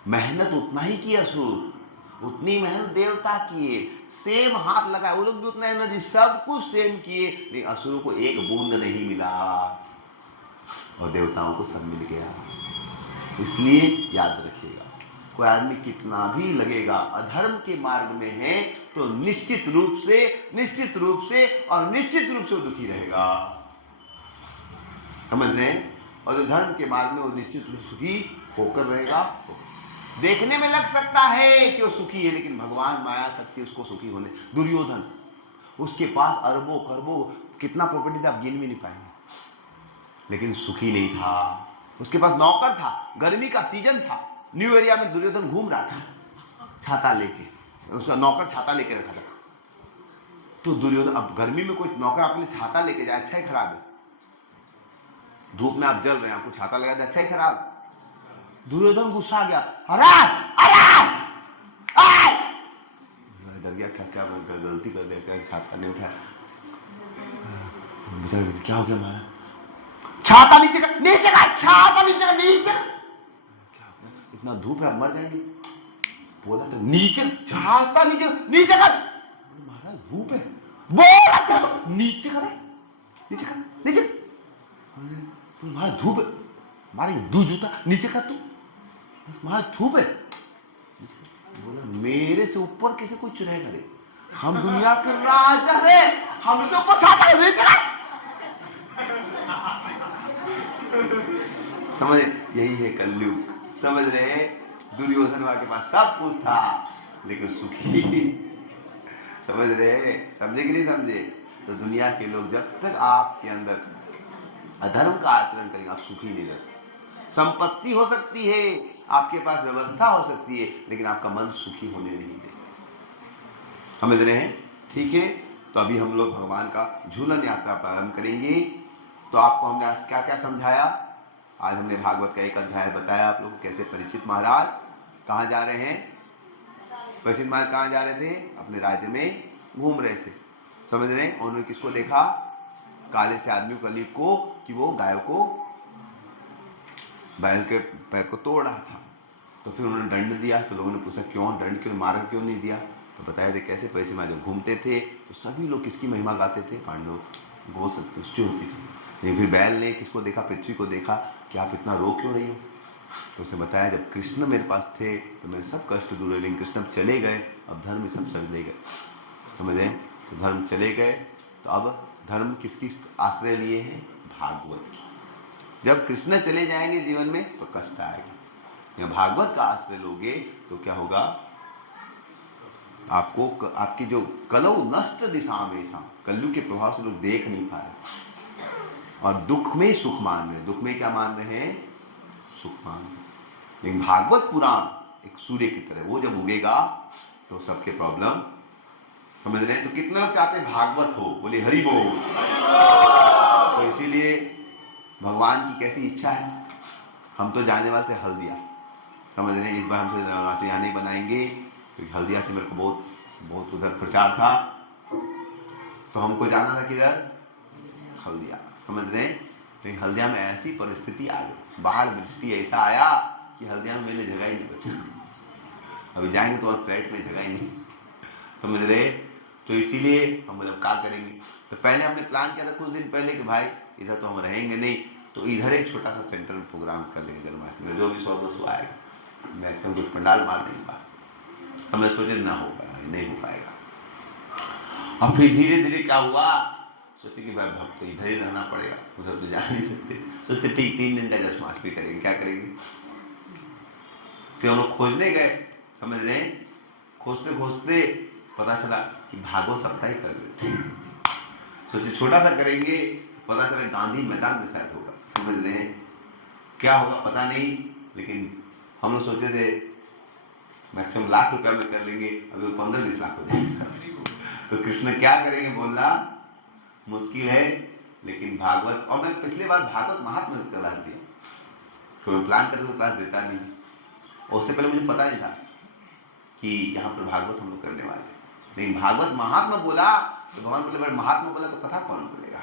मेहनत उतना ही की असुर, उतनी मेहनत देवता किए, सेम हाथ लगाए, वो लोग भी उतना एनर्जी, सब कुछ सेम किए, लेकिन असुरों को एक बूंद नहीं मिला और देवताओं को सब मिल गया। इसलिए याद रखिएगा, कोई आदमी कितना भी लगेगा अधर्म के मार्ग में है तो निश्चित रूप से और निश्चित रूप से वो दुखी रहेगा, समझ रहे हैं? और जो धर्म के मार्ग में वो निश्चित रूप से सुखी होकर रहेगा। देखने में लग सकता है कि वो सुखी है, लेकिन भगवान माया शक्ति उसको सुखी होने। दुर्योधन, उसके पास अरबों खरबों कितना प्रॉपर्टी था आप गिन भी नहीं पाएंगे, लेकिन सुखी नहीं था। उसके पास नौकर था, गर्मी का सीजन था, न्यू एरिया में दुर्योधन घूम रहा था छाता लेके, उसका नौकर छाता लेके रखा था। तो दुर्योधन, अब गर्मी में कोई नौकर आपके लिए छाता लेके जाए, अच्छा है खराब है? धूप में आप जल रहे हैं, आपको छाता लगा दे, अच्छा है खराब? दुर्योधन गुस्सा आ गया, अरे डर गया, क्या गलती कर दिया, क्या छाता नहीं उठाया, क्या हो गया हमारा? छाता नीचे कर, छाता नीचे कर, नीचे। क्या इतना धूप है, आप मर जाएंगे। बोला तो नीचे, छाता नीचे कर। महाराज धूप है, बोला नीचे कर, नीचे। महाराज धूप है, मारे दू जूता नीचे कर तू, महाराज धूप है। बोला मेरे से ऊपर कैसे कोई चुनाव करे, हम दुनिया के राजा है, हमसे ऊपर छाता नीचे कर। समझ, यही है कलयुग, समझ रहे? दुर्योधन के पास सब कुछ था लेकिन सुखी, समझ रहे? समझे कि नहीं समझे? तो दुनिया के लोग जब तक आपके अंदर अधर्म का आचरण करेंगे आप सुखी नहीं रह सकते। संपत्ति हो सकती है, आपके पास व्यवस्था हो सकती है, लेकिन आपका मन सुखी होने नहीं देगा, समझ रहे हैं? ठीक है, तो अभी हम लोग भगवान का झूलन यात्रा प्रारंभ करेंगे। तो आपको हमने आज क्या क्या समझाया? आज हमने भागवत का एक अध्याय बताया आप लोगों को, कैसे परीक्षित महाराज कहाँ जा रहे हैं। परीक्षित महाराज कहाँ जा रहे थे? अपने राज्य में घूम रहे थे, समझ रहे हैं? उन्होंने किसको देखा? काले से आदमी को, कलीब को, कि वो गायों को, बैल के पैर को तोड़ रहा था। तो फिर उन्होंने दंड दिया। तो लोगों ने पूछा क्यों दंड, क्यों मारा, क्यों नहीं दिया? तो बताया थे कैसे। परीक्षित महाराज जब घूमते थे तो सभी लोग किसकी महिमा गाते थे? पांडवों, गौ संतुष्टि होती थी। लेकिन फिर बैल ने किसको देखा? पृथ्वी को देखा कि आप इतना रो क्यों रही हो? तो उसने बताया जब कृष्ण मेरे पास थे तो मेरे सब कष्ट दूर हुए, लेकिन कृष्ण अब चले गए, अब धर्म सब चले गए, समझे? तो धर्म चले गए, तो अब धर्म किसकी आश्रय लिए हैं? भागवत की। जब कृष्ण चले जाएंगे जीवन में तो कष्ट आएगा, या भागवत का आश्रय लोगे तो क्या होगा? आपको आपकी जो कलौ नष्ट दिशा में, कलयुग के प्रभाव से लोग देख नहीं पा रहे और दुख में सुख मान रहे। दुख में क्या मान रहे हैं? सुख मान रहे। लेकिन भागवत पुराण एक सूर्य की तरह, वो जब उगेगा तो सबके प्रॉब्लम, समझ रहे हैं? तो कितने लोग चाहते हैं भागवत हो? बोले हरि बोल। तो इसीलिए भगवान की कैसी इच्छा है, हम तो जाने वाले थे हल्दिया, समझ रहे हैं? इस बार हमसे यहाँ नहीं बनाएंगे क्योंकि हल्दिया से मेरे को बहुत उधर प्रचार था, तो हमको जाना था किधर? हल्दिया, समझ रहे हैं? लेकिन हल्दिया में ऐसी परिस्थिति आ गई, बाहर वृष्टि ऐसा आया कि हल्दिया में मेरे जगह ही नहीं बचा। अभी जाएंगे तो और फ्लाइट में जगह ही नहीं, समझ रहे? तो इसीलिए हम मतलब क्या करेंगे? तो पहले हमने प्लान किया था कुछ दिन पहले कि भाई इधर तो हम रहेंगे नहीं, तो इधर एक छोटा सा सेंट्रल प्रोग्राम कर लेंगे जन्माष्टमी में, जो भी 100-200 आएगा, मैक्सिमम कुछ पंडाल मार देंगे बाहर। हमने सोचे ना होगा, नहीं हो पाएगा। अब फिर धीरे धीरे क्या हुआ, सोचे कि भाई भक्त तो इधर ही रहना पड़ेगा, उधर तो जा नहीं सकते। सोचे ठीक 3 दिन का जन्माष्टमी करेंगे, क्या करेंगे? फिर हम लोग खोजने गए, समझ रहे हैं? खोजते खोजते पता चला कि भागवत सप्ताह ही कर लेते। सोचे छोटा सा करेंगे, पता चला गांधी मैदान में शायद होगा, समझ रहे हैं? क्या होगा पता नहीं, लेकिन हम लोग सोचे थे मैक्सिमम लाख रुपया में कर लेंगे, अभी 15-20 लाख हो जाएगा। तो कृष्ण क्या करेंगे? बोलना मुश्किल है, लेकिन भागवत, और मैं पिछली बार भागवत महात्मा क्लास दिया, तो मैं प्लान करके क्लास देता नहीं, उससे पहले मुझे पता नहीं था कि यहाँ पर भागवत हम लोग करने वाले। लेकिन भागवत महात्मा बोला तो भगवान बोले महात्मा बोला तो कथा कौन बोलेगा,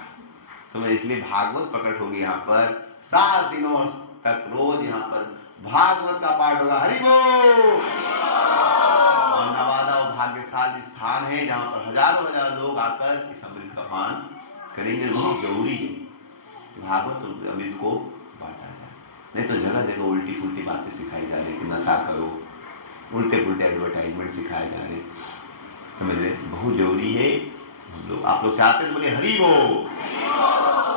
समझ? इसलिए भागवत प्रकट होगी यहाँ पर 7 दिनों तक रोज यहाँ पर भागवत का पाठ होगा। हरि बोल। और भाग्यशाली स्थान है जहाँ पर हजारों हजार लोग आकर इस अमृत का पान करेंगे। बहुत जरूरी है भागवत और अमृत को बांटा जाए, नहीं तो जगह जगह उल्टी पुल्टी बातें सिखाई जा रही कि नशा करो, उल्टे पुल्टे एडवर्टाइजमेंट सिखाए जा रहे, समझ रहे। बहुत जरूरी है हम लोग, आप लोग चाहते हैं बोले हरि हो,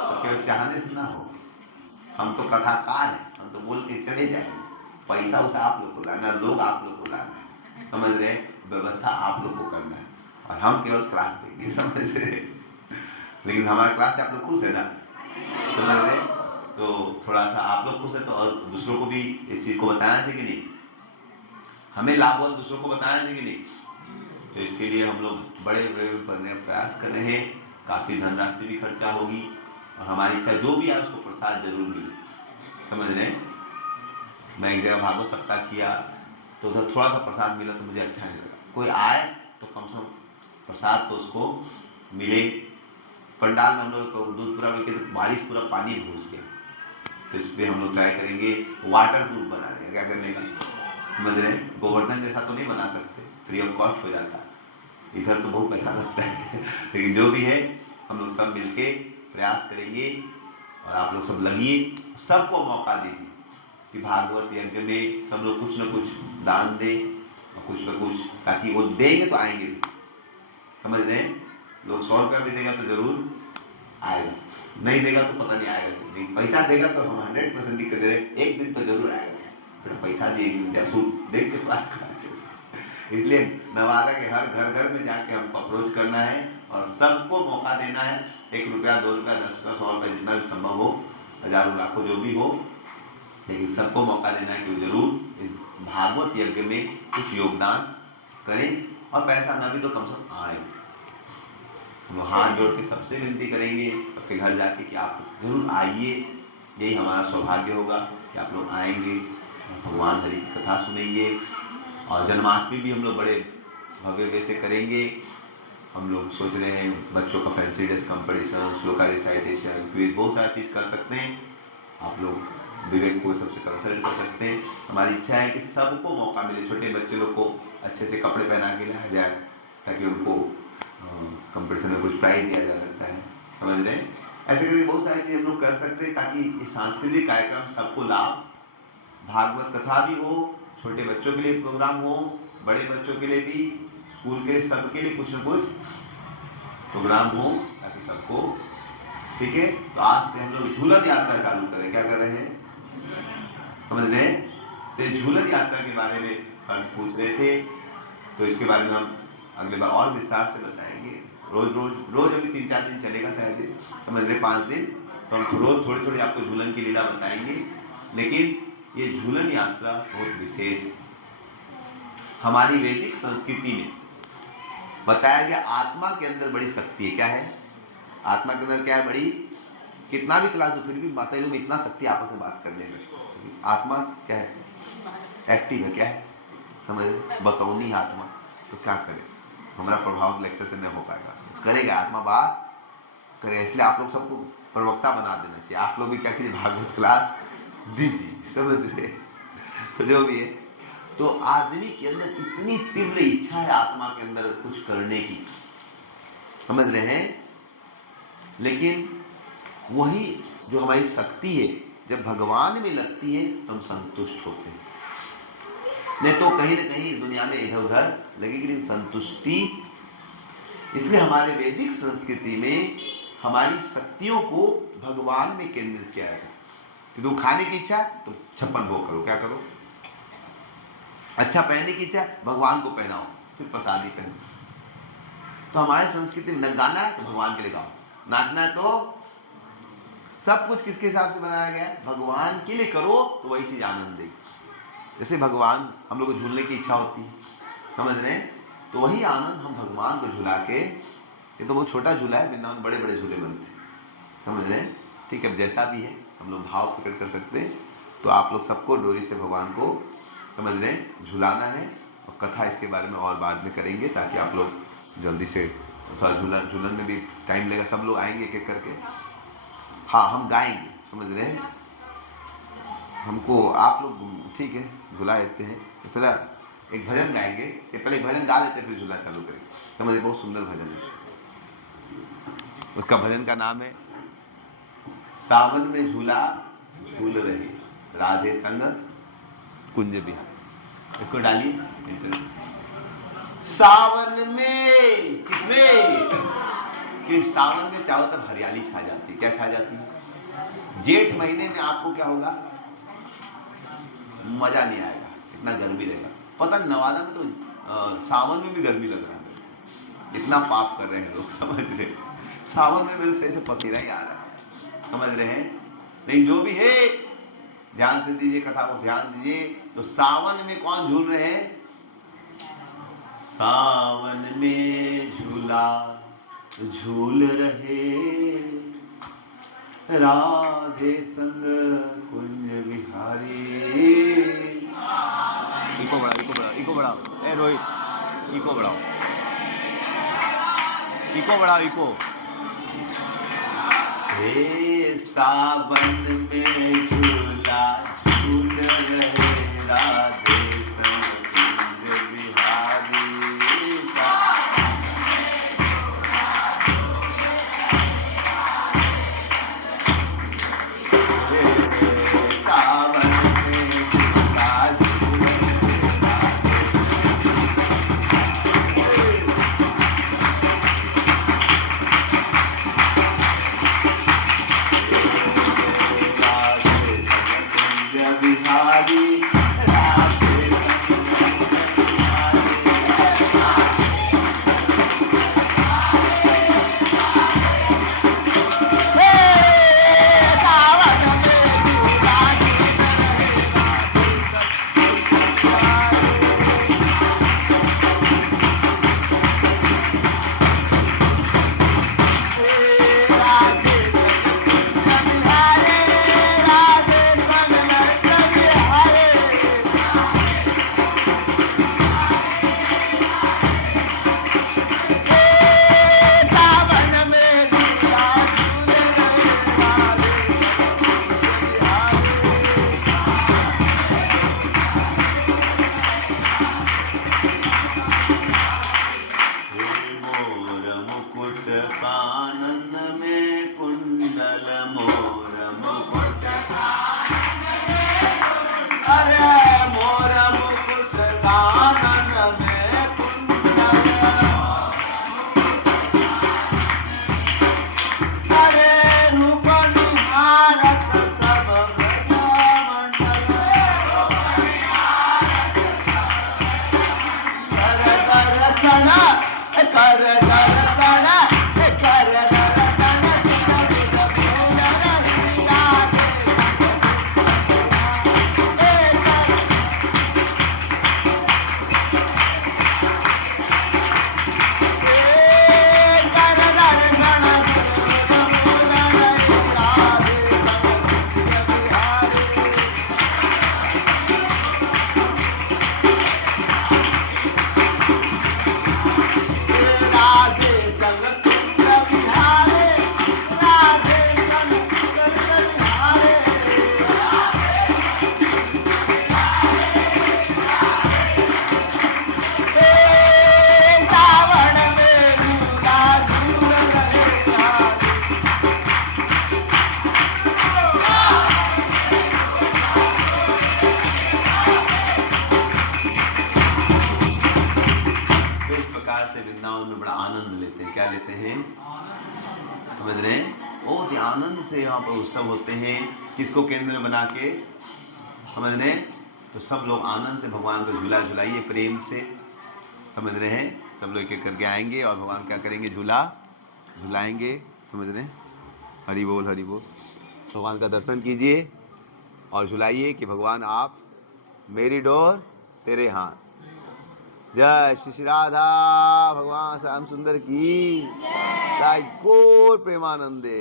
तो केवल चाहने से ना हो। हम तो कथाकार हैं, हम तो बोल के चले जाएंगे, पैसा उसे आप लोग को लाना, लोग आप लोग को लाना है, समझ रहे, व्यवस्था आप लोग को करना है और हम केवल क्लास देंगे, समझ रहे। लेकिन हमारे क्लास से आप लोग खुश है ना, समझ रहे। तो थोड़ा सा आप लोग खुश है तो और दूसरों को भी इस चीज को बताना चाहिए कि नहीं, हमें लाभ हुआ दूसरों को बताना चाहिए कि नहीं। तो इसके लिए हम लोग बड़े बड़े प्रयास कर रहे हैं, काफी धनराशि भी खर्चा होगी और हमारी इच्छा जो भी है उसको प्रसाद जरूर मिले, समझ रहे। मैं एक जगह भागवत सप्ताह किया तो उधर थोड़ा सा प्रसाद मिला तो मुझे अच्छा नहीं लगा। कोई आए तो कम से कम प्रसाद तो उसको मिले। पंडाल में हम लोग दूध पूरा मिलकर तो बारिश पूरा पानी घुस गया, तो इसलिए हम लोग ट्राई करेंगे वाटर प्रूफ बना देंगे। क्या करने का, समझ रहे, गोवर्धन जैसा तो नहीं बना सकते, फ्री ऑफ कॉस्ट हो जाता, इधर तो बहुत पैसा लगता है लेकिन जो भी है हम लोग सब मिलके प्रयास करेंगे और आप लोग सब लगिए, सबको मौका दीजिए कि भागवत यज्ञ में सब लोग कुछ न कुछ दान दे और कुछ न कुछ, ताकि वो देंगे तो आएंगे, समझ रहे हैं। लोग 100 रुपया भी देगा तो जरूर आएगा, नहीं देगा तो पता नहीं आएगा, नहीं पैसा देगा तो हम 100% दिक्कत दे रहे, एक दिन तो जरूर आएगा, फिर पैसा दिए देख के बात करना। इसलिए नवादा के हर घर घर में जाके हमको अप्रोच करना है और सबको मौका देना है, 1 रुपया 2 रुपया 10 रुपया 100 रुपया जितना भी संभव हो, हजारों लाखों जो भी हो, लेकिन सबको मौका देना है कि वो जरूर इस भागवत यज्ञ में कुछ योगदान करें और पैसा ना भी तो कम से कम आए। हम हाथ जोड़ के सबसे विनती करेंगे सबके घर जाके कि आप जरूर आइए, यही हमारा सौभाग्य होगा कि आप लोग आएंगे, भगवान हरि की कथा सुनेंगे। और जन्माष्टमी भी हम लोग बड़े भव्य वैसे करेंगे। हम लोग सोच रहे हैं बच्चों का fancy dress competition, shloka recitation, quiz, बहुत सारी चीज़ कर सकते हैं। आप लोग विवेक को सबसे कंसल्ट कर सकते हैं। हमारी इच्छा है कि सबको मौका मिले, छोटे बच्चे लोग को अच्छे अच्छे कपड़े पहना के लाया जाए ताकि उनको कंपटीशन में कुछ प्राइज दिया जा सकता है, समझ रहे हैं। ऐसे करके बहुत सारी चीज़ हम लोग कर सकते हैं ताकि ये सांस्कृतिक कार्यक्रम सबको लाभ, भागवत कथा भी हो, छोटे बच्चों के लिए प्रोग्राम हो, बड़े बच्चों के लिए भी, स्कूल के सबके लिए कुछ न कुछ प्रोग्राम हो ताकि सबको, ठीक है। तो आज से हम लोग झूलन यात्रा चालू करें, क्या कर रहे हैं, समझ रहे हैं। तो झूलन यात्रा के बारे में हर्ष पूछ रहे थे, तो इसके बारे में हम अगले बार और विस्तार से बताएंगे। रोज अभी 3-4 दिन चलेगा शायद, समझ रहे, 5 दिन, तो हम रोज थोड़ी थोड़ी आपको झूलन की लीला बताएंगे। लेकिन ये झूलन यात्रा बहुत विशेष है। हमारी वैदिक संस्कृति में बताया गया आत्मा के अंदर बड़ी शक्ति है। क्या है आत्मा के अंदर, क्या है बड़ी, कितना भी क्लास हो फिर भी माता जी में इतना शक्ति आपस में बात करने में। आत्मा क्या है, एक्टिव है, क्या है, समझ, बतौनी आत्मा। तो क्या करे, हमारा प्रभाव लेक्चर से नहीं हो पाएगा, करेगा आत्मा बात करे। इसलिए आप लोग सबको प्रवक्ता बना देना चाहिए। आप लोग भी क्या कीजिए, भागवत क्लास दीजिए, समझ रहे। तो जो भी है, तो आदमी के अंदर इतनी तीव्र इच्छा है आत्मा के अंदर कुछ करने की, समझ रहे हैं। लेकिन वही जो हमारी शक्ति है जब भगवान में लगती है तो हम संतुष्ट होते हैं, नहीं तो कहीं ना कहीं दुनिया में इधर उधर लगेगी संतुष्टि। इसलिए हमारे वैदिक संस्कृति में हमारी शक्तियों को भगवान में केंद्रित किया है कि तुम खाने की इच्छा तो 56 भोग करो, क्या करो, अच्छा पहनने की इच्छा भगवान को पहनाओ, फिर प्रसादी पहनो। तो हमारे संस्कृति में गाना है तो भगवान के लिए गाओ, नाचना है तो सब कुछ किसके हिसाब से बनाया गया है, भगवान के लिए करो तो वही चीज आनंद देगी। जैसे भगवान, हम लोग को झूलने की इच्छा होती है, समझ रहे हैं, तो वही आनंद हम भगवान को झुला के, ये तो बहुत छोटा झूला है, वृंदावन बड़े बड़े झूले बनते हैं, समझ रहे हैं, ठीक है। जैसा भी है हम लोग भाव प्रकट कर सकते हैं। तो आप लोग सबको डोरी से भगवान को, समझ रहे हैं, झुलाना है। और कथा इसके बारे में और बाद में करेंगे ताकि आप लोग जल्दी से, थोड़ा झूलन में भी टाइम लगेगा, सब लोग आएंगे एक एक करके। हाँ, हम गाएंगे, समझ रहे हैं, हमको आप लोग ठीक है झुला देते हैं। तो फिलहाल एक भजन गाएंगे, ये पहले एक भजन गा लेते फिर झूला चालू करेंगे। समझे, बहुत सुंदर भजन है। उसका भजन का नाम है सावन में झूला झूल रही राधे संग कुंज बिहार। इसको डालिए। सावन में, किसमें? कि सावन में चारों तरफ हरियाली छा जाती है। क्या छा जाती है? जेठ महीने में आपको क्या होगा? मजा नहीं आएगा, इतना गर्मी रहेगा। पता नवादा में तो सावन में भी गर्मी लग रहा है, इतना पाप कर रहे हैं लोग। समझ रहे? सावन में मेरे सही से पसीना ही आ रहा है। समझ रहे हैं? नहीं, जो भी है ध्यान से दीजिए, कथा को ध्यान दीजिए। तो सावन में कौन झूल रहे हैं? सावन में झूला झूल रहे राधे संग कुंज बिहारी। इको बढ़ाओ, इको बढ़ाओ। ए रोहित, इको बढ़ाओ, इको बढ़ाओ, इको। हे सावन में झूला झूल रहे राधे संग कुंज बिहारी। समझ रहे हैं? बहुत ही आनंद से यहाँ पर उत्सव होते हैं, किसको केंद्र बना के। समझ रहे हैं? तो सब लोग आनंद से भगवान को झूला झुलाइए प्रेम से। समझ रहे हैं? सब लोग एक एक करके आएंगे और भगवान क्या करेंगे? झूला झुलाएंगे। समझ रहे हैं? हरि बोल, हरि बोल। भगवान का दर्शन कीजिए और झुलाइए कि भगवान आप मेरी डोर तेरे हाथ। जय श्री श्री राधा भगवान श्याम सुंदर की जय। गौर प्रेमानंदे।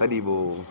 हरि बोल।